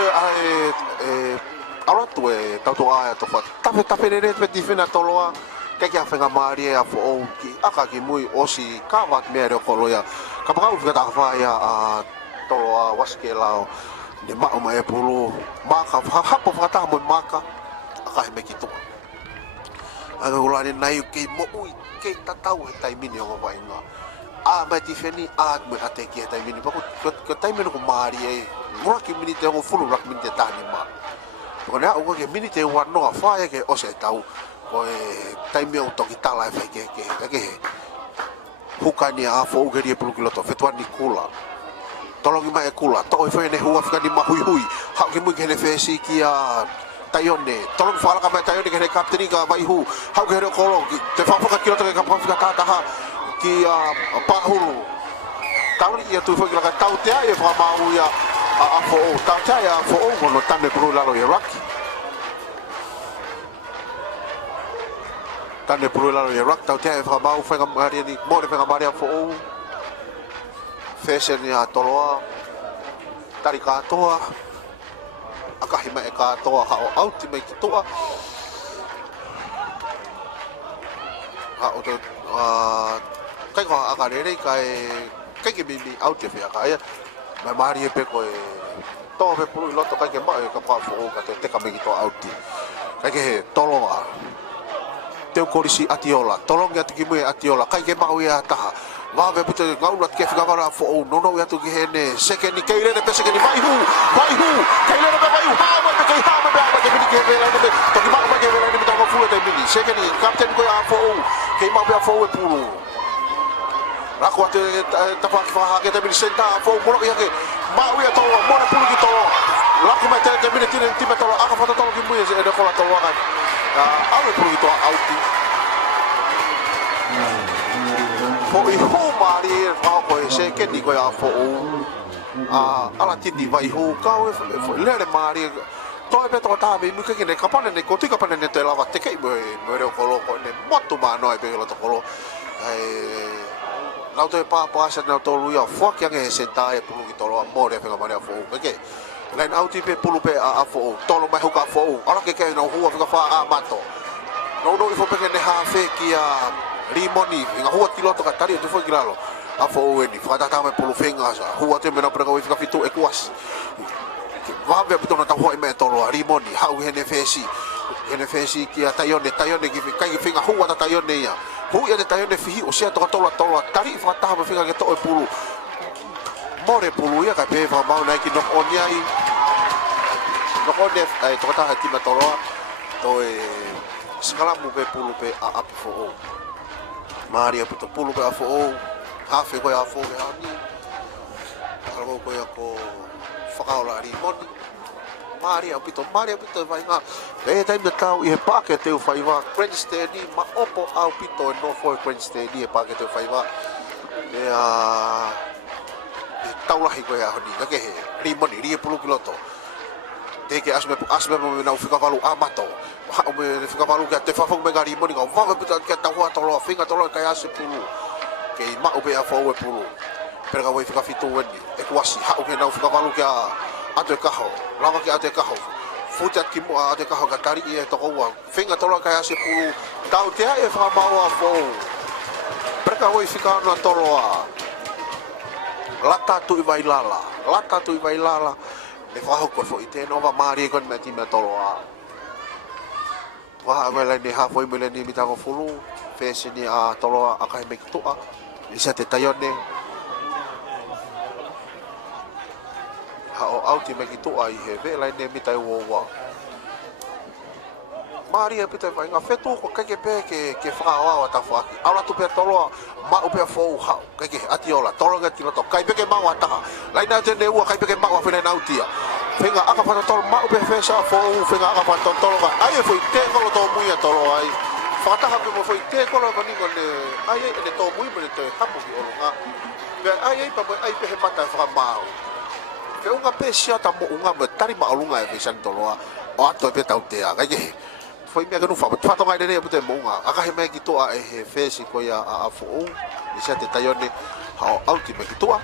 alat tu tau to aia to fat tape nere te fina toloa Kaki a whenga maari a fo o ki aka ki mui osi ka wat mea reo kolo ya ka pakau whika ta whaia a tolo a waske lao ne mao mai e pulu maka hapo whakataha moi maka aka he me ki toa aga ulani nai kei mo ui kei tatau he taimini o wainga a mai ti wheni a me ate ki he taimini pako taimini ko maari e mura ki mini te ongo fulu rak mini te tani ma pako nea uka ke mini te wanoa whaia ke ose tau ko taimi o toki tala e whaike ke hukani a fo ugeri e pulu kiloto whetuani kula tolongi mai e kula to i whaine hua whikani mahui hau ki mui ke hene whesi ki a taione tolongi whalaka mai taione ke hene kapteni ka vai hu hau ke hene kolo te whawhaka kiloto ke kapaka whika tātaha ki a pahulu tauri i a tui whaiki laka tau tea e whamau ia a fo o tau tea e a fo o ngono tane pulu lalo i raki Tane pulu lalo ya rak tau tea e whakamau whainga maria ni mo re whainga maria fo ou Fese ni a toloa Tari katoa Akahima e katoa hao auti mai ki toa Hao to Kai koha aka rerei kai ke mimi auti e whiaka aia Mai maria pe koe Toa pe pulu I loto kai ke mai ka paa fo ou ka te teka me ki toa auti Kai ke he toloa Teu korisi atiola, tolong ya tuki mue atiola, kai ke mau ya taha. Wa be puto ngaulat ke figawara fo o nono ya tuki hene, sekeni keile ne pesekeni vai hu, keile ne vai hu, ha be ke mini ke vela ne toki mau ke vela ne mitanga fu te mini, sekeni kapten ko ya fo o, ke mau be fo e pulu. Rako te tapa fa ke te mini senta fo mo ya ke mau ya to mo na pulu ki to. Lako mai te mini tine time to aka foto to ki mue e de kola to wakan. Awe pulu itu auti. Fo I ho mari fo ko se ke ni ko ya fo ala tini vai hu kau le mari toi pe to ta be mu ke ne kapane ne koti kapane ne te lava te ke mo re ko lo ko ne motu ma no e be lo to ko lau te pa sa na to lu ya fo ke nge se ta e pulu ki to lo mo re pe mari fo ke len auti pe pulu pe a fo to lo mai hu ka fo ala ke no hu ka fa a mato no i fo pe ne ha fe ki a limoni nga hu ti lo to ka tari te fo ki lalo a fo e ni fa ta ta me pulu fenga sa hu te me na pre ka wi ka fitu e kuas va ve puto na ta ho me to lo limoni ha u hene fesi ki a taione ki kai finga hu ta taione ya hu ya te taione fi o sia to to tari fa ta me finga ke to e pulu more pulu ya ka pe fa mau na ki no oni ai no ko de ai to ta ti ma to lo to e skala mu pe pulu pe a fo o maria puto pulu pe a fo o ha fe ko a fo ke ani algo ko ya ko whakaola rimoni Maria pito vai nga e taim de tau I he pake teu whaiwa Queensteni ma opo au pito e Norfolk Queensteni e pake teu whaiwa e a taulahi koe a honi kake he rimoni rie pulu kiloto teke asme me nau whikawhalu amato hao me whikawhalu kia te whawhong me ngā rimoni ka wanga pita kia tauhua toloa whinga toloa kai ase pulu ke I mao pe a whau e pulu pera ka wai whikawitu weni e kuasi hao ke nau whikawhalu kia ate kaho lava ke ate kaho futa ki mo ate kaho ka tari e to wa finga tolo ka ase pulu tau te e fa maua fo preka hoi fika no tolo a lata tu I vai lala le fa ho ko fo ite no va mari kon me ti me tolo a wa ga le ni ha foi me le ni mi ta ko fulu fesi ni a tolo a ka me tu a isa te tayone o auti me ki to ai he ve lai ne mitai wo wa Maria pita vai nga fetu ko kake pe ke fa wa ta fa ala tu pe tolo ma o pe fo ha kake atiola tolo ga ti to kai pe ke ma wa ta lai na te ne wa kai pe ke ma wa fe na autia fenga aka fa tolo ma o pe fe sa fo fenga aka fa tolo ga ai foi te ko to mu ya tolo ai fa ta ha pe mo foi te ko lo ko ni ko le ai e to mu me te ha mo ki o nga pe ai pa ai pe he mata fa ma ke unga pe sia ta mo unga me tari ma alunga e san toloa o ato pe tau te a kai foi me no fa to ngai ne pe mo unga aka he me ki to a e he fesi ko ya a fo ni sia te taione ha auti me ki to a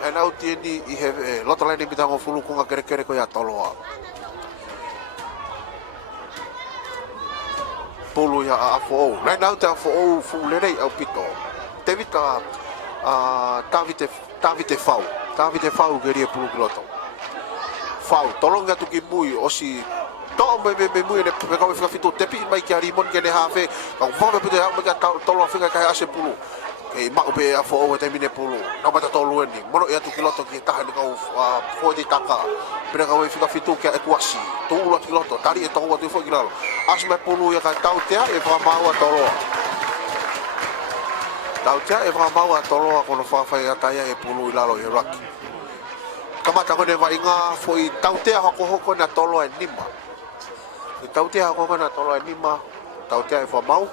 e na auti ni I he loto lai ni bitango fulu kunga kere ko ya toloa pulu ya a fo lai na auti a fo fu le rei au pito te vita Tavite fau geria pulu kiloto. Fau tolonga tu ki mui o si to me mui ne pe ka fi fitu tepi mai ki ari mon ke ne hafe ka va pe ha me ka tolo finga ka ase pulu. Ke ma be a fo o te mine pulu. No mata tolu ni. Mono ia tu kiloto ki taha ni ka fo di taka. Pe ka we fitu fitu ke ekuasi. Tu lo kiloto tari e to o tu fo kilalo. Asme pulu ya ka tau te e va ma wa tolo. Tau tia e whamau a toloa kono whawhai ataya e pulu I lalo I raki. Kamata kone wa inga foi tau tia hoko na toloa e nima. Tau tia hoko na toloa e nima, tau tia e whamau.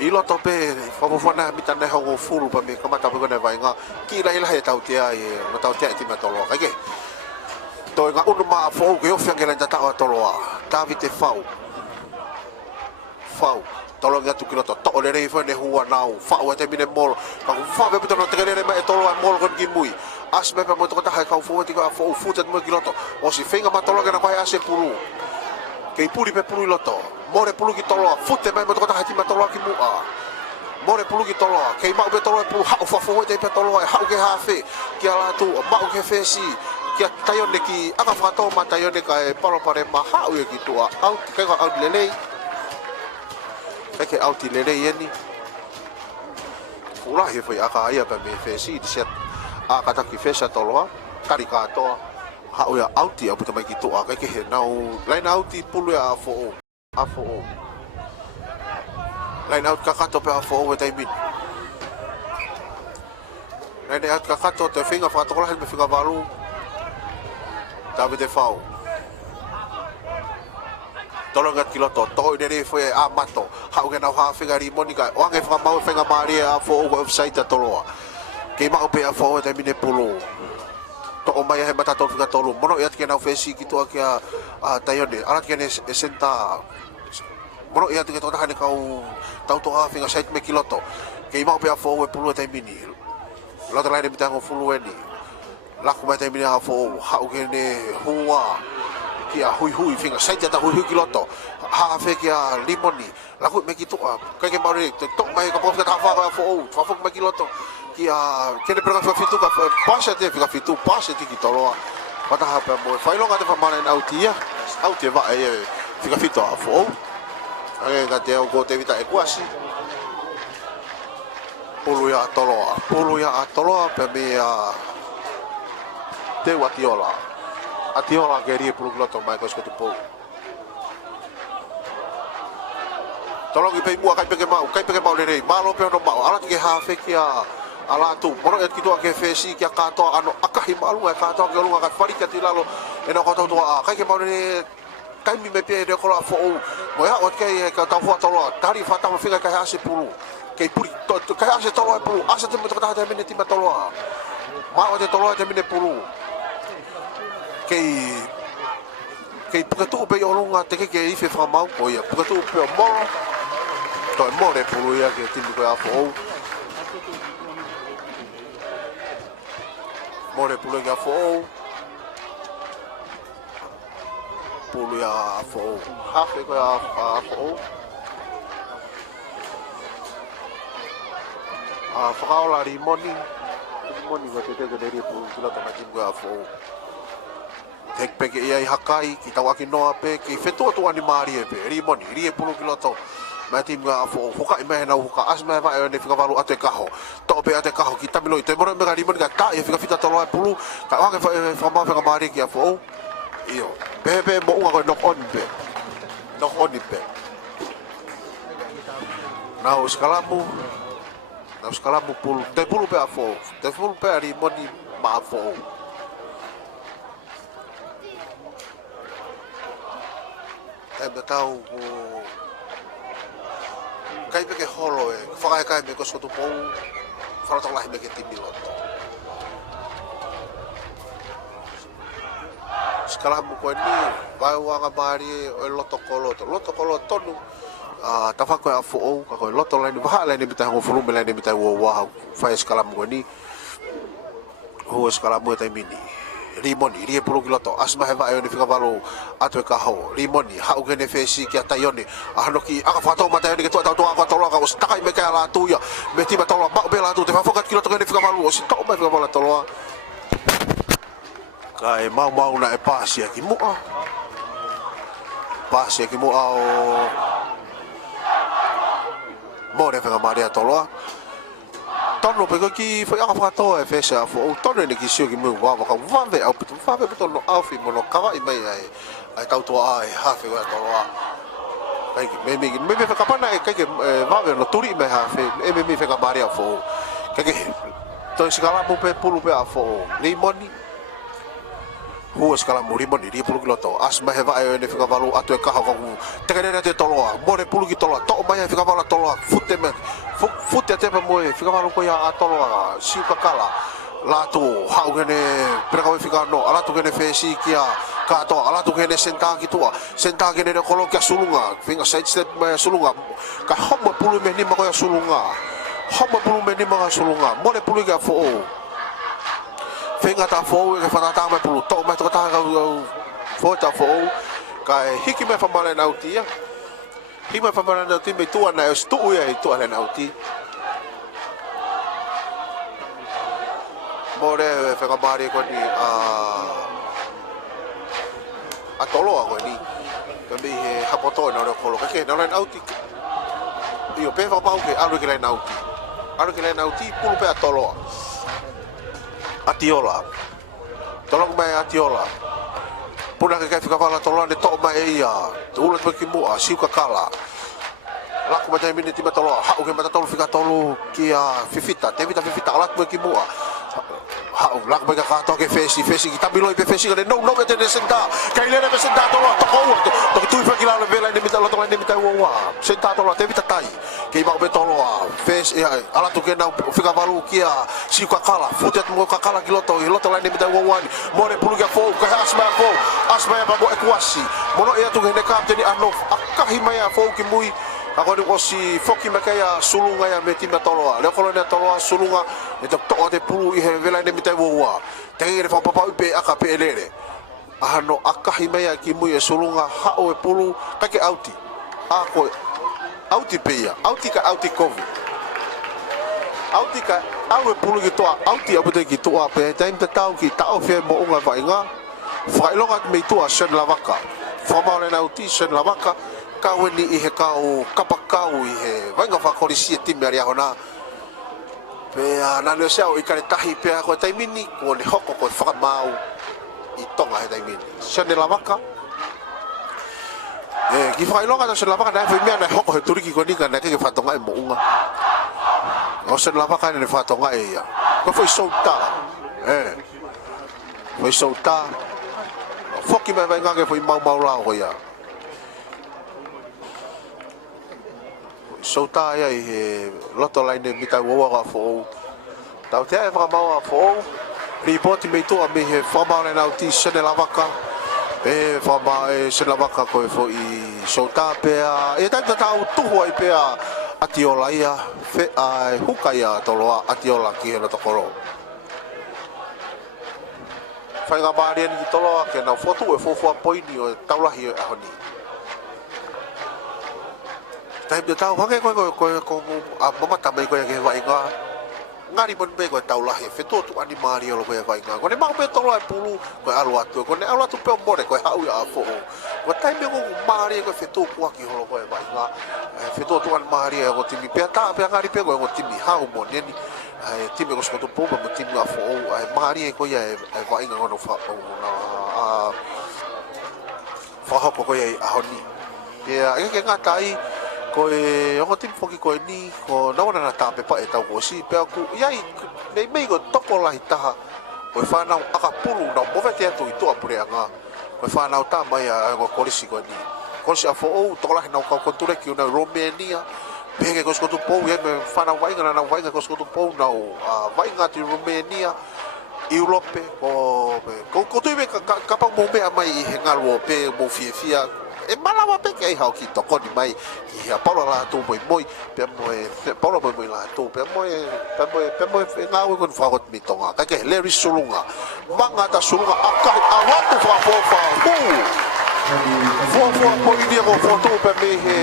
I loto pe, whawawhana mitane hongo furu pa me kamata kone wa inga ki ila he tau tia e no tau tia e tima toloa. Kaike, to inga unuma a fōu ke ofiange renta tau a toloa. Tavite fau. Tolo nga tu kiloto to le rei fone hua nau fa o te mine mol ka fa be pito no te re me tolo mol kon ki mui as me pe mo to ta ka fo ti ka fo fu te mo kiloto o si fenga ma tolo nga ka ase pulu ke puri pe pulu loto more pulu ki tolo fu te me mo to ta ti ma tolo ki mu a more pulu ki tolo ke ma be tolo pulu ha fa fo te pe tolo ha ke ha fe ki ala tu ma o ke fe si ki tayone ki aka fa to ma tayone ka e palo pare ma ha o ki tu a au ke ka au lele Eke auti lele yeni. Ula he foi aka ia pa me fesi di set aka taki fesa toloa kari katoa. Ha o ya auti apu tamai ki toa ke he nau lain auti pulu ya afo. Lain out kakato pe afo o tai min. Lain out kakato te finga fa tola me finga valu. David de Fau. tolonga kiloto to de foi amato hau ke na ha finga rimoni ka o nge fa mau finga maria fo o website toloa ke ma o pe fo te mine pulo to o mai he mata to finga tolo mono ia ke na fesi ki to ke a taione ala ke ne senta mono ia ke to ta ne ka o tau to ha finga site me kiloto ke ma o pe fo o pulo te mini lo tra le bitango fulueni la ko mai te mini ha fo hau ke ne hua kia hui finga site ta hui kiloto ha fe kia limoni la ku me ki to ka ke mari to mai ka po ka ta fa fo me kiloto kia ke ne prega fitu ka pasa te fitu pasa ti ki tolo pata ha pa mo fa lo ka te fa mane na utia auti va e fica fitu fo ai ka te o go te vita e kwasi pulu ya tolo pe me te watiola atiola ke ri pulu kiloto mai ko skotu po tolong ipe mua kai peke mau le malo pe no mau ala ke ha fe kia ala tu moro et kito ke fesi kia kato ano akahi malu ka to ke lunga ka fari ka tilalo eno ko to kai ke mau le kai mi me pe de ko la fo mo ya o ke ka ta fo tolo tari fa ta mo figa ka ha se pulu ke puri to ka ha se tolo pulu asa te mo ta ta minute ma tolo ma o te tolo te minute pulu ke puka pe o lunga te ke ife fa mau ko ya puka pe mo to mo le pulu ya ke timi ko afo mo le pulu ya afo pulu ya afo ha fe ko afo fa la rimoni ko te de pulu kila ta ki ko afo tek peke ia i hakai ki tawaki noa pe ki fetua tu ani mari e pe rimoni rie pulu kiloto ma tim ga fo foka i me na hoka asma va e ne fika valu ate kaho to pe ate kaho ki tamilo te moro me ga rimoni ga ta e fika fita tolo e pulu ka wa ke fa ma fika mari ki afo io pe mo unga ko nok on pe na o skalamu pulu te pulu pe afo te pulu pe rimoni ma afo e tau kai pe ke holo e fa kai me ko so tu pou fa ta lahi me ke timiloto skala mu ko ni vai wa ga mari e loto kolo tonu ta fa ko afo o ka ko loto la ni ba la ni bita ho fulu me la ni bita wa fa skala mu ko ni ho skala mu ta mini rimoni rie pulu kiloto asma heva ayo ni fika valo atwe kaho rimoni ha ugene fesi ki atayone ahnoki aka fato mata ni to aka tolo aka ustakai me ka la tuya me ti ba tolo ba be la tu te fa fokat kiloto ni fika valo si to me fika valo tolo kai mau na e pasi ki mo o mo de fika maria tolo tono pe ki foi aka fato e fesa fo tono ni ki sio ki mo wa ka va ve au puto no au fi mo no kawa i mai ai tau to ai ha fe wa to wa kai ki me fe kapana e kai ke va ve no turi me ha fe me fe ka maria fo kai ke to skala mo pe pulu pe afo limoni hu skala mo limoni ri pulu kiloto asma he va e ne fe ka valu atu e ka ha ku te ka ne te toloa mo re pulu ki toloa to mai fe ka valu toloa futte me futte te pa mo e fe ka valu ko ya toloa si ka kala la tu ha ugene preka we fika no ala tu gene fesi kia ka to ala tu gene senta ki tua senta gene ne kolo kia sulunga finga side step me sulunga ka homo pulu me ni ma ko ya sulunga homo pulu me ni ma ka sulunga mo le pulu ga fo finga ta fo e fa ta me pulu to me to ta ga fo ta fo ka hiki me fa male na utia hiki me fa male na utia me tua na stu ya tu ala na utia more fe ka mari ko ni a tolo ko ni pe me hapoto na ko ke na na uti io pe fa pau ke alo ke na uti pulu pe a tolo atiola tolong mai atiola puna ke fika fala tolo de to mai ia ulat pe ki mo a siu ka kala la ko mata minute ma tolo ha o ke mata tolo fika tolo kia fifita te vita alat pe ki mo ha o la ko ka to ke fesi ki tabilo pe fesi ke no te senta kai le pe senta tolo to ko to tu fa ki la vela ta lo to ni ta wa se ta to lo te vita tai ke ba be to lo face ala to ke na fika valu kia si ka kala futet mo ka kala ki lo to la ni ta wa ni mo re pulu ga fo ka asma ba mo ekwasi mo no ia tu ne ka te ni ano akahi mai a fo ki mui ako ni ko si foki makaya sulunga ya meti matoloa le ko le toloa sulunga e to te pulu I he vela ni mitai wa te re fa papa pe aka pe elere ano akahi mai ki mu e sulunga ha o e pulu ka ke auti ako auti pe ya auti ka auti covid auti ka au e pulu ki toa auti abu te ki toa pe time te tau ki tau fe mo unga vai nga fa longa me toa sen lavaka fa ma le auti sen lavaka kau ni I he kau kapakau I he vanga fa korisi ti me ria hona pe na le sao I kare tahi pe ko tai mini ko le hoko ko fa mau I tonga he tai mini sene la vaka ki fa longa sene la vaka na fe me na hoko he turiki ko ni kana ke fa tonga mo unga o sene la vaka ne fa tonga ia ko foi solta foi solta foki me vai nga ke foi mau la ko ia Sauta ia I he loto laine mitai wawa fo tau te e whakamaua fo ripoti mei toa me he whamau na uti sene lavaka e whamau e sene lavaka koe fo I sauta pea e taita tau tuhu ai pea atiola ia fe ai huka ia toloa atiola ki he na tokoro whainga maarian ki toloa ke na fotu e fofua poini o taulahi e ahoni tai de tau hange ko mama tamai ko ke vai nga ngari bon be ko tau lahi feto tu animali lo ko vai nga ko ne ma be to lo pulu ko alu atu pe more ko hau ya fo ko tai be ko mari ko feto ko ki ho ko vai nga feto tu animali ko timi pe ta pe ngari pe ko timi hau mo ne ni timi ko sko tu po mo timi a fo mari ko ya vai nga no fa na fa ko ya ahoni ya ke ngatai ko e o tim foki ko ni ko na wana na tape pa e tau ko si pe ku ia nei mei ko toko la hita ko fa na aka pulu na mo vete tu itu apure anga ko fa na ta mai a ko kolisi ko ni ko si afo o to la na ko ture ki na Romania pe ke ko sko tu po ye me fa na vai ko sko tu po na vai nga ti Romania Europe ko tu be ka pa mo be mai he ngalo pe mo fia e malawa pe ke hau ki toko ni mai ki ha polo la tu moi pe polo moi la tu pe moi nga ko fa got mi tonga ka ke Larry sulunga manga ta sulunga aka awatu fa mo ni ko foto pe me he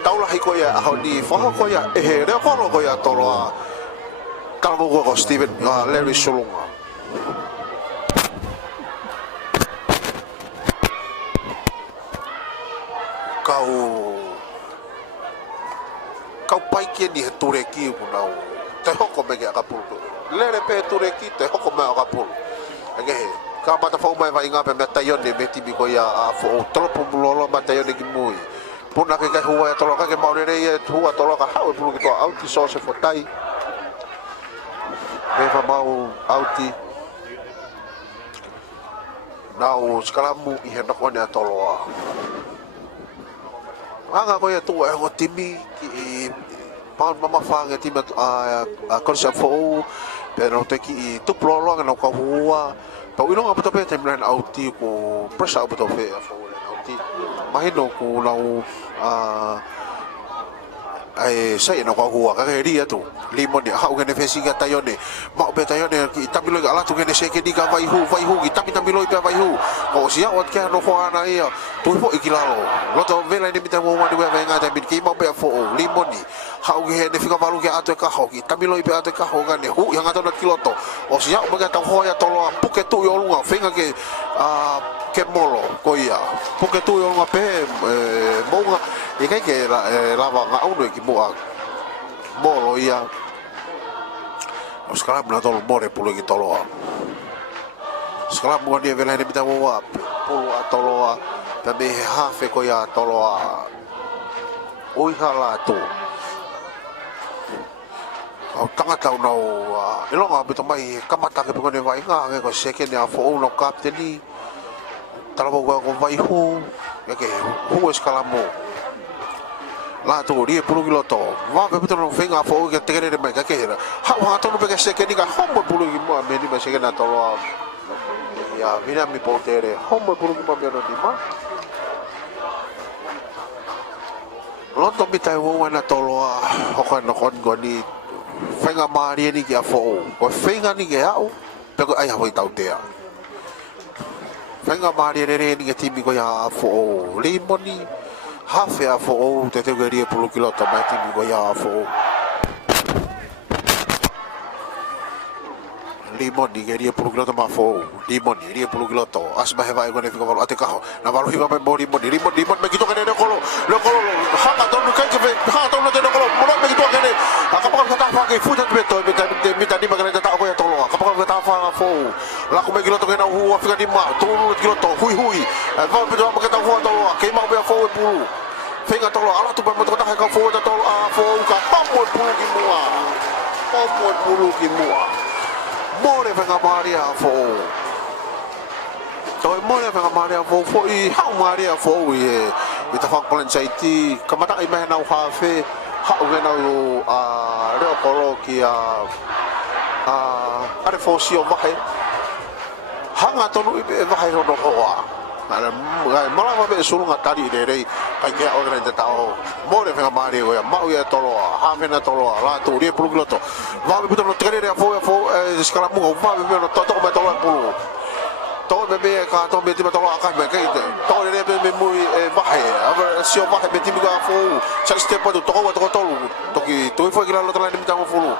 taula hi ko ya ha ni fa ko ya e re ko ya tolo ka mo ko Steven Larry sulunga kau pai ke ni he tureki unau te hoko me ke akapulu lere pe tureki te hoko me akapulu age he ka mata fo mai vai nga pe meta yone me tibi ko ya a fo tropo mulolo mata yone ki mui puna ke ka huwa to ka ke maurere ye huwa to ka hawe pulu ki to auti so se fotai me fa mau auti nau skalamu I he nokone atoloa anga ko ya tu e o timi ki pa mama fanga timi a konsa fo pero te ki tu plolo nga ko hua pa ino nga puto pe temlan auti ko presa puto pe fo auti mahino ko lau ai sai no ko hua ka ri tu limon dia hau ngene fesi ga tayone ma be tayone ki tamilo ala tu ngene se ke di ka vai hu ki tamilo pe vai hu ko sia ot ke no ko ana ia tu fo ikilalo lo to vela ni mita mo mani we nga ta bin ki ma be fo limon ni hau ge ne fika valu ke atu ka ho ki tamilo pe atu ka ho ga ne hu yang ata na kiloto o sia o ga ta ho ya tolo puke tu yo lunga finga ke ke molo ko ia puke tu yo nga pe monga e kai ke la va nga uno ki molo ia o skala na tolo more pulo ki tolo skala mo ni vela ni mita wa pulo atolo ta be ha fe ko ia tolo oi hala to o tanga tau no ilonga bito mai kamata ke pengone vai nga ko seke ni afo no captain ni talamo ko vai hu ya ke hu eskalamo la to ri pulu kiloto va pe puto no fenga fo ke te kere mai ka ke ha wa to no pe ke se ke ni ka homo pulu ki mo me ni me se ke na to ya mira mi potere homo pulu ki mo me no di ma loto bitai wo na to lo ho ko no kon go ni fenga mari ni ki a fo ko fenga ni ke au pe ko ai ha voi tau te fenga mari re ni ke timi ko ya fo le moni hafe a fo te te gerie pulu kiloto mai timi ko ya fo limon ni gerie pulu kiloto ma fo limon ni gerie pulu kiloto asma he vai ko ne fiko valo ate kaho na valo hiva me limon me kito kene kolo ha ka to no kai ke ha to no te kolo mo me kito kene aka pa ka ta fa ke futa beto me ta di magana ta ko ya tolo aka pa ka ta fa fo la ko me kiloto kena hu afika di ma to no kiloto hui va me to ma ka ta hu tolo ke ma be fo pulu fenga tolo ala tu pa mo ta ka fo ta tolo a fo ka pa mo pulu ki mua more venga maria fo to more venga maria fo i ha maria fo i ta fa kolen saiti kamata i me na ha fe ha u na u a re kolo ki a are fo si o vai hanga tonu i vai no ko ala mala va be sulu ngatari de rei kai ke o grande tao more venga maria o ya ma u ya tolo ha me na tolo la tu ri pulu gloto va be puto no tere a fo skala mu va be no to me tolo pulu to be ka to be ti tolo aka me ke to re be mu va he ava si o va be ti ga fo sa step to to tolo to ki to fo ki la tolo ni tamo fulu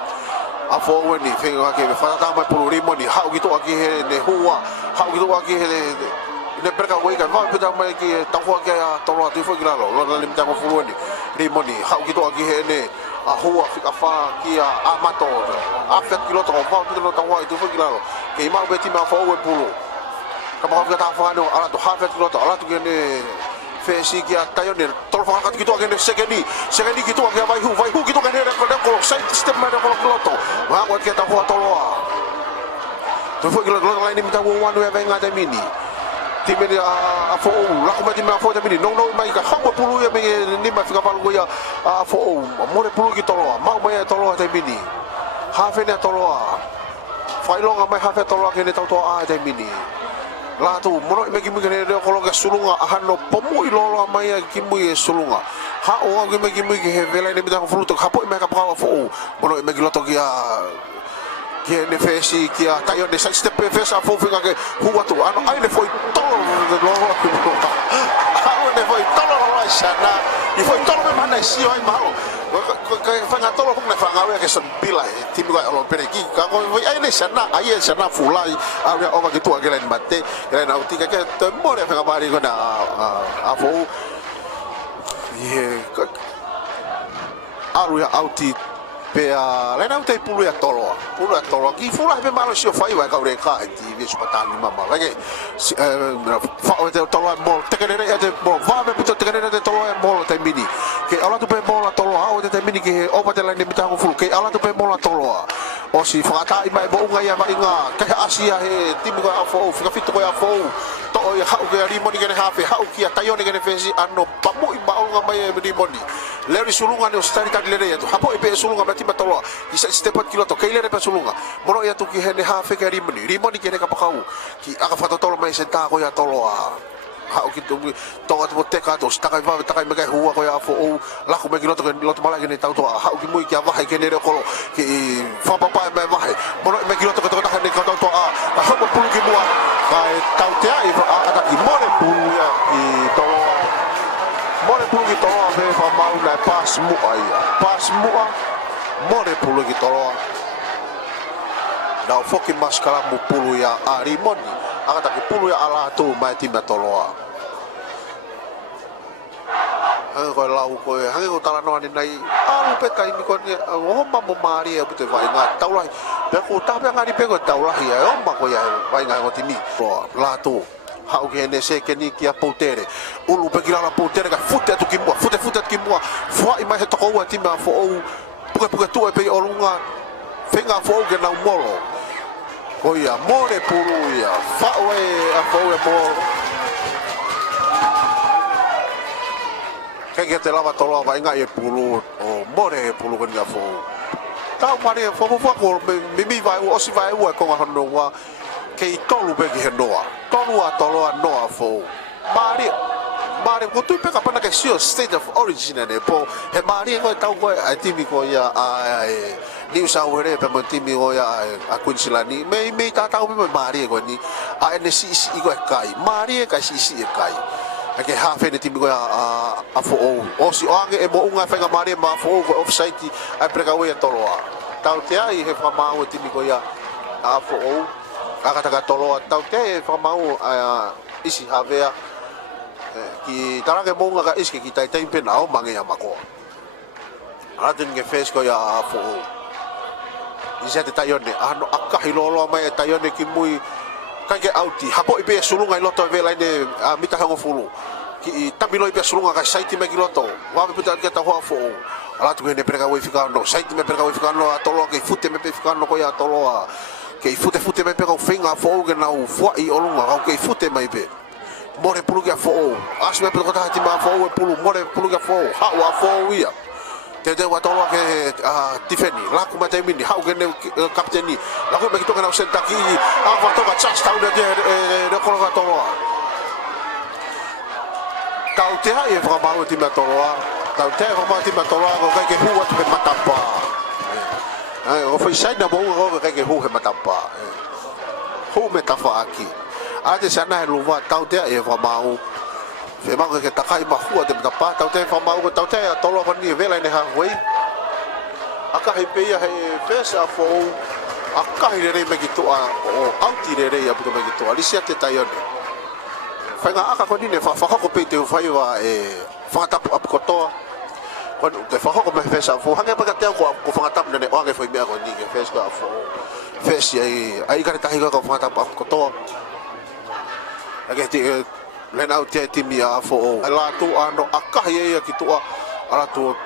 a fo ni fenga ke fa ta ma pulu ri mo ni ha ki to aki he ne huwa ha ki to aki he ne perka wei ka va puta mai ki ta ho ke to lo ti fo ki la lo la lim tamo fulu ni ri mo ni ha ki to aki he ne a hoa fika fa kia a mato a fet kiloto va tu no tawa tu fo kilalo ke ma beti ma fo we pulu ka ma ka ta fa no ala to ha fet kiloto ala tu ne fe si kia tayo ne tol fa ka kitu ke ne sekeni kitu ke vai hu kitu ke ne ko sai step ma ko kiloto wa ko ke ta ho to lo tu fo kiloto la ni mi ta wo wa no ve nga ta mini time a fo la ko mati ma fo ta mini no mai ka ha ko pulu ya me ni ma fika palu ya a fo mo re pulu ki tolo ma mai tolo ta mini ha fe ne tolo fai longa mai ha fe tolo ke ne tolo a ta mini la tu mo me ki me ne ko lo ka sulunga a no pomu i lo mai ki mu e sulunga ha o ke me ki he vela ne mi ta fulu to ha po me ka pa fo mo me ki lo to ki a que ne fesi que a tayo de sai step fesa fo finga ke huwa tu ano ai ne foi tolo de logo que ano ne foi tolo la sana e foi tolo me mana si ai malo que fanga tolo com ne fanga we que son pila ti mi lo pereki ka ko ai ne sana fulai area over que tu a gelen mate gelen auti que te more fanga mari ko na a fo ye area auti pe a le na te pulu ya tolo ki fula pe malo si o fai vai ka ure ka ti vi su patani mama vai fa o te tolo mo te kene te mo va be puto te kene te tolo mo te mini ke ala tu pe mo la tolo ha o te mini ke o pa te la ni mita ko fulu ke ala tu pe mo la tolo o si fa ta i mai bo nga ya vai nga ke asia he ti mi ga fo fika fitu ko ya fo to o ya ha o ke ri mo ni ke ha fe ha o ki ta yo ni ke fesi ano pa mo i ba o nga mai ri mo ni le ri sulunga ni o stari ka le re to ha po i pe sulunga ti matolo isa stepat kiloto kai le pe sulunga mono ya tu ki hene ha fe ka rimoni ke ne ka pakau ki aka fa tolo mai senta ko ya tolo ha o ki to to te ka to sta kai va ta kai me kai huwa ko ya fo o la ko me kiloto ke loto mala ke ne tau to ha o ki mu ki va ke ne re ko ki fa papa me va mono me kiloto ko to ta ne ka to ha mo pulu ki mua kai tau te ai va ata ki more pulu ya ki tolo more pulu ki tolo fe fa mau na pas mu more pulu ki tolo na foki maskala mu pulu ya arimoni aka taki pulu ya ala tu mai timba tolo ko lau ko hange ko tala no ani nai alu pe kai mi ko ni o ma mo mari e bute vai nga taula pe ko ta pe ngani pe ko taula ya o ma ko ya vai nga ko timi la tu ha o ke ne se ke ni ki a poutere ulu pe ki la poutere ka fute tu ki mo fute ki mo fo i mai he to ko wa timba fo o puka tu e pe o lunga fenga fo ke na molo ko ia more puru ia fa we a fo e mo Kai te lava tolo va inga e pulu o more pulu ko nga fo. Tau mare fo ko mi vai o si vai o ko hono wa ke tolu be ki noa. Tolu a tolo a noa fo. Mare ko tu pe ka pana ke sio state of origin ne po he mare ko tau ko a timi ko ya a New South Wales pe mo timi o ya a Queensland me ta tau me mare ko ni a NCC ko kai mare ka si kai ke hafe ne timi ko a fo o si o age e mo unga fenga mare ma fo ko offside ai preka o ya toloa tau te ai he fa mau timi ko ya a fo o aka taka toloa tau te fa mau a isi havea ki taranga monga ka iski ki tai pe nao mange ya mako atin ke face ko ya fo isa te tayone ano akka hilolo mai tayone ki mui ka ke auti hapo ibe sulunga i loto vela ne mita hango fulu ki tabilo ibe sulunga ka saiti me ki loto wa be puta ke ta ho fo ala tu ne prega we fikano saiti me prega we fikano atolo ke fute me pe fikano ko ya tolo ke fute me pe ko finga fo ke na u fo i olunga ke fute mai be more pulu ke fo as me pe ko ta ti ma fo pulu more pulu ke fo ha wa fo ia te wa tolo ke tifeni la ku mate mini ha ke ne kapteni la ku me ki to ke na senta ki a fa to ka chance ta de ko ka tolo tau te ha e fa ma o ti ma tolo tau te fa ma ti ma tolo ko ke hu wa te matapa o fa sai na bo ko ke hu he matapa hu me ta fa aki a te sana e luva tau te e fa ma o fe ma ke takai ma hu te matapa tau te fa ma o tau te tolo ko ni vela ne ha wei aka he pe he pesa fo aka he re me ki to o auti re ya puto me ki to ali sia te taione fanga aka ko ni ne fa ko pe te fa iwa fa tap ap ko to kon te fa ko me pesa fo hanga pa ka te ko fa tap ne o ga foi me ko ni ke pesa ko fo pesa ai ka ta hi ko fa tap ap ko to ake te len out te mi a fo ala tu ano aka ye ki to ala tu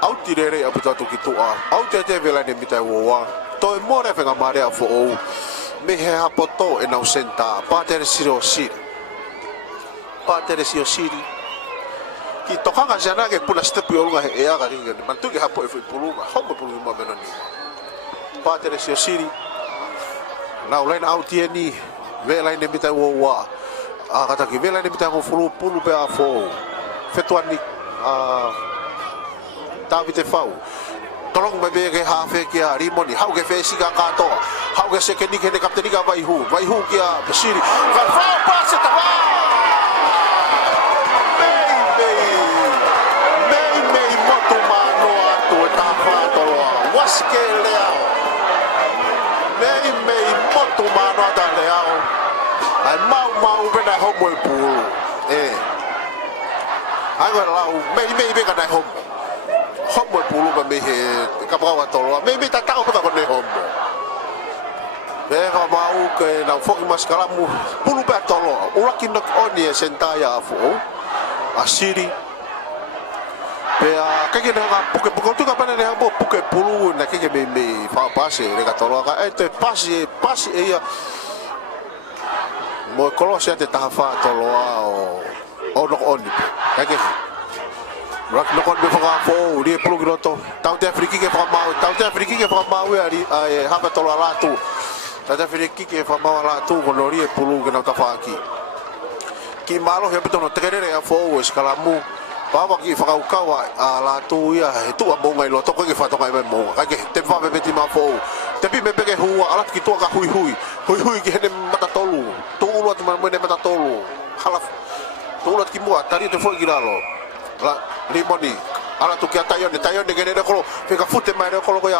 auti re apu tu ki to auti te vela ne mitai wo to e more fenga mare a fo me he ha poto e na senta pater siro siri ki tokanga jana ke pula step yo nga e aga ringa mantu ke hapo e fu puluma homo puluma benoni pater siro siri na ulain auti ni vela ne mitai wo kata ki vela ni mitai ko pulu pe a fo fetuani tavi te fau tolong me ke hafe ki a rimoni hau ke fesi ka kato hau ke se ke ni ke ne kapteni ka vai hu ki a besiri ka fa pase ta va mei moto mano atu ta fa tolo waske leao mei moto mano ta leao ai mau bena homo e pulu agora lá o mei be ka dai homo homo pulu ba me he ka pa tolo me ta ta ko ne homo be ka mau ke na foki maskala mu pulu ba tolo ula ki nok oni sentaya fo asiri be a ke na puke tu ka pa ne ha puke pulu na ke me fa pase le ka tolo ka te pasi e ya mo kolosia te ta fa tolo o nok oni ke rak no kon be fa fo ri pulu groto tau te afriki ke fa mau ari ha pa tolo ala tu tau te afriki ke fa mau ala tu ko ri pulu ke na ta fa ki malo he pito no terere a fo escala mu pa ki fa ka ala tu ya tu a bonga lo to ko ke fa to ka mo ka ke te fa be ti ma fo te bi me be ke hu ala ki to ka hui ki ne mata tolu at ma ne mata tolu halaf tolu ki mo atari te fo giralo la limoni ala tu ki tayone ke ne ko fe ka fute mai ko ko ya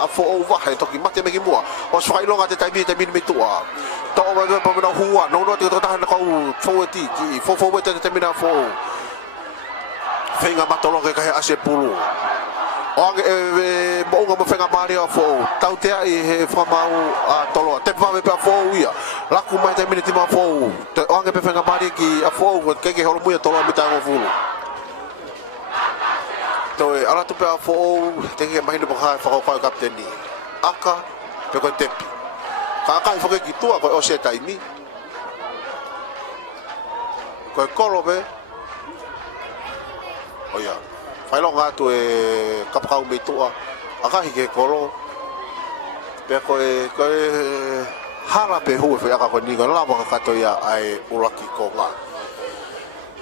a fo o va he to ki mate me ki mo o sfai longa te tai mi me tu a to ba ba na huwa no te to ta ko fo ti ki fo te mi na fo fenga matolo ke ka ase pulu o mo nga mo fenga mari a fo tau te ai he fa mau a tolo te va me pa fo ia la ku mai te mi ti ma fo te o nga pe fenga mari ki a fo ke holo mu tolo mi ta ngo fulu to ala tu pe a fo te ke mai no ba fa ko kapteni aka pe ko tepi ka fo ke tu ko o se tai mi ko kolo be Oia. Whailonga atu e kapakau me tua. Akahi ke kolo. Pea koe hara pe hu e whi aka koe ninga. Lama ka kato ia ai ulaki ko ngā.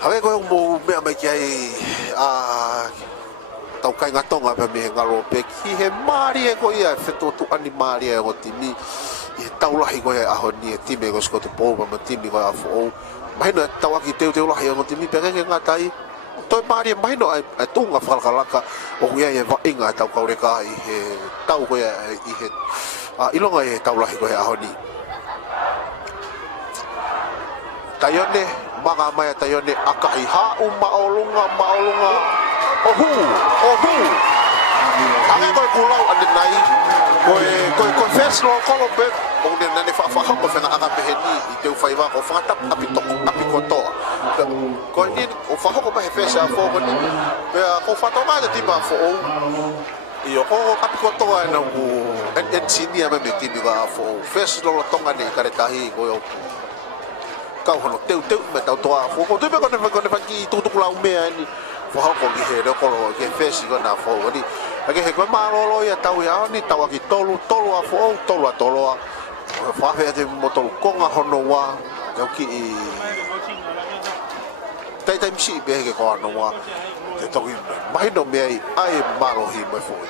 Hake koe mo mea mai ki ai tau kai ngatonga pe me he ngaro pe ki he maari e koe ia. Whetotu ani maari e o timi. I he taulahi koe aho ni e time koe skotu pōma ma timi koe a fo. Mahino e tau aki teu lahi o timi pe kenge ngā tai. Toi maari e mahino ai tunga whakalaka o kuia e wainga e tau kaureka i he tau koe i he ilonga e taulahi koe aho ni. Taione, mga maya taione akahi hau maolunga. Ohu. Ake koe kulau ane nai. Koe fes lo kolo pe. O ne nane whaafaha ko whenga aka peheni i teu whaiwa ko whangatap api kotoa. Koe ni, o whahoko pa he fes a fōko ni. Pea ko whatonga te tima fo ou. Iyo ko api kotoa e nau ku engineer me timi ka fo. Fes lo tonga ni karetahi koe o. Kau hono teu me tau toa fo. Ko tupe kone whaki tukutuku lau mea ni. Whahoko ki he rekoro ki he fes i kona fo. Ake he koe marolo ia tau ia ni tau aki tolu a fo. Tolu a toloa. Whawhea te mo tolu konga hono wā. Kau ki i... Tai misi i behe ke koa hono wā. Te toki mahino mea i ai marohi mai fōi.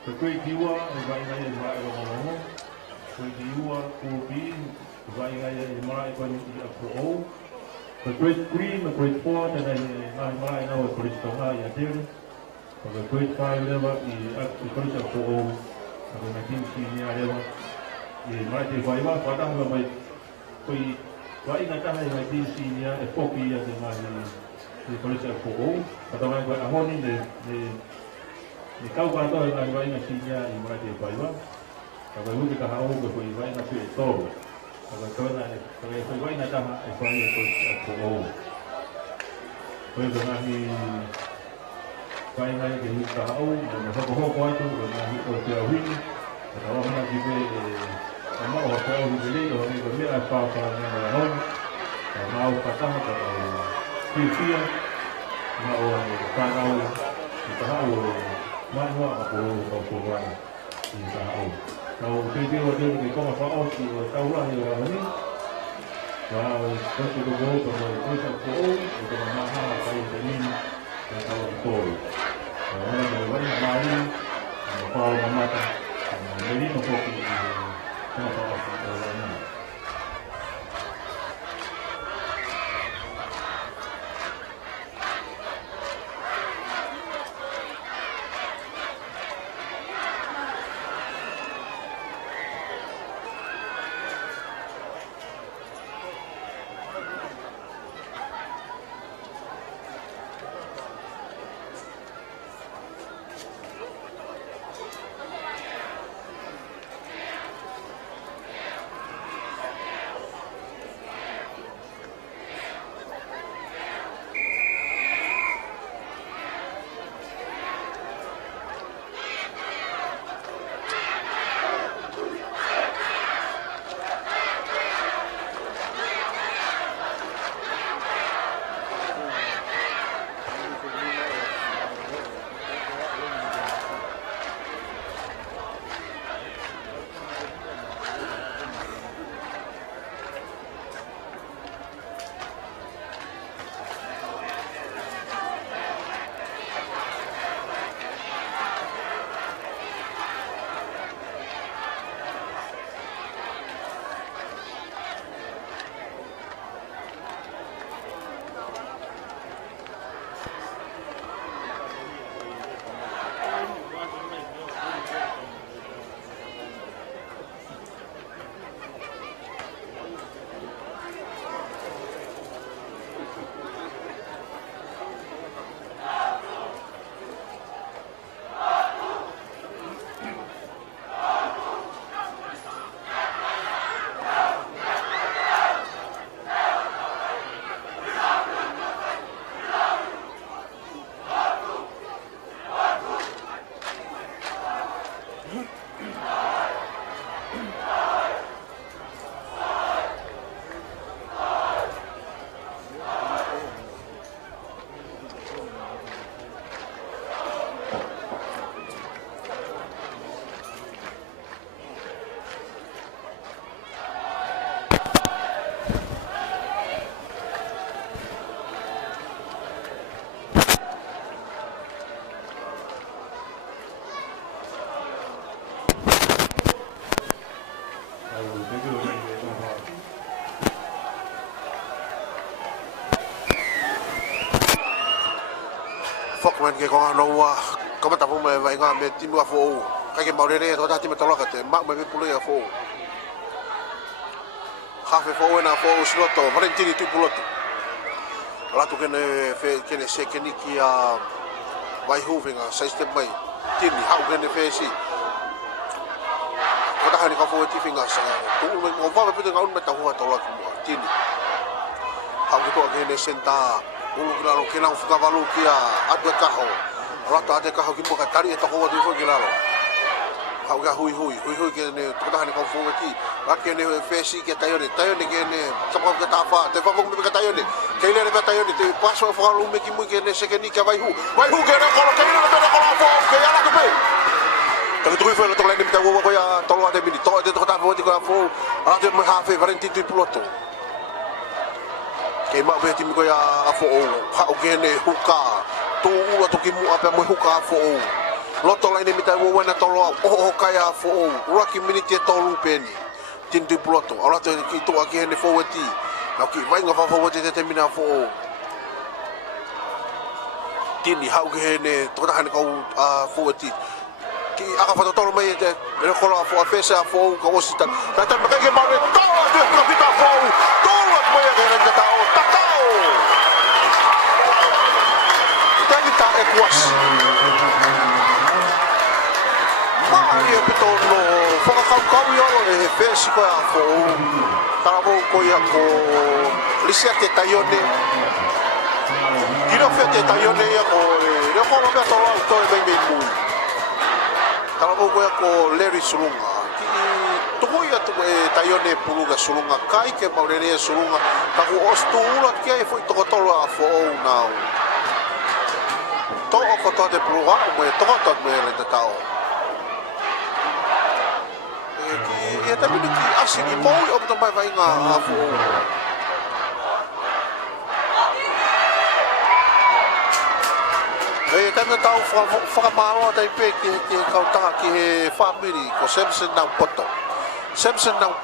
Koe kiwa, vai ngai e vai o momo. Koe kiwa, kupi, vai ngai e mai koe i a po'o. Koe cream, koe poa, tena i mai nau e koristonga i a tere. Koe whai rewa i korisa po'o, a koe na kimsi ni a rewa. I mai te whai wa, whataha mai koe wai na taha i mai kimsi ni a e poki i a te mai i korisa po'o. Whatamai koe ahoni ni kau katoa i mai waina sinia i mai te whaiwa. Ka koe huki ka hao koe koe waina pui e tōru. Ka koe koe waina taha e whai e koe a po'o. Koe koe ngahi whai ngai ke huki ka hao, na whakahoko atu, koe ngahi koe te awini. Ka tawa hana ki koe e mao a koe au hibili, o hane koe mea e whāwha ngā mea hau. Ka mau kataha, ka whiwhia, mao a whānau, i ka hao Manua ako o Puruana i Tahao. Nau te teo teo te koma whaoti o taurahi o Rahani. Wao kote ko gō pa mai koisa ko'o o te maha kai te nini na tau i tōru. Nau hana mai waina maari, na whao mamata, na merino koki i koma whaoti o Rahani. Fokman ke konga noa kamata fu me vai nga me tinu a fo ka ke maurere to ta ti me toloka te ma me pulu ya fo hafe fo na fo sloto valentini tu puloto la tu ke ne se ke ni ki a vai hovinga sai step mai tini hau ke ne fe si ko ta hani ka fo ti finga sa tu me o va pe te ka un me ta hu to la tini hau ke to ke ne senta ulu kilalo kena ufuka valu kia ade kaho rata ade kaho ki moka tari eta ko adu fo kilalo hau ga hui ke ne to ta ni ko fo ki ra ke ne fesi ke tayo ne ke ne tapa ke ta fa te fa ko me ke tayo ne ke le ne tayo ne te paso fo lu me ki mu ke ne se ke ni ka vai hu ke ne ko ke ne ko fo ke ya la ke Kalau tu fo to le ni ta wo ko ya to lo ade mini to ade to ta fo ti ko fo ade me ha fe valentini tu piloto ke ma be ti mi ko ya fo o ha o ke ne huka tu u to ki mu apa mo huka fo loto lai ni mitai wo na tolo o kaya fo raki minute tolu peni tindu ploto ala to ki to aki ne fo weti na ki vai nga fa weti te termina fo tini hau ke ne to ta ne ko fo weti ki aka fa tolo mai te le ko la fo pesa fo ko osita ta ta ka ke ma ne to de ko pita fo to la mo ya ke ne ta o ta ta o ta e quasi Maria pitono whakakaukau i olo e whesi koe a fo tarawau koe a ko lisia te taione kira whea te taione ia ko reo kono mea tolo au toe mei mei mui tarawau koe a ko Larry Sulunga ki tuku ia tuku e taione puluga Sulunga kai ke maurere Sulunga taku ostu ula kia e fwoi toko tolo a fo ou nau toko koto te puluga mo e toko tot me le te tao ia tapi ni ki asin i pau o puta mai vai nga afu e tana tau whakamaro tai pe ki kautanga ki he family ko Samson na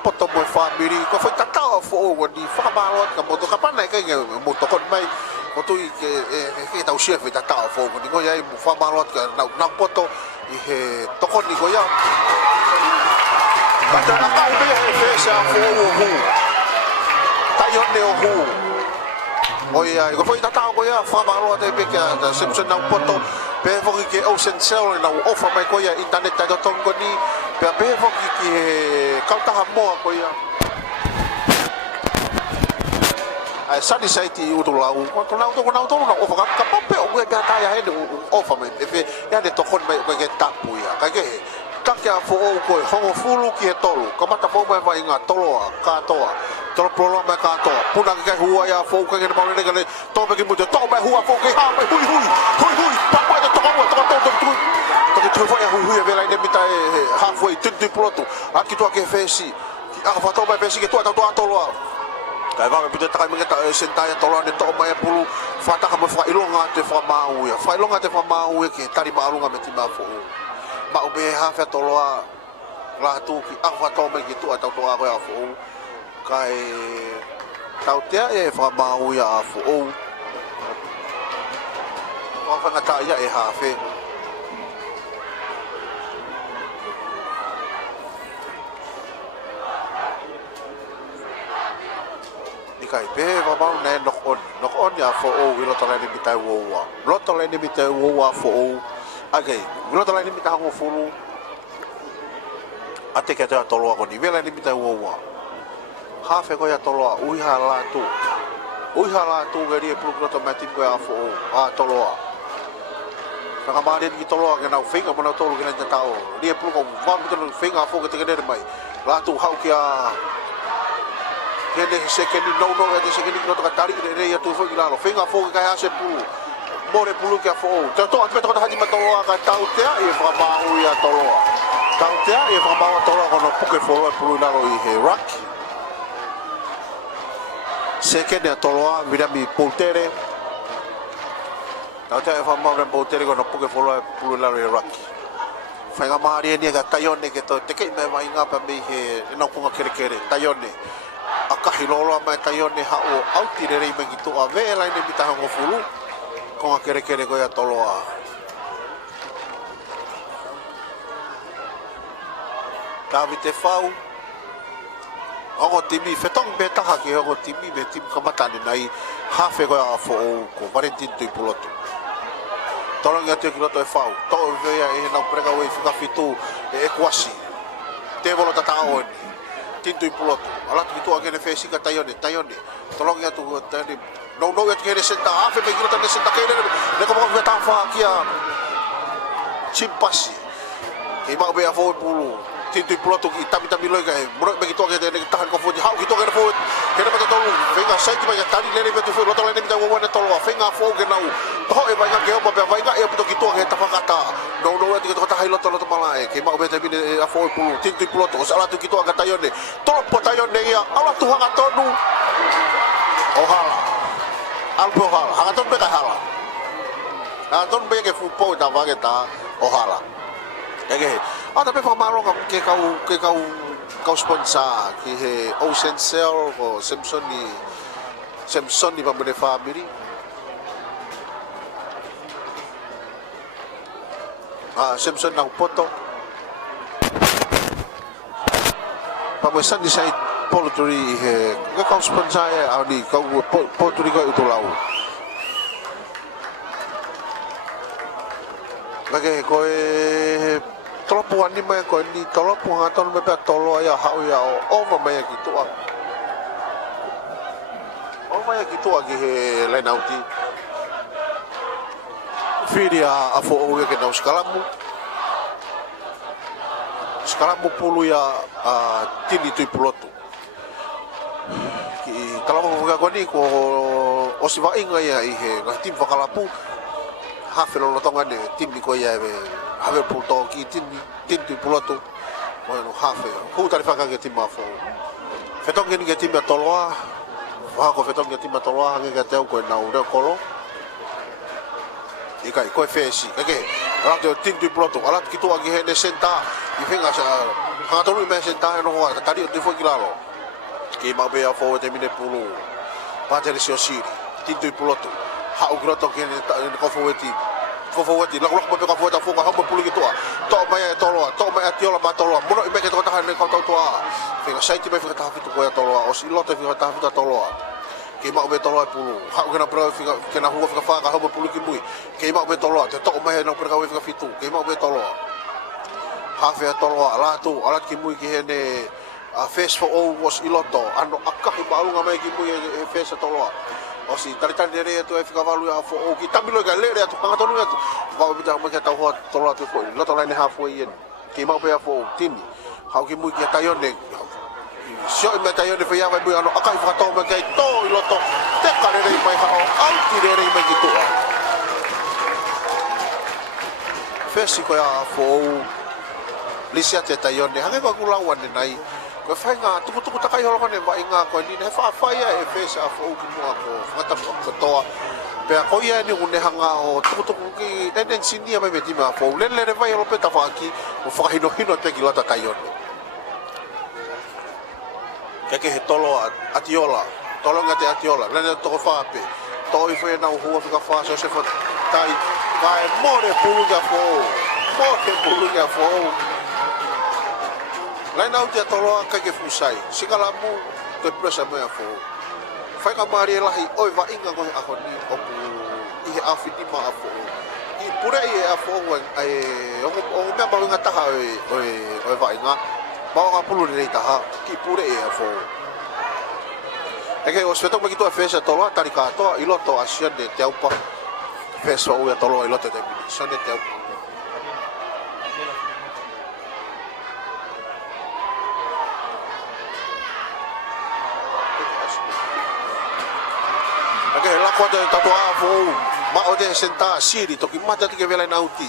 poto mo family ko foi tatao fo o ni whakamaro ka moto ka pana ka moto kon mai ko tu ke tau chef tatao fo ni ko ia mo whakamaro ka na poto i he tokon ni ko ia Kata nakau be he fesa fo o hu. Taione o hu. Oia, ko foi tatao ko ia fa malo te pe ka Simpson na poto pe fo ki Ocean Cell na offer mai ko ia internet ta do tongo ni pe fo ki kauta ha mo ko ia. Ai sadi saiti u to lau. Ko to lau na offer ka pape o ga ta ya he offer mai pe ya de tokon mai ko ke tapu ya. Ka ke takia fo o koe hongo fulu ki he tolu ka mata fo mai vai nga toloa katoa tolo prolo mai katoa puna ke hua ya fo ka ke mau ne ke to pe ki mu to mai hua fo ke ha mai hui pa pa to to fo ya hui vela ine mita halfway tinti ploto aki to ke fesi aka fa to mai fesi ke to toloa kai va me pite ta me ta sentai toloa ne to mai pulu fa ta ka mo fa ilonga te fa mau ya ke tari maalunga me ti ma fo ma o be ha fa toloa la tu ki a fa to me ki tu ata to a ko fo kai tau te e fa ma u ya fo o fa ngata ya e ha fe ni kai be va ba ne nok on ya fo o wi lo to le ni bitai wo wa fo o okay, gula tala ni mita ngo fulu. Ate ke ta tolo ko ni vela ni mita wo. Ha fe ko ya tolo ui hala tu gari e pro automatic ko afo a tolo. Saka mari ni tolo ke na finga mo na tolo ke na tao. Ni e pro ko va mo tolo finga afo ke te ke mai. La tu hau ke a kene se ke ni no e se ke ni no ka tari re ya tu fo ki la lo finga afo ke ha se pu. More pulu ke fo te to at to hadi matolo ka tau te e fa mau ya tolo tau te e fa mau tolo ko no puke fo pulu na ro i he rock se ke ne tolo a mira mi poltere tau te e fa mau re poltere ko no puke fo pulu na ro i rock fa nga mari ni ga taione ke to te ke me mai nga pa mi he no ko kere taione akahilolo mai taione ha o auti re me ki to a vela ni bita ngo fulu ko kere ko ya toloa David te fau o timi fetong beta ha ki o timi be tim kamata ni nai ha fe ko a fo ko Valentin tu piloto tolong ya te piloto e fau to ve ya e na prega we fica fitu e quasi te volo tatao tintu piloto ala tu a que fesi ka taione tolong ya tu tani no ya kere senta afe me giro tane senta kere ne ko mo ta fa kia chimpasi ke ma be afo pulu tintu ploto ki tabi loy kai bro be to ke ne tahan ko fodi hau ki to ke fo kere pa tolu venga sai ti ba tani le be tu fo to le ne ta wo ne tolu venga fo ke nau to e ba ke o ba ba ga e to ki to ke ta fa kata no ya ti to ta hai lo to malae ke ma be te bi afo pulu tintu ploto sala tu ki to ga tayone to po tayone ya ala tu hanga tonu ohala Albo hala, hangaton be ka hala. Hangaton be ke fupo ta va ke ta. ohala ege tapi pamalo ke kau sponsor ki he Ocean Cell ko Samson ni pamene family Samson nang poto pamesan di side poultry he kau sponsor ni kau poultry ko utulau lagi koe tolopu ani mai koe ni tolopu ngaton me pa tolo ya hau ya o mai gitu o mai gitu agi he lain auti firia afo o ke na skalamu pulu ya tini tu pilotu ki kalau mo ga ni ko osiva inga ya ihe ngatim vakalapu hafelo lotonga de tim ni ko ya be ave puto ki tim tu pilotu bueno hafe hu tari faka ke tim afo fetong ni ke tim toloa wa ko fetong ke tim toloa nge ke teu ko na ure kolo ikai ko fesi kake rak de tim tu pilotu alat kitu agi he de senta ifenga sa ha tolu me senta no wa tari de fo kilalo ki ma be afo te mine pulu pa tele siri tim tu pilotu ha u groto ke ni ko foweti lak mo pe ka foweta fo ka ha pulu gitu to mai atiola ma tolo mo i me ke to ta ne ko to fenga sai ti me fika ta fitu ko ya tolo o si lote fika ta fitu tolo ke ma be tolo pulu ha u na pro fika ke na hu fika fa ka ha pulu ki mui ke ma be tolo te to mai na per ka fika fitu ke ma be tolo ha fe tolo ala tu ala ki mui ki hene a face for all was iloto ano akahi balu ngamai ki mui e face tolo o si taritan dere tu e fika valu ya fo o ki tamilo ga lere tu kanga tonu tu va bita mo ke tau ho tolo tu fo lo tolo ne ha fo yen ki ma be fo timi ha ki mu ki tayone sio me tayone fe ya va bu ano akai fa to me ke to lo to te ka le mai ha au ti dere mai ki tu fesi ko ya fo lisia te tayone ha ko kulawan nai ko fainga tuku takai holo ne ba inga ko ni ne fa ya e face of o ki mo ko ngata ko to pe ko ya ni une hanga o tuku ki enen sini ya me ti ma fo le vai holo pe ta fa ki o fa hino te ki lata tayone ke he tolo atiola tolo ngate atiola le to ko fa pe to i fe na ho fa fa so se fa tai vai more pulu ga fo lai nau te tolo ka ke fusai sikalamu te presa me afo fai ka mari lahi oi va inga ko a ni o i afiti ma afo i pure i afo ai o me ba nga ta oi va inga ba nga pulu ni ta ha ki pure i afo e ke o sveto ma ki to fesa tolo tari ka to i loto asia de te upa fesa o ya tolo i loto te sone te upa la kota tatua fo ma o de senta siri to ki mata ki vela nauti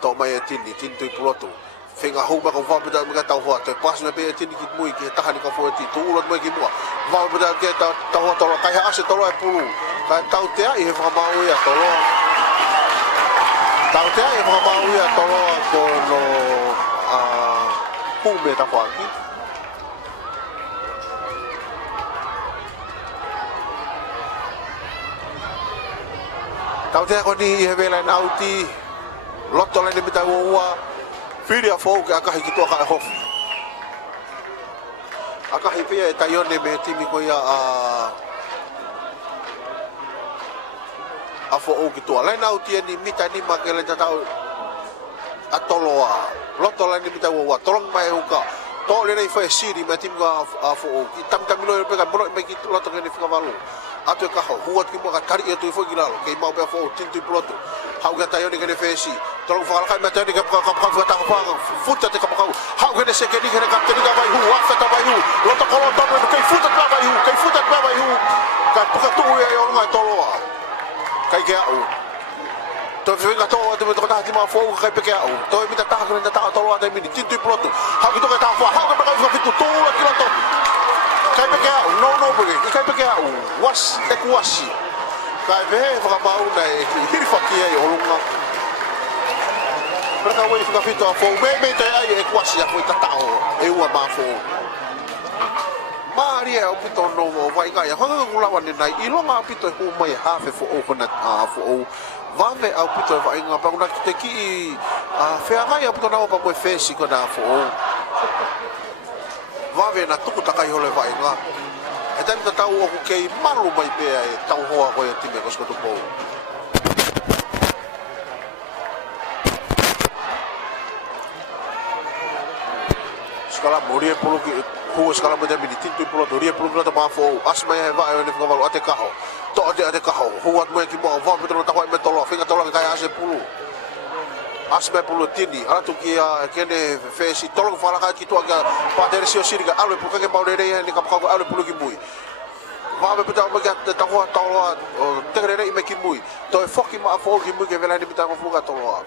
to mai tini tintu piloto fenga ho ba ko va beta me ta ho to pas me be tini ki mui ki tahan ka fo ti tu ulot mai ki mo va beta ke ta ho to ka ha ase to lo pulu ka tau te ai fa ma o ya to lo tau te ai fa ma o ya to lo ko no pu me ta fa ki tau te ko ni he vela nauti loto le mita wa firia fo ka ka ki to ka hof aka hi pe ta yone me timi ko ya a fo o ki to le nauti ni mita ni makele ta tau atoloa loto le mita wa tolong mai uka to le nei fa siri me timi ka a fo o ki tam lo pe ka bro me ki loto ni fika valu atu ka ho huat ki mo ka tari e tu fo gilalo ke mau pe fo tintu piloto hau ga tayo ni ke fesi tolong fa ka me tayo ni ka ta fa futa te ka ka hau ga se ke ni ke ka te ni ka vai hu wa ta vai hu lo to ko to no ke futa ta vai hu ka ka tu e o nga toloa kai ke au to fe ga to te ta ti ma fo ka pe ke au to mi ta ka ta toloa te mi tintu piloto hau ki to ka ta fa hau ga ka fitu to la ki to kai pe ke no bege kai pe ke was e kuasi kai ve fa ba una e hiri fa ki e olunga Perka wei fika fito a fo me te ai e kwasi a foi tatao e ua ma fo. Mari e o pito no vai ngai hanga ngula wane nai I longa pito hu mai ha fe fo o kona a fo o vave au pito vai nga pa una te ki a fe ngai a pito na o pa mo fesi kona fo o vave na tuku takai hole vai nga e tani ta tau o kei malu mai pe e tau hoa ko e time ko skoto po skala morie polo ki ko skala mo de miniti tu polo dorie polo na ma fo asma e vai ne fo ate kaho to ate kaho ho at mo ki mo va petro ta ko me tolo finga tolo ka ase polo asma polo tini ala tu ki a kene fesi tolo fala ka ki to ga pa der si o siriga ale pu ke maure re ne ka ko ale polo ki mui va be peta mo ga ta ko tolo o tegre re me ki mui to e foki ma fo ki mui ke vela ni pita ko fuga tolo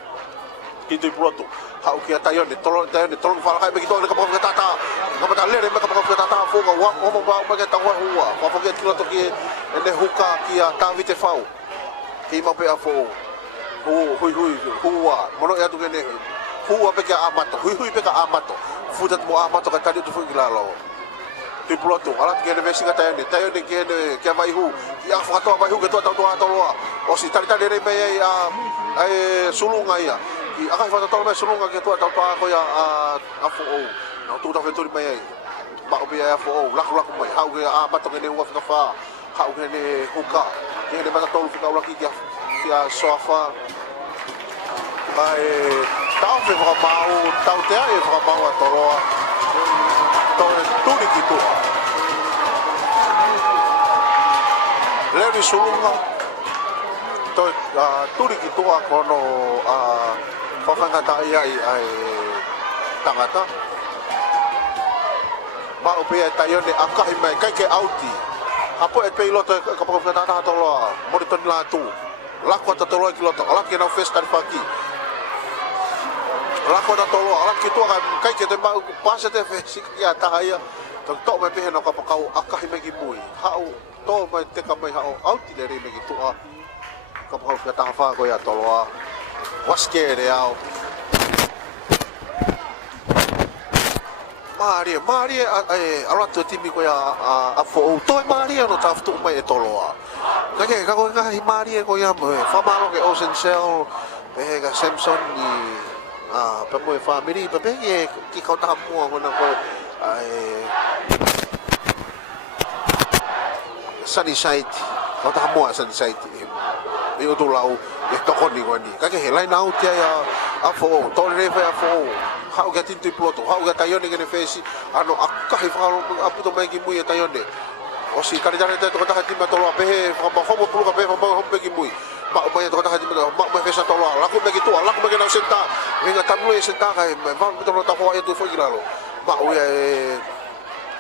Itu proto. Hau kia tayone tolo fala kai begitu ka ka tata. Ka mata lere me ka ka tata fo ka wa mo ba me ka tawa hua. Wa fo ke tilo to ki ene huka kia tavite fau. Ki ma pe afo. Hui hua. Mono ya tu kene. Hua pe ka amato. Hui pe ka amato. Fudat mo amato ka tadi tu fu gilalo. Ti proto ala ki ene vesi ka tayone ki ene ke vai hu. Ki a fa to vai hu ke to to. O si tari re me ai sulunga ia. Akai fata tolo me sulunga ke tua tau ko ya afo o na tu ta ventori mai ba obi afo o la mai hau ke a bato ke ne ua fika fa hau ke ne huka ke ne bata tolo fika ula ki ya sofa mai tau fe va mau tau te ai va mau a tolo to tu ni ki tu le sulunga to tu ni ki tu a kono Whakangata ai tangata. Ma o pea taione akahi mai kai ke auti. Apo e pei loto ka paka tata tolo monitor la tu. Lako ta tolo ki loto. Ala ke na festa faki. Lako ta tolo ala ki tu kai ke te ma pasa te fesi ki ata ia. To me pe no ka paka akahi mai ki mui. Hau to mai te ka mai hau auti le re me ki tu a. Ka paka tata fa ko ya tolo. Waske re ao Maria ala to timi ko ya a fo to Maria no ta ftu mai toloa ka ke ka ko ka Maria ko ya mo fa malo ke Ocean Cell pe ga Samson ni pa mo family pa pe ki ka ta mo ko na ko Sunnyside ka ta mo Sunnyside eu tu lau e toko ni wani ka ke helai nau tia ya afo to le fa afo hau ga tintu ploto hau ga tayone ke ne fesi ano akahi fa apu to mai ki mui tayone o si kari dare to ta ti ma to lo pe fa ba homo pulu ka pe fa ba homo ki mui ma o mai to ta ti ma fesa to lo la ku me ki tu la ku me ke na senta venga tabu e senta ka va to lo ta ho e tu fo gilalo ma o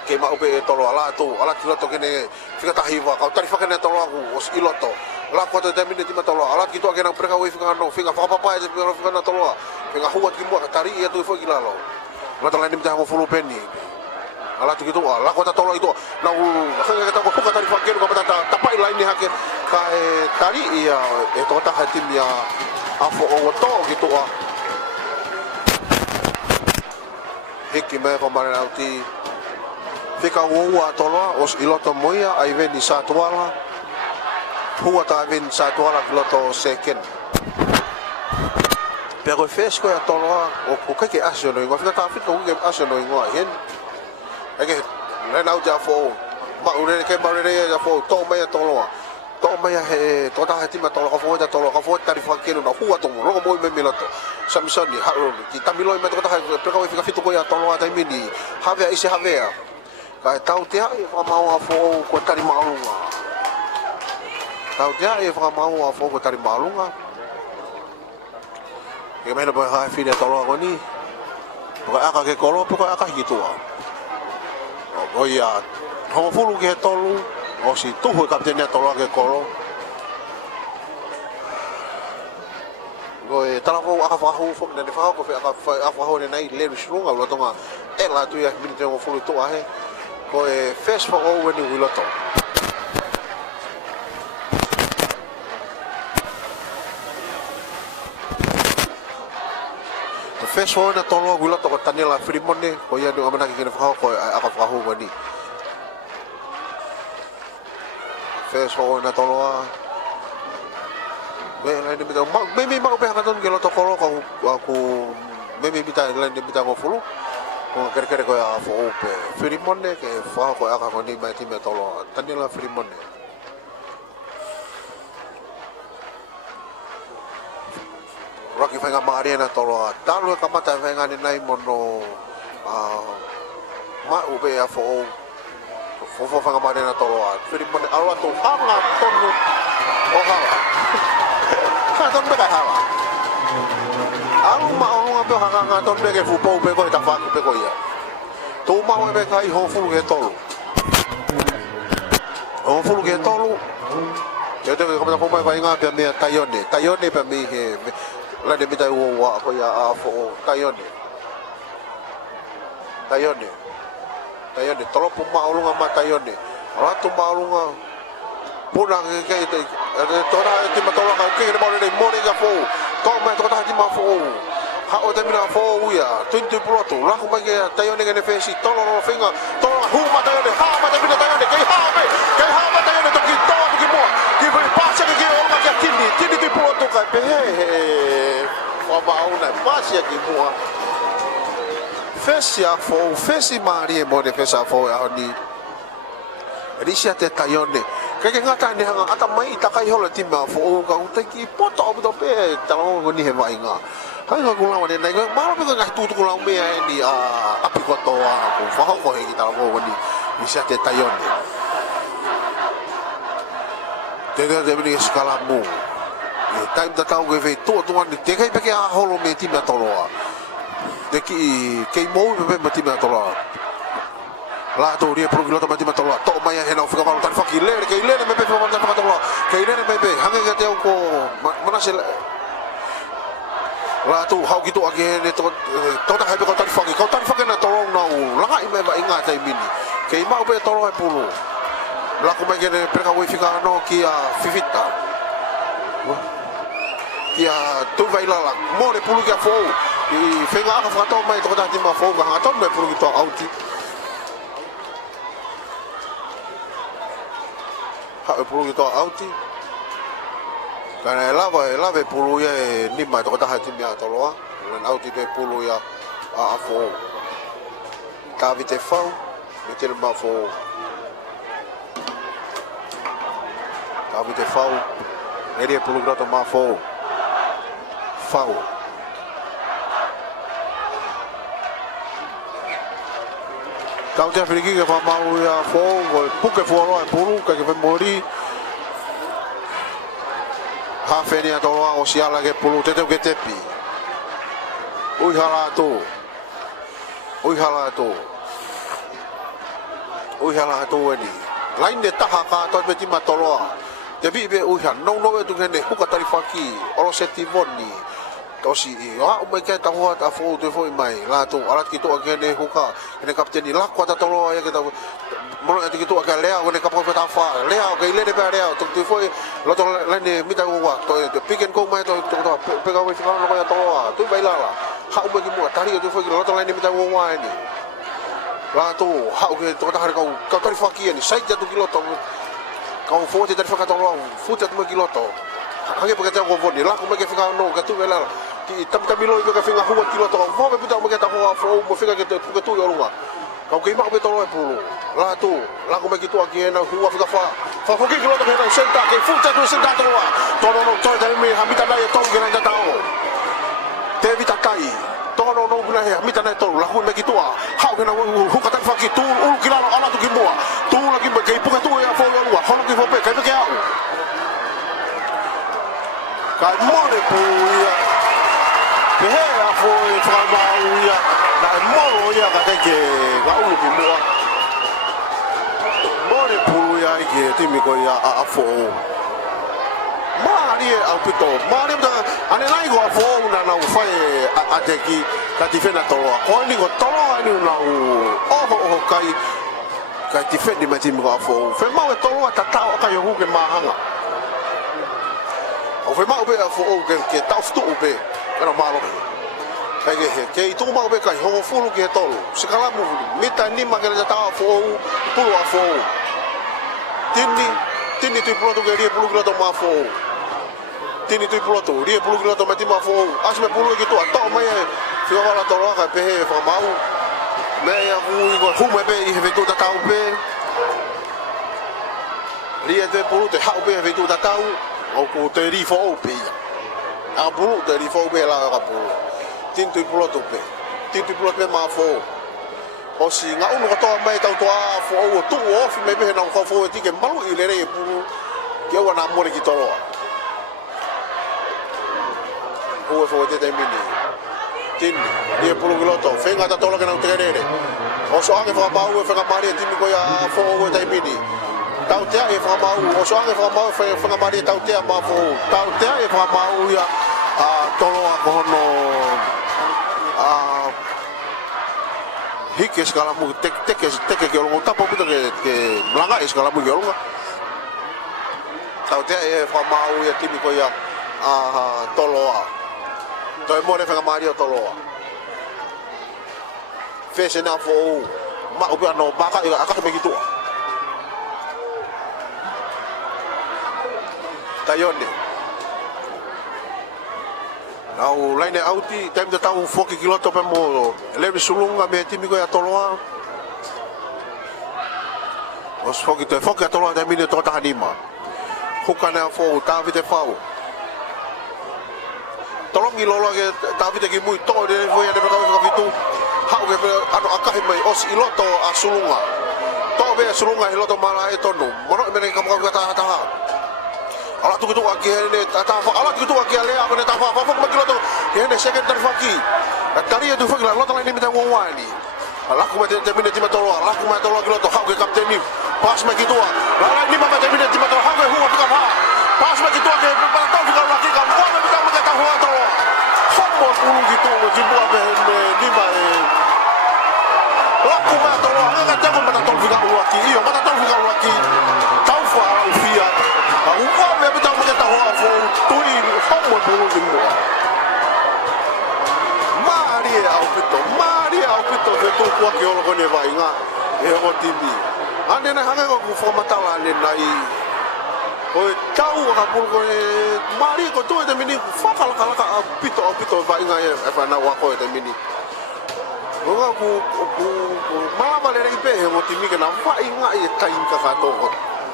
ke ma o pe to lo ala tu ala ki lo to ke ne fika ta hiva ka tari fa ke ne to lo ku o si loto la ko te mine ti matolo ala ki to ke na preka we fika no fika fa papa e fika fika na tolo fika huat ki mo tari e tu fo gilalo matala ni mta mo fulu penni ala tu ki to la ko ta tolo itu na u ka ta ko ka tari fa ke ko ta tapai lain ni hake ka tari ia e to ta hati mia afo o to ki to hiki me ko mare auti fika ua tolo os iloto moia ai veni sa toala Hua ta vin sa toala ki loto second. Pero fresco ya tolo o ke asio no ngofika ta fit ko ke asio no ngo hen. Ake le nau ja fo ma ure ke ma ure ja fo to me tolo. To me he to ta ti ma tolo ko fo ja tolo ko fo ta ri fa ke no hua to mo mo me loto. Samson ni ha ki ta milo me to ta pero ko fika fit ko ya tolo ta mini. Have ise have. Ka tau te ai fa mau fo ko ta ri maunga. Tau dia e fa mau a fogo tari malunga. Ke mena ba ha fi de tolo ko ni. Ko aka ke kolo ko aka gitu. O ya, ho fulu ke tolu, o si tu ho kapten tolo ke kolo. Go e tala ko aka fa ho fo de fa ko aka fa ho ne nai le shlunga lo tonga. E la tu ya mi te ho fulu to a he. Ko e fes for all when we loto. so na tolo gula to tanila Fremone ko ya do amana ki fa ko aka fa ho wani so na tolo be la ni bita me ma be ka ton gelo to kolo aku me bita la ni bita ko fulu ko kere ko ya fo pe Fremone ke fa ko aka ko ni ba ti me tolo tanila Fremone Rocky venga Maria na tolo talo kamata venga ni nai mono ma ube ya fo venga Maria na tolo Fremone alwa to hanga tonu o hala ha ton be hala ma o be hanga ton be ke fu po be ko ta fa be ko ya to ma be kai ho fu ke tolo o fu ke tolo ya te ko ta fo mai vai nga pe me tayone pe me he la de bita wa ko ya afo tayone tolo puma ulunga ma tayone ala tu maulunga puna ke tora ti matola ka ke mo de mo de fo to ma to ta ti ma fo ha o te mina fo ya 20 ploto la ko ma ke tayone ke ne fesi tolo ro finga tolo hu ma tayone ha ma te mina tayone ke ha ma tayone to ki to ki mo ki ve passa ke o ma ke tini ti ploto ka pe Wabauna pasi aqui boa. Fesi afo, fesi Maria mo de fesi afo ani. Risia te tayone. Kaya ngata ni hanga ata mai takai hola timba afo ka utaki poto abu to pe talo ni he vai nga. Hai nga kula wani nai malo pe nga tu kula me ni api ko to ko fa ko he kita mo ni. Risia te tayone. Tega de bini skala mo. Time da tau ge to ani te kai pe ke a holo me timba toloa de ki mo me me timba toloa la to rie pro pilota me timba toloa to mai he na fika valu tan faki le ke le me pe valu tan faka toloa ke le me pe hange ke te ko mana se la to hau ki to age ne to ta hai pe ko tan faki na tolo na u la i me va inga tai mini ke ma pe tolo e pulu la ko me ke ne per ka wi fika no ki a fifita ia tu vai lá more pulu que fo e fenga a fato mai to ta timba fo ga to me pulu to auti ha pulu to auti kana lava pulu ye ni mai to ta timba to lo len auti pe pulu ya a fo ta vite fo meter ma fo ta vite fo ele pulu grato ma fo Fau. Tau te whiriki ke whamau ia fō, o puke fuaroa e puru, ka ke whamori. Ha wheni atoroa o siala ke puru, te teu ke tepi. Ui hala ato. Ui hala ato eni. Laine taha ka ato me tima toroa. Te vive ui han, no e tu kene huka tarifaki, olo seti voni. Tosi i o mai ke ta hoa ta fo te foi mai la to ala ki to ke ne huka ne kapteni la kwa ta tolo ya ke ta mo e ki to ka lea o ne kapo ta fa lea ke le de ba lea to te foi lo to la ne mi ta wa to te pick and go mai to pe ka we fa no ya to wa tu bai la ha o ki mo ta ri te foi lo to la ne mi ta wa ni la to ha o ke to ta ka ta fa ki ni sai ta tu ki lo to ka fo te ta fa ka to lo fu te tu ki lo to hage porque te go voni la como que fica no que tu vela ki tam lo que fica huwa kilo to vo be puta mo que ta ho fo mo fica que tu yo lunga ka ke ma be to lo e pulu la tu la como que tu aqui na huwa fica fa ko que kilo to que senta que futa tu senta to wa to no to te me hamita na to que na ta o te vita kai to no na he hamita na to la hu me ki tu ha que na hu ka ta fa ki tu u ki la ala tu ki mo tu la ki ke pu tu ya fo yo lunga hono ki fo pe ka ke au Kai more puia. Pehea foi whamauia. Kai moro ia ka teke ka ulu ki mua. More puia i ke timi ko ia a fo. Mari e au pito. Mari mta ane lai ko a fo una na ufai a teki ka tifena toloa. Ko ni ko toloa ni una oho kai ka tifeni ma timi ko a fo. Whamau e toloa tatao ka yohu ke mahanga. O foi mau be a fo o ke tau stu be era malo ke itu mau be kai ho fulu ke tolu sekalamu mita ni magala ta fo pulu afo tini tu pulu ke dia pulu kilo ma fo tini tu pulu tu dia pulu kilo mati ma fo asme pulu gitu atau mai fio wala tolo ka pe fa mau me ya hu me be i he tu ta tau be dia te pulu te hau be he tu ta tau o ko te ri fo pe a pulu te ri fo be la ka pulu tintu pulo tupe tintu pulo pe ma fo o si nga unu ko mai tau toa fo o tu o fi me be na ko fo ti ke malu i lere pulu ke wana more ki tolo o fo te mini tin dia pulu giloto fenga ta tolo ke na uterere o so ake fa bau fe ka mari ti ko ya fo o te mini tau te e fa bau o so ake fa bau fe ka mari tau te ma fo tau te e fa bau ya a tolo a kono hike skala mu teke ke olongo tapo puta ke blanga skala mu olongo tau te e fa mau ya timi ko ya toloa to e more fa mario toloa fese na fo ma obi no baka aka me gitu tayone au laine auti time de tau foki kiloto pe mo leve sulunga me timi ko ya toloa os foki toloa de mine to ta anima hukana fo ta vite fau tolongi lolo ke ta vite ki mui to de foi de ka vitu hau ke ano akahi mai os iloto asulunga to be sulunga iloto mala e tonu mono me ka mo ka ta ala tu tu aki ne tata ala tu tu aki ale apa ne tafa fa fa makilo to ne second terfaki tari tu fa la lota ni mita wani ala ku mate te mine ti matolo ala ku matolo kilo to ha ke kapten ni pas ma kitua la ni ma mate mine ti matolo ha ke huwa ka ha pas ma kitua ke pa to ka la ki ka wa me ta ma ka huwa to homo pulu gitu ji bua be ni ba la ku matolo ha ka te ma ta to ka huwa ki io ma ta to ka huwa ki tau fa ufia uwa me bita mo ta ho fo tui homo pulu di mo mari au pito fe tu kwa ki olo kone vai nga e o timi ane na hanga ko fo matala ne nai o tau ka pulu ko mari ko tu de mini fa kala ka pito vai nga e fa na wa ko de mini o ku mama le pe e o timi ke na vai nga e tai ka to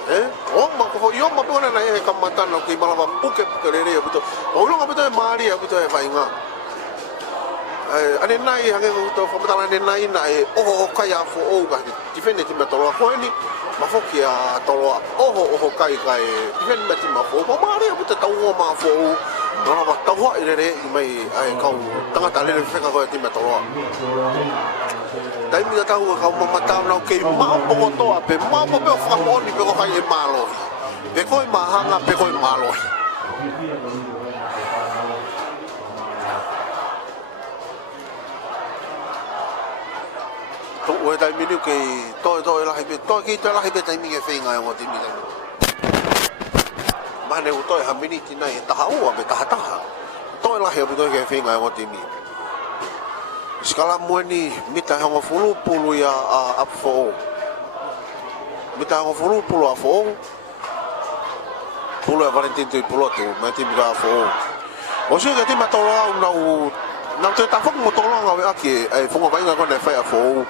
o ma ko yo ma pona na e ka matana ki mala ba puke le re pito o lo ka pito mari a pito e vai nga ane nai hange to fo matala ne nai na e o kai a fo o ga difende ti matolo ko ni ma fo ki a tolo o kai difende ti ma fo ma mari a puta tau ma fo no ba tau i re mai ai kau tanga tale le feka ko ti matolo dai mi tau ka ma mata na ke ma po to a pe ma po pe fa mo ni pe ko kai e malo pe ko ma hanga pe ko malo to o dai mi ke to la he to ki to la he dai mi ke feinga o ti mi dai ma ne o to ha mini ti nai ta ha o be ta to la he to ke feinga o ti mi skala mo ni mita ho fulu ya a fo mita ho fulu a fo pulu a valentin tu pulu tu ma ti ga fo o se ke ti ma to na te ta fo mo to nga aki ai fo ga nga ko ne fa fo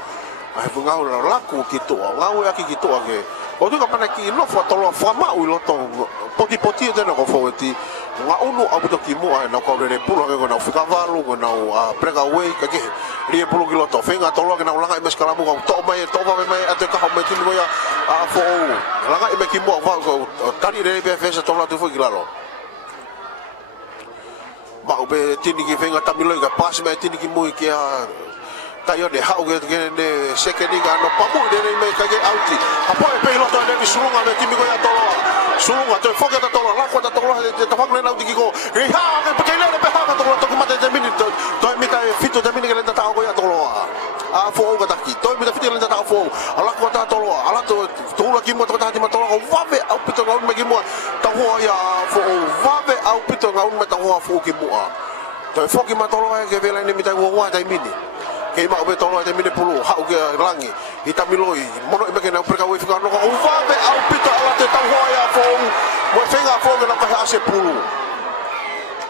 ai fu ngau la laku kitu ngau aki kitu ake o tu ka pana ki no fo to lo fo ma u lo to poti de no fo ti nga unu abu to ki mo ai no ko re pulo ke no fika valu ko no prega we ka ke ri pulo ki lo to fenga to lo ke na langa mes kala mo to mai mai ate ka me ti mo ya fo langa me ki mo va ko tani re be fe to la tu fo ki la lo ba o be tini ki fenga tamilo ka pas me tini ki mo ki a tayo de hau ke ne sekeninga no pamu de me ka ke auti apo e pe lo to de sulunga de timi ko ya to sulunga to foka to la ko to de ta fakle na uti ko e ha ke pe le pe ha to to ko mate de mini to mi ta fito de mini ke le ta ko ya to a fo ga ta ki to mi ta fito le ta fo ala ko ta to ala to la ki mo to ta ma to ko va ve au pito ga me ki mo ta ho ya fo va ve au pito ga me ta ho fo ki mo Toi foki matolo ai ke vela ni mitai wa tai mini. Ke ma be tolo tai mini pulu hau ke langi. Ita miloi mono imeke na perka we fika no ko uva be au pita ala te tau hoia fo. Mo fenga fo ke na ka ase pulu.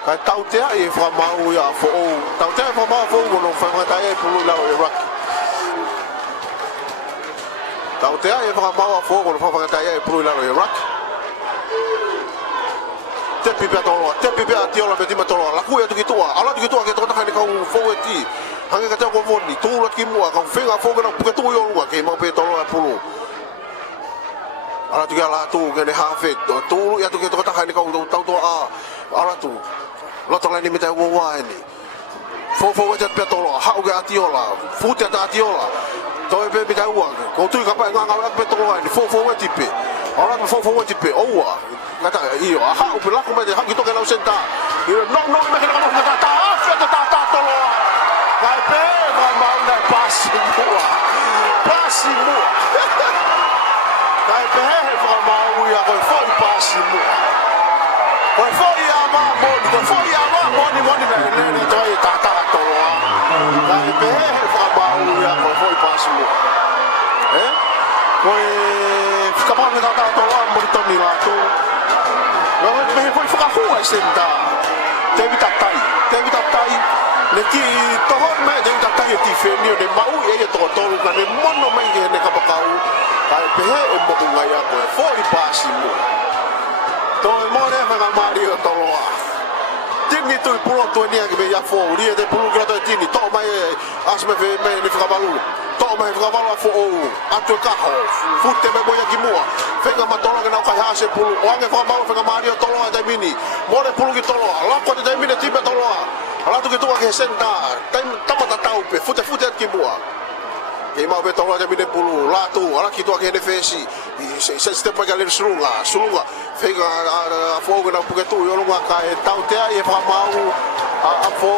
Kai tau te ai fa mau ya fo. Tau te fa mau fo no fa mata ai pulu la o rak. Tau te ai fa mau fo no fa mata ai pulu la o rak. Te pipe atiola be tolo la ku ya tu kitua ala tu kitua ke to ta ni ka fo eti hanga ka ko voni tu la ki mua ka fenga fo na pu tu yo lu ke ma be tolo a pulu ala tu ala tu ke ne ha fe tu ya tu ke to ta ni ka tau to a ala tu lo to la ni mita wo wa ni fo ja pe tolo ha ga atiola fu te ta atiola to be mita wa ko tu ka pa nga pe tolo ni fo eti pe ala fo eti pe o wa ngata iyo aha upila ko mede hagi to ke lau senta iyo no me ke no ta tolo vai pe va mau na pasi mua vai pe va mau ya ko foi pasi mua ko foi ya ma boni na to ta tolo vai pe va mau ya ko foi pasi mua ko fica bom na ta tolo mo to ni la to me foi ficar rua senta teve tatai neki toho me deu tatai ti fenio de mau e to na ne mono mai ne ka pakau kai pe o mo ngai a ko foi pasimo to mo ne fa mario to loa tini tu pulo to ni ke be ya fo ri de pulo grato tini to mai asme fe me ne fica balu to mai fica balu fo atu ka ho futte me boya ki mua fenga matolo ke na kai ha se pulu o ange fa balu fenga mario to loa dai mini mo ne pulu ki to loa la ko dai mini ti be to loa ala tu ki tu ke senta tama tau pe futte ki mua ke mau be to loa dai mini pulu la tu ala ki tu ke ne fesi se step ga le sulunga fenga fo ke na pu ke tu yo lo ka e tau te ai fa mau a fo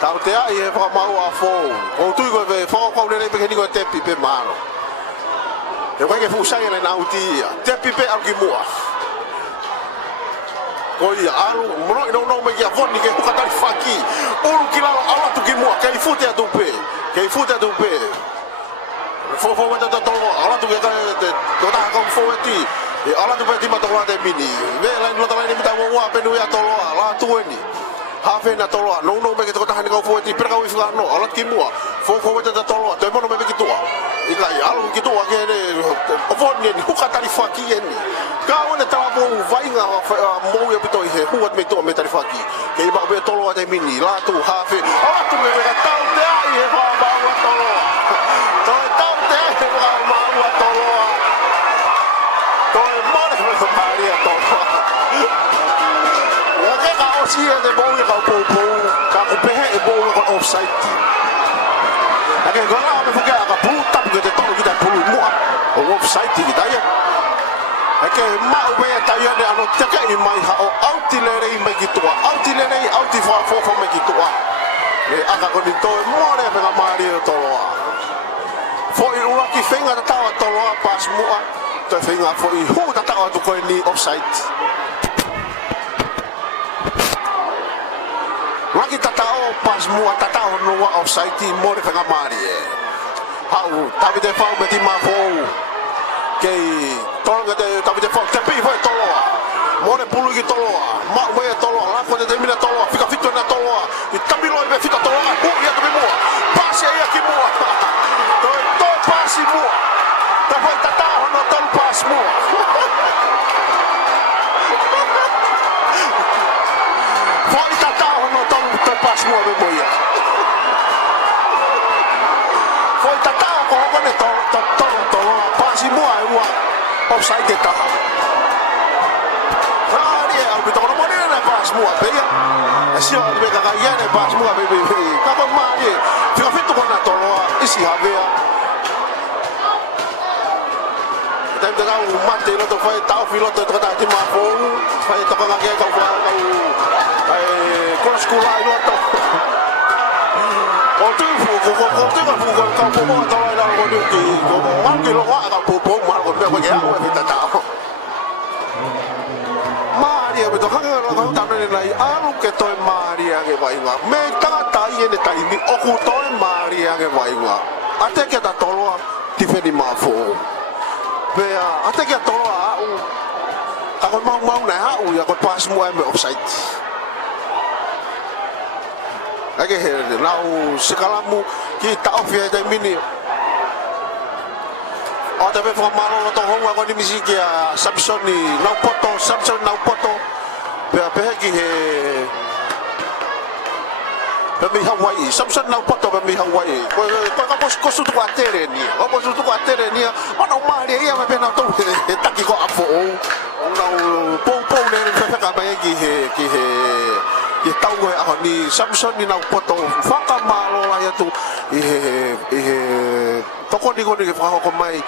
tau te ai e fa mau a fo o tu go ve fo ko le be ni go te pipe malo e vai ke fu sai le na utia te pipe al ki mua ko ia alu no me ya fo ni ke ka ta faki o ki la ala tu ki mua ke fu te tu pe fo wata to ala tu ke to ta ko fo ti e ala tu pe ti ma to la de mini ve la no ta ni ta wa pe no ya to ala tu ni hafe na tolo no me ke to ta ni ko fo ti per ka wi fa no ala ki mua fo wata to tolo to mo no me ki to ika ya alu ki to ke ne o fo ni ku ka ta ni faki ni ka ona ta mo vai nga mo ya pito he hu wat me to me ta ni faki ke ba be tolo de mini la tu hafe ala tu me ka ta te ai he ba wa tolo to ta te he ba wa tolo to mo ne ko pa ri tolo si e de bom ka po ka ko pe e bom ko offside ti ake go la me fuka ka pu tap ke te to ki ta pu mo o offside ti ta ya ake ma o be ta ya de ano te ka i mai ha o outilere i me ki to outilere outi fo me ki to e aka ko ni to mo le me ka mari to lo fo i ura ki fenga ta to lo pas mo te fenga fo i hu ta to ko ni offside lagi tatao pas mua tatao no offside ti mo de fanga mari hau tabi de fau beti ma fo ke tonga de tabi de fau tapi foi toloa mo de pulu ki toloa ma mo e toloa la ko de termina toloa fica fito na toloa e tabi lo be fica toloa o ia to mua passe aí aqui mua to passe mua ta foi tatao no tol pas mua foi tatao no tol pas mua be moia foi tatao ko ko ne to pas mua ua offside ta ali au bito no mone na pas mua be ya asi o be ka ya ne pas mua be ka ko ma ni fica fito ko na toloa isi havea tem de dar um mate no to foi tal piloto to ta ti ma fo foi to ka ke ka ko con scuola io to o tu fu ka po mo to la ko ni ki ko ma ki lo ka po ma ko be ko ya ko ta ta ma ri be to kau tak nak nilai alu ke toi Maria ke bainga. Mereka tak ini tak ini aku toi Maria ke bainga. Ate kita tolong tifedi mafu. Bea ate kita tolong aku. Aku mau naik aku ya aku pas semua offside. Lagi hari lau sekalamu kita off ya jam ini. Oh tapi formalo lo tohong aku ni misi kia Samson ni nau poto bea peheki he pemi Hawaii Samson nau poto pemi Hawaii ko sutu atere ni ono mari ia me pena to taki ko afo nau pong ne peheka mai ki he tau go a ni Samson ni nau poto faka malo la ya tu toko ni ko ni fa ko mai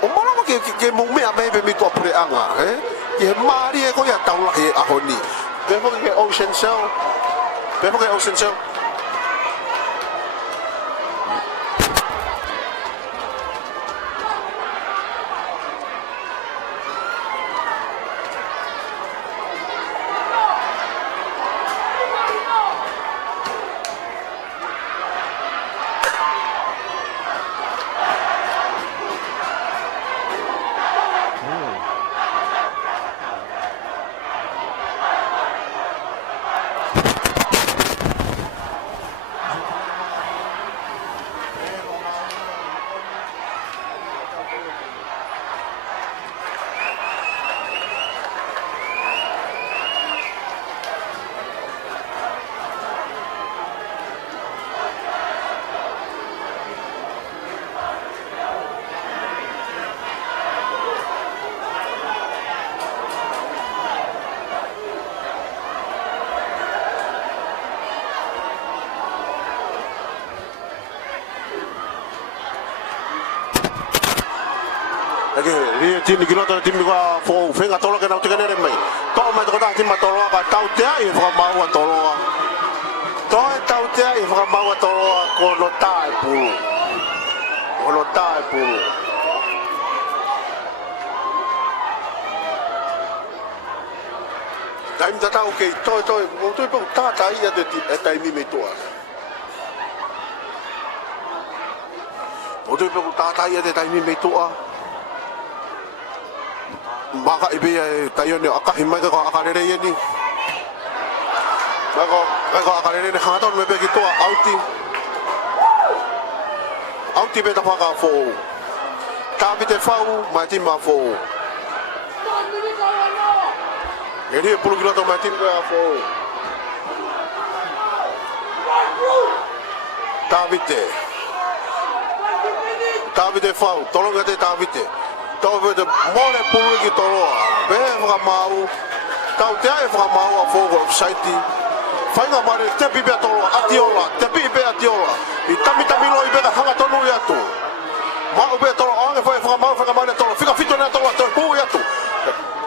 o mala ke mo me a me mi to apure anga ke mari ko ya tau la he a honi befo ke Ocean Cell lagi dia tim gilo to tim ko fo fenga tolo ke na tukane mai to mai to ta tim tolo ba tau te e fo mau tolo to tau te e fo mau tolo ko no tai pu Time tata okay to mo to po ta ia de time mi to o to po ta ia de time mi to maka ibe tayo ni akahimay ko akalere yan ni bako akalere ni haton me begito auti beta paka fo tabi te fau mati ma fo ini puluh kilo to mati ko fo tabi te fau tolong gate tabi te Tau de mole pulu ki tolo be fra mau tau te ai fra mau a fogo site fainga mare te bibe tolo atiola I tami lo ibe da hanga tolo ya tu mau be tolo anga fra mau tolo fica fito na tolo to pu ya tu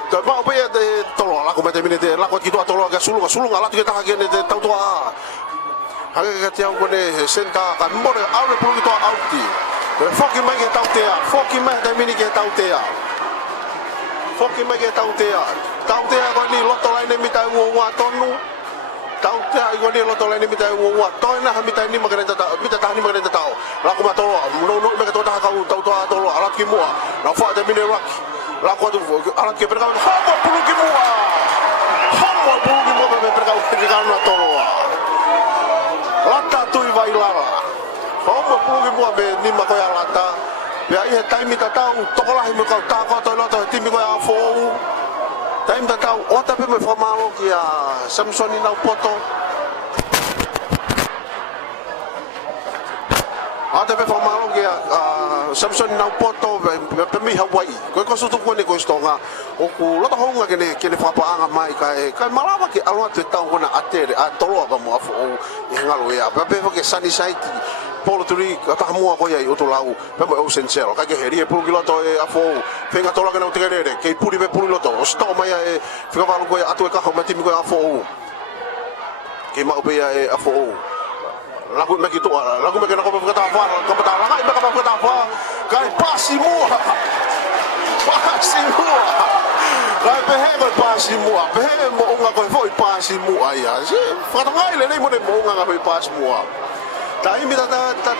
te mau be de tolo la ko mete mine de la ko ki to tolo ga sulunga la tu ke ta ge ne de tau to a ha ga te au ko ne senta ka mole au le pulu ki to auti Foki mai ke tau tea, foki mai te mini ke tau tea. Tau tea ko ni loto lai ne mitai ngua tonu. Tau tea ko ni loto lai ne mitai ngua. Toi na mitai ni magare ta, mita ta ni magare ta tau. La ko ma tolo, no me ka to ta ka tau to tolo ala ki mua. La fa te mini rak. La ko tu ala ke perka ha ko pulu ki mua. Ha mo pulu ki mua me perka na tolo. Lata tu vai lala. Homo pulugi mua be ni mako ya lata. Be ai time tatau tokola hi mako ta ko to loto timi ko ya fo. Time tatau o ta pe me formalo ki ya Samson ni na poto. Ata pe formalo ki ya Samson ni na poto pe mi Hawaii. Ko sutu ko ni ko stonga. O ku loto honga ke ne fa pa anga mai kai malawa ki alwa te tau ko na atere a tolo ba mo afo e ngalo ya. Pe ke sunny side Polo turi kata mua ko ia o to lau pe mo Ocean Cell ka ke heri e pulu kiloto e afo fenga tola kana utegere ke puli be pulu loto o sto mai e fica valo ko atu e ka ho mati mi ko afo ke ma ope e afo lagu me kito lagu me kana ko ka ta fa ka ta la ka ka ta fa kai pasi mua la pehe ko pasi mua pehe mo nga ko foi pasi mua ya si whakangai le nei mo mo nga ko pasi mua tai mi ta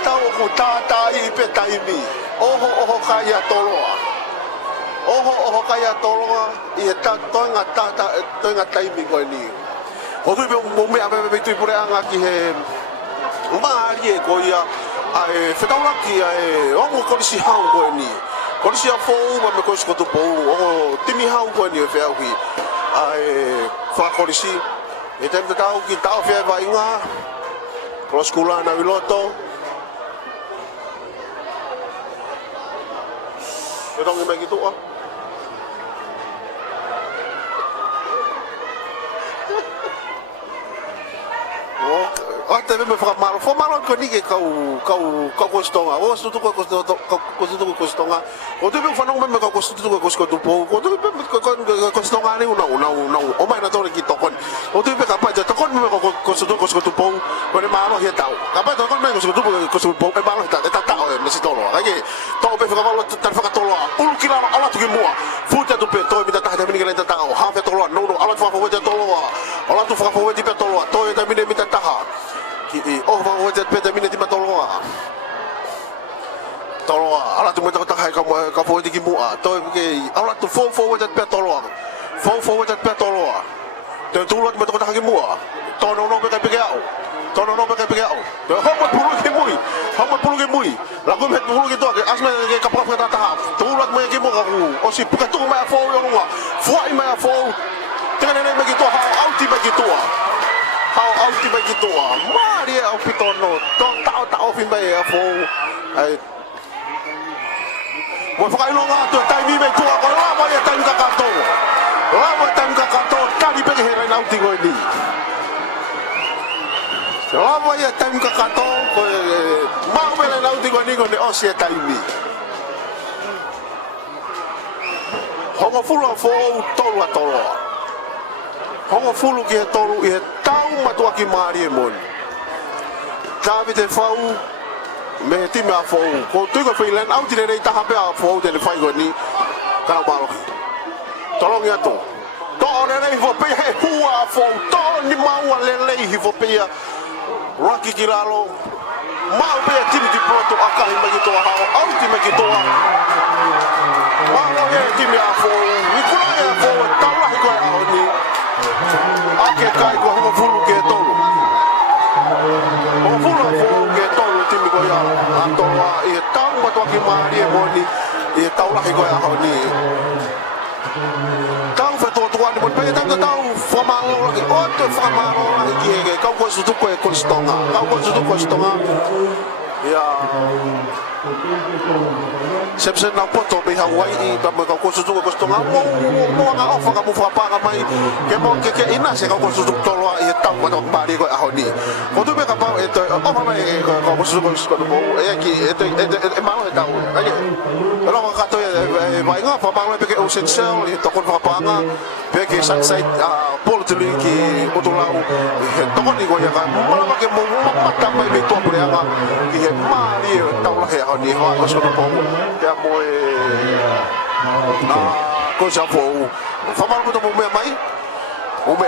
tau ko ta I pe tai mi oho kaya toloa oho kaya toloa I ta toinga toinga tai mi ko ni o tu mo me ave tu pure anga ki he maari e ko ia ai fetaula ki ai o ko si hau ko ni ko si a fo ma me ko sko tu po o timi hau ko ni fe au ki ai fa ko si e tem ta tau ki tau fe vai nga ko skula na viloto yo dong me gitu ah te me fa malo ko ni ke kau stonga o stu ko stonga o te me fa no me ko stu ko tu po ko te me ko stonga ni una o mai na to ki to kon o te me capaz de to kon me ko stu ko tu po ko ne malo he tau capaz to kon me ko stu po e malo ta tau me si tolo ai to pe fa malo ta fa tolo ul kila ala tu ki mua futa tu pe to me ta ta me ni ke ta tau ha fe tolo no ala fa fa tolo ala tu fa fa ti pe tolo to e ta me ni ta ta oh mau wajat peta mina di matoloa ala tu mata kata hai ka fo di kimua to ke ala tu fo wajat peta wajat peta to tu lot mata kata kimua to no pe ke au to ho pulu ke mui la ko met pulu ke to asma ke ka pa ta tu lot mo ke mo o si puka tu ma fo yo no fo I ma fo tengene me ke to auti me ke to how ultima gitu Maria au pitono tau fin bai fo ai mo fa ilo nga to tai mi me to ko la mo ya tai ka kato tali pe hera na uti go ni la mo ya tai ka kato ko ma me na uti go ni ko ne o si tai mi ho fulo fo tolo hongo fulu ki he tolu I he tau matua ki maari e moni. Tāwi te whau, me he time a whau. Ko tuika whilen, au tine rei taha pia a whau tene whaigo ni, kana marohi. Tolongi atu. To'o ne rei whopea he hua a whau. To'o ni maua lelei hi whopea. Raki ki lalo. Mau pea tini ki proto akahi magi toa hao. Au ti magi toa. Mau he time a whau. Wikurangi a whau, tau lahi koe a honi. Ake kai ko hongo fulu ke tolu. Hongo fulu ke tolu timi ko ya. Anto wa I tau matua ki maari e moni I tau lahi ko ya honi. Tau fe to tuani mon pe tau famalo lagi. Oto famalo lagi ki kau ko sutu ko stonga. Kau ko sutu ko stonga. Ya. Sepse na poto be Hawaii ta mo ko sutu ko stonga mo nga ofa ka mo fa pa mai ke mo ke ina se ka ko sutu tolo I tau ko pa ri ko ahoni ko tu be ka pa eto o ma mai ko sutu ko mo e ki e malo tau ai ro ka to vai nga fa pa pe ke o sensel to ko fa pa nga pe ke satsai polo tu ki o to lau to ko ni ko ya ka mo ma ke mo mata mai me to pre nga ki he mari tau la he ahoni ho ko sutu po ya mo ko sa po fa ma mo to mo mai o me